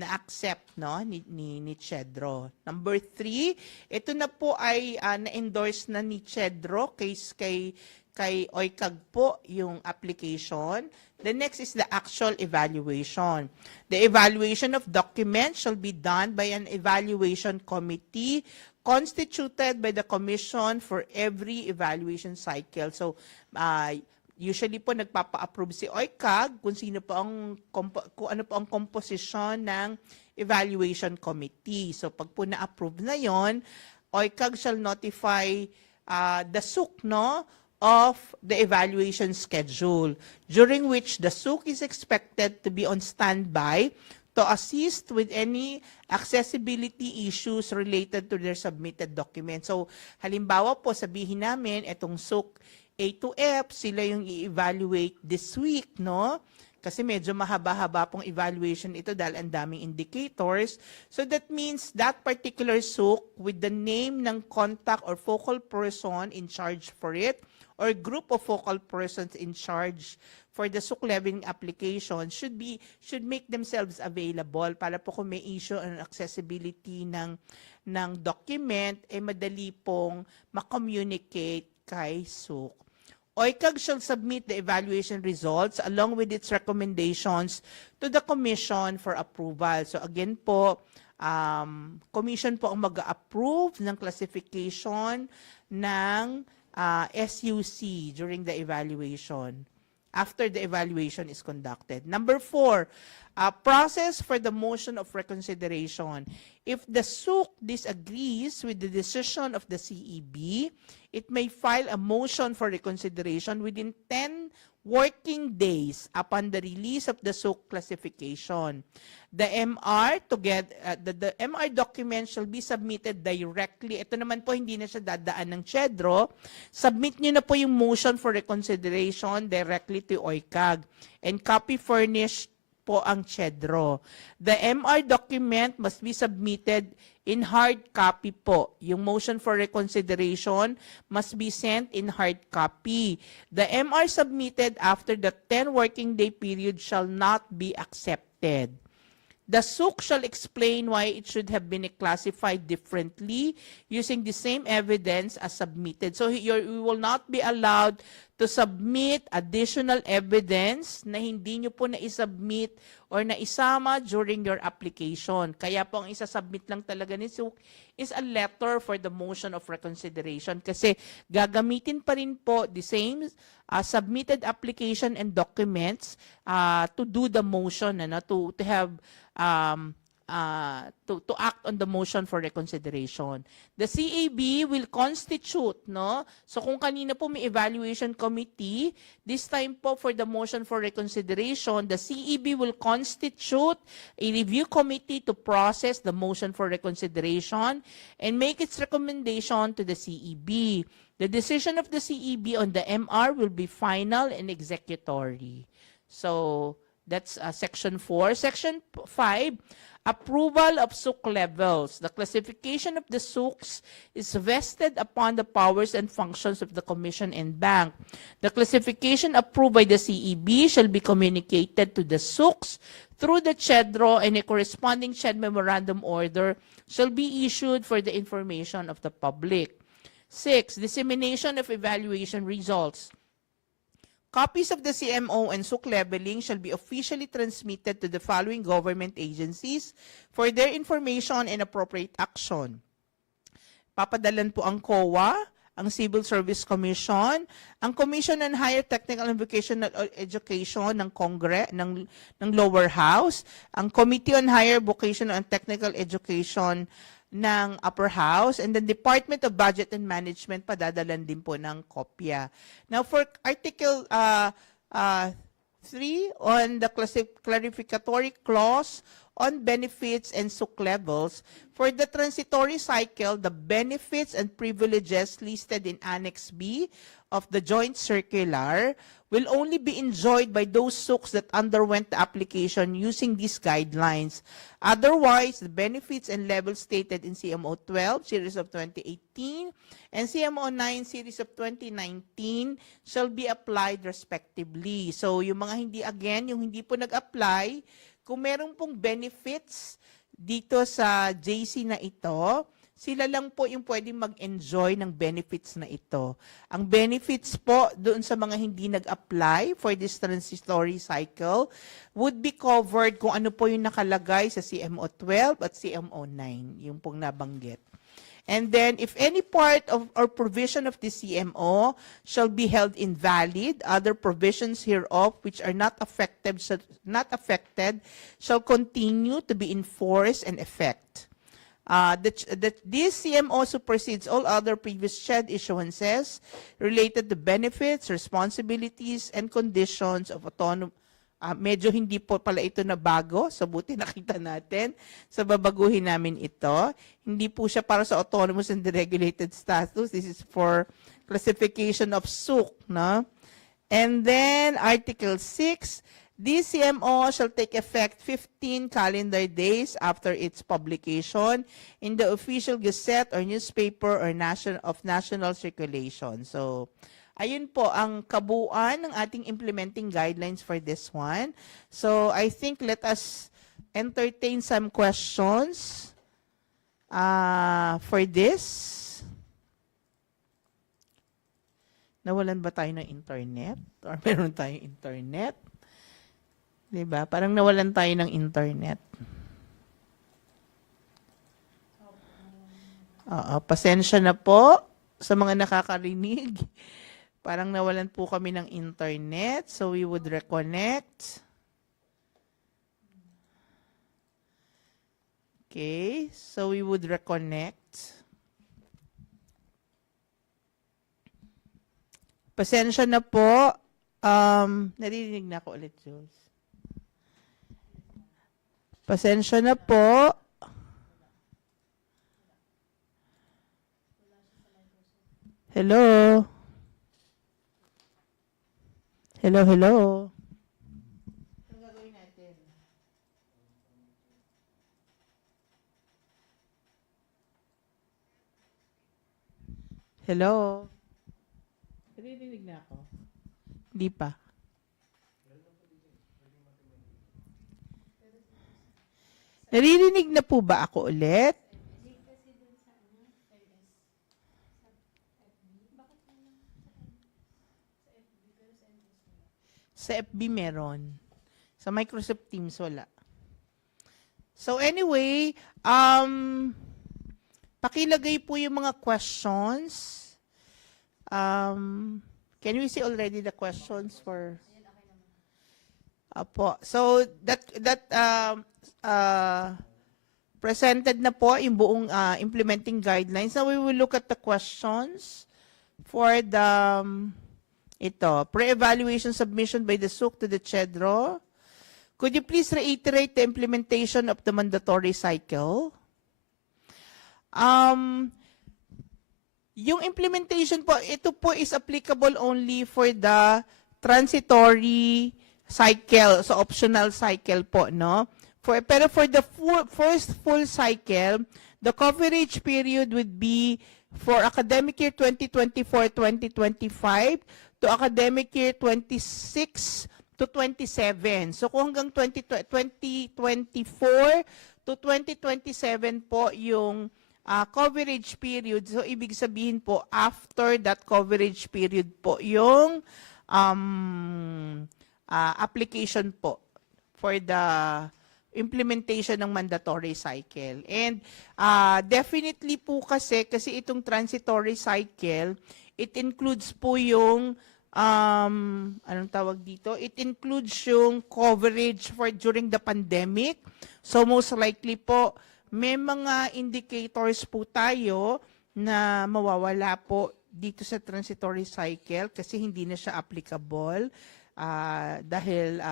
na-accept, no, ni CHEDRO. Number 3, ito na po ay na-endorse na ni CHEDRO kay OICAG po yung application. The next is the actual evaluation. The evaluation of documents shall be done by an evaluation committee constituted by the commission for every evaluation cycle. So, usually po nagpapa-approve si OICAG kung ano po ang composition ng evaluation committee. So pag po na-approve na yon, OICAG shall notify the SUC, no, of the evaluation schedule, during which the SUC is expected to be on standby to assist with any accessibility issues related to their submitted documents. So halimbawa po, sabihin namin itong SUC A to F, sila yung i-evaluate this week, no? Kasi medyo mahaba-haba pong evaluation ito dahil ang daming indicators. So that means that particular SUC with the name ng contact or focal person in charge for it or group of focal persons in charge for the SUC leveling application should make themselves available para po kung may issue on accessibility ng document, madali pong ma-communicate kay SUC. OICAG shall submit the evaluation results along with its recommendations to the Commission for approval. So again po, Commission po ang mag-approve ng classification ng SUC during the evaluation, after the evaluation is conducted. Number 4, process for the motion of reconsideration. If the SUC disagrees with the decision of the CEB, it may file a motion for reconsideration within 10 working days upon the release of the SUC classification. The MR the MR document shall be submitted directly. Ito naman po, hindi na siya dadaan ng CHEDRO. Submit nyo na po yung motion for reconsideration directly to OICAG, and copy furnished po ang CHEDRO. The MR document must be submitted in hard copy po. Yung motion for reconsideration must be sent in hard copy. The MR submitted after the 10 working day period shall not be accepted. The SUC shall explain why it should have been classified differently using the same evidence as submitted. So you will not be allowed to submit additional evidence na hindi nyo po na-submit or na-isama during your application. Kaya po ang isa-submit lang talaga ni SUC is a letter for the motion of reconsideration, kasi gagamitin pa rin po the same submitted application and documents to do the motion, to have to act on the motion for reconsideration. The CAB will constitute, no? So kung kanina po may evaluation committee, this time po for the motion for reconsideration, the CEB will constitute a review committee to process the motion for reconsideration and make its recommendation to the CEB. The decision of the CEB on the MR will be final and executory. So that's Section 4. Section 5, approval of SUC levels. The classification of the SUCs is vested upon the powers and functions of the Commission and Bank. The classification approved by the CEB shall be communicated to the SUCs through the CHEDRO, and a corresponding CHED memorandum order shall be issued for the information of the public. 6, dissemination of evaluation results. Copies of the CMO and SUC leveling shall be officially transmitted to the following government agencies for their information and appropriate action. Papadalan po ang COA, ang Civil Service Commission, ang Commission on Higher Technical and Vocational Education ng ng Lower House, ang Committee on Higher Vocational and Technical Education ng Upper House, and the Department of Budget and Management padadalan din po ng kopya. Now for Article 3 on the clarificatory clause on benefits and SUC levels, for the transitory cycle, the benefits and privileges listed in Annex B of the Joint Circular will only be enjoyed by those SUCs that underwent the application using these guidelines. Otherwise, the benefits and levels stated in CMO 12, Series of 2018, and CMO 9, Series of 2019, shall be applied respectively. So, yung mga yung hindi po nag-apply, kung meron pong benefits dito sa JC na ito, sila lang po yung pwedeng mag-enjoy ng benefits na ito. Ang benefits po doon sa mga hindi nag-apply for this transitory cycle would be covered kung ano po yung nakalagay sa CMO 12 at CMO 9, yung pong nabanggit. And then, if any part of or provision of the CMO shall be held invalid, other provisions hereof which are not affected shall continue to be in force and effect. This CMO supersedes all other previous CHED issuances related to benefits, responsibilities, and conditions of autonomous. Medyo hindi po pala ito na bago, so buti nakita natin. So babaguhin namin ito. Hindi po siya para sa autonomous and deregulated status. This is for classification of SUC. No? And then Article 6, this CMO shall take effect 15 calendar days after its publication in the official gazette or newspaper or national circulation. So, ayun po ang kabuuan ng ating implementing guidelines for this one. So, I think let us entertain some questions for this. Nawalan ba tayo ng internet? Or meron tayong internet? Diba? Parang nawalan tayo ng internet. Pasensya na po sa mga nakakarinig. Parang nawalan po kami ng internet. So we would reconnect. Okay. So we would reconnect. Pasensya na po. Naririnig na ako ulit, Jules. Pasensya na po. Hello? Hello, hello? Ano gagawin natin? Hello? Naririnig na ako? Hindi pa. Naririnig na po ba ako ulit? Sa FB meron. Sa Microsoft Teams wala. So anyway, pakilagay po yung mga questions. Can we see already the questions for? Apo. So that presented na po yung buong implementing guidelines. Now we will look at the questions for the pre-evaluation submission by the SUC to the CHEDRO. Could you please reiterate the implementation of the mandatory cycle? Yung implementation po, ito po is applicable only for the transitory cycle, so optional cycle po, no? Pero for the first full cycle, the coverage period would be for academic year 2024-2025 to academic year 26 to 27. So kung hanggang 2024 to 2027 po yung coverage period, so ibig sabihin po after that coverage period po yung application po for the implementation ng mandatory cycle. And definitely po kasi itong transitory cycle, it includes po yung anong tawag dito? It includes yung coverage for during the pandemic. So most likely po, may mga indicators po tayo na mawawala po dito sa transitory cycle kasi hindi na siya applicable dahil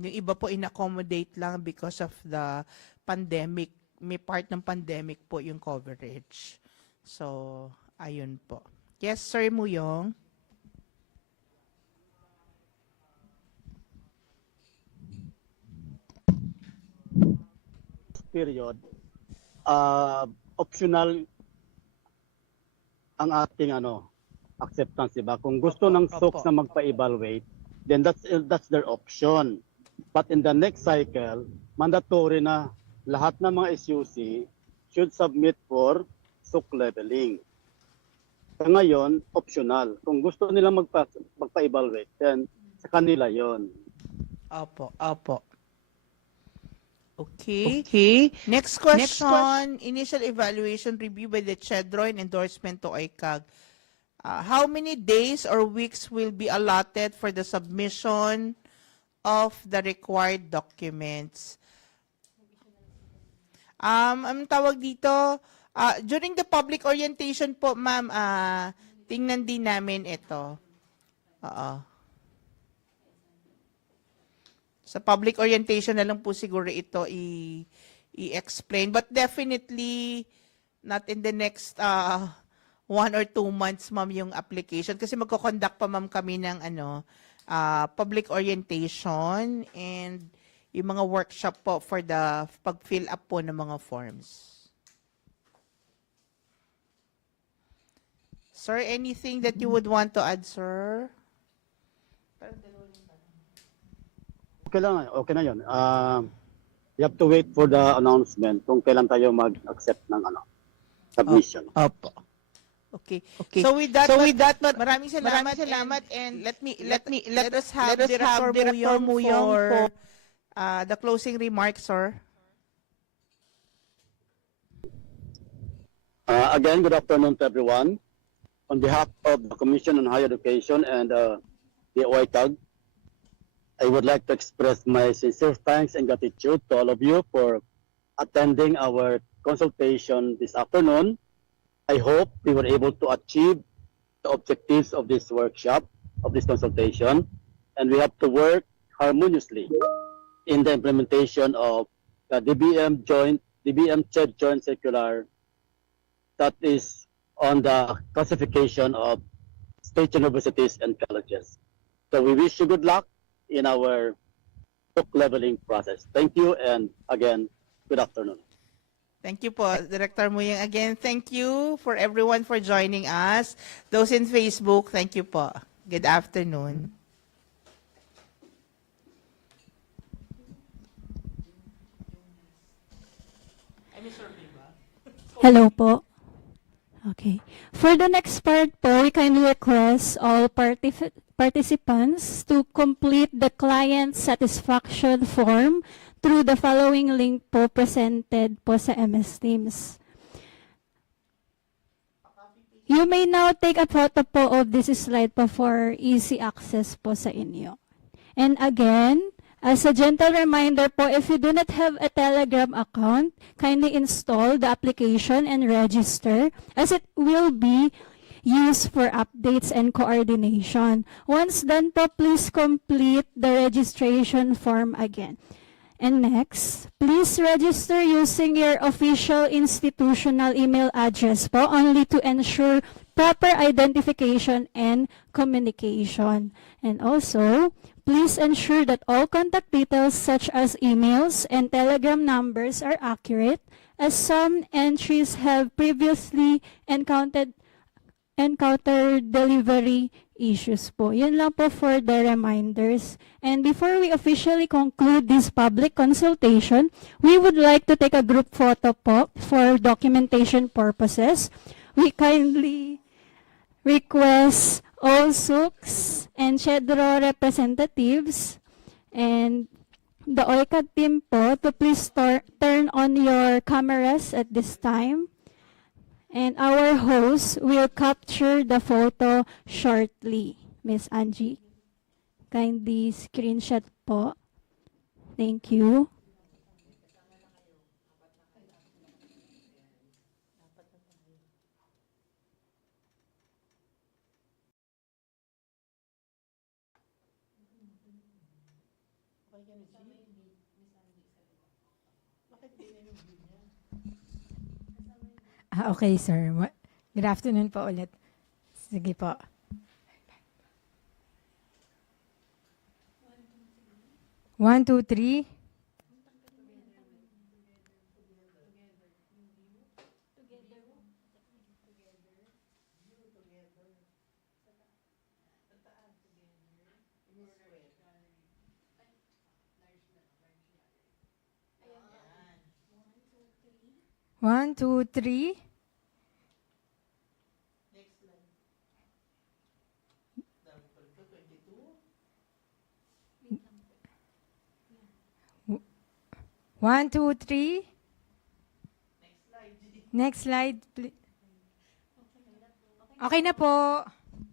yung iba po in-accommodate lang because of the pandemic. May part ng pandemic po yung coverage. So, ayun po. Yes, Sir Muyong. Period, optional ang ating acceptance, diba? Kung gusto ng SOCs na magpa-evaluate, then that's their option. But in the next cycle, mandatory na lahat ng mga SUC should submit for SOC leveling. Sa ngayon, optional. Kung gusto nila magpa-evaluate, then sa kanila yon. Opo. Okay. Next question. Initial evaluation review by the CHEDRO and endorsement to ICAG. How many days or weeks will be allotted for the submission of the required documents? Ang tawag dito, during the public orientation po, ma'am, tingnan din namin ito. Sa public orientation na lang po siguro ito i-explain. But definitely, not in the next 1 or 2 months, ma'am, yung application. Kasi magko-conduct pa, ma'am, kami ng public orientation and yung mga workshop po for the pag-fill up po ng mga forms. Sir, anything that you would want to add, sir? Okay na yun. You have to wait for the announcement kung kailan tayo mag-accept ng submission. Opo. Okay. So with that, maraming salamat, and let us have Director Muyong for the closing remarks, sir. Again, good afternoon to everyone. On behalf of the Commission on Higher Education and the OICAG, I would like to express my sincere thanks and gratitude to all of you for attending our consultation this afternoon. I hope we were able to achieve the objectives of this workshop, of this consultation, and we have to work harmoniously in the implementation of the DBM-CHED Joint Circular that is on the classification of state universities and colleges. So we wish you good luck in our book leveling process. Thank you, and again, good afternoon. Thank you po, Director Muyang. Again, thank you for everyone for joining us. Those in Facebook, thank you po. Good afternoon. Hello po. Okay. For the next part po, we kindly request all participants to complete the client satisfaction form through the following link po presented po sa MS Teams. You may now take a photo po of this slide po for easy access po sa inyo. And again, as a gentle reminder po, if you do not have a Telegram account, kindly install the application and register as it will be used for updates and coordination. Once done po, please complete the registration form again. And next, please register using your official institutional email address po only to ensure proper identification and communication. And also, please ensure that all contact details such as emails and telegram numbers are accurate, as some entries have previously encountered delivery issues po. Yun lang po for the reminders. And before we officially conclude this public consultation, we would like to take a group photo po for documentation purposes. We kindly request all SUCs and CHEDRO representatives and the OICAD team po to please turn on your cameras at this time. And our host will capture the photo shortly. Miss Angie, kindly screenshot po. Thank you. Okay, sir. Good afternoon po ulit. Sige po. One, two, three. One, two, three. One, two, three. Next slide, please. Okay na po.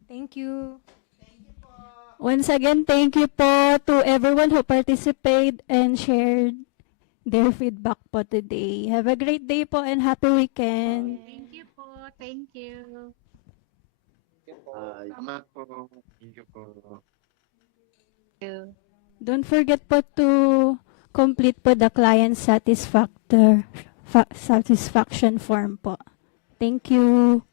Thank you. Once again, thank you po to everyone who participated and shared their feedback po today. Have a great day po and happy weekend. Thank you po. Thank you. Salamat po. Thank you po. Don't forget po to complete po the client satisfaction form po. Thank you.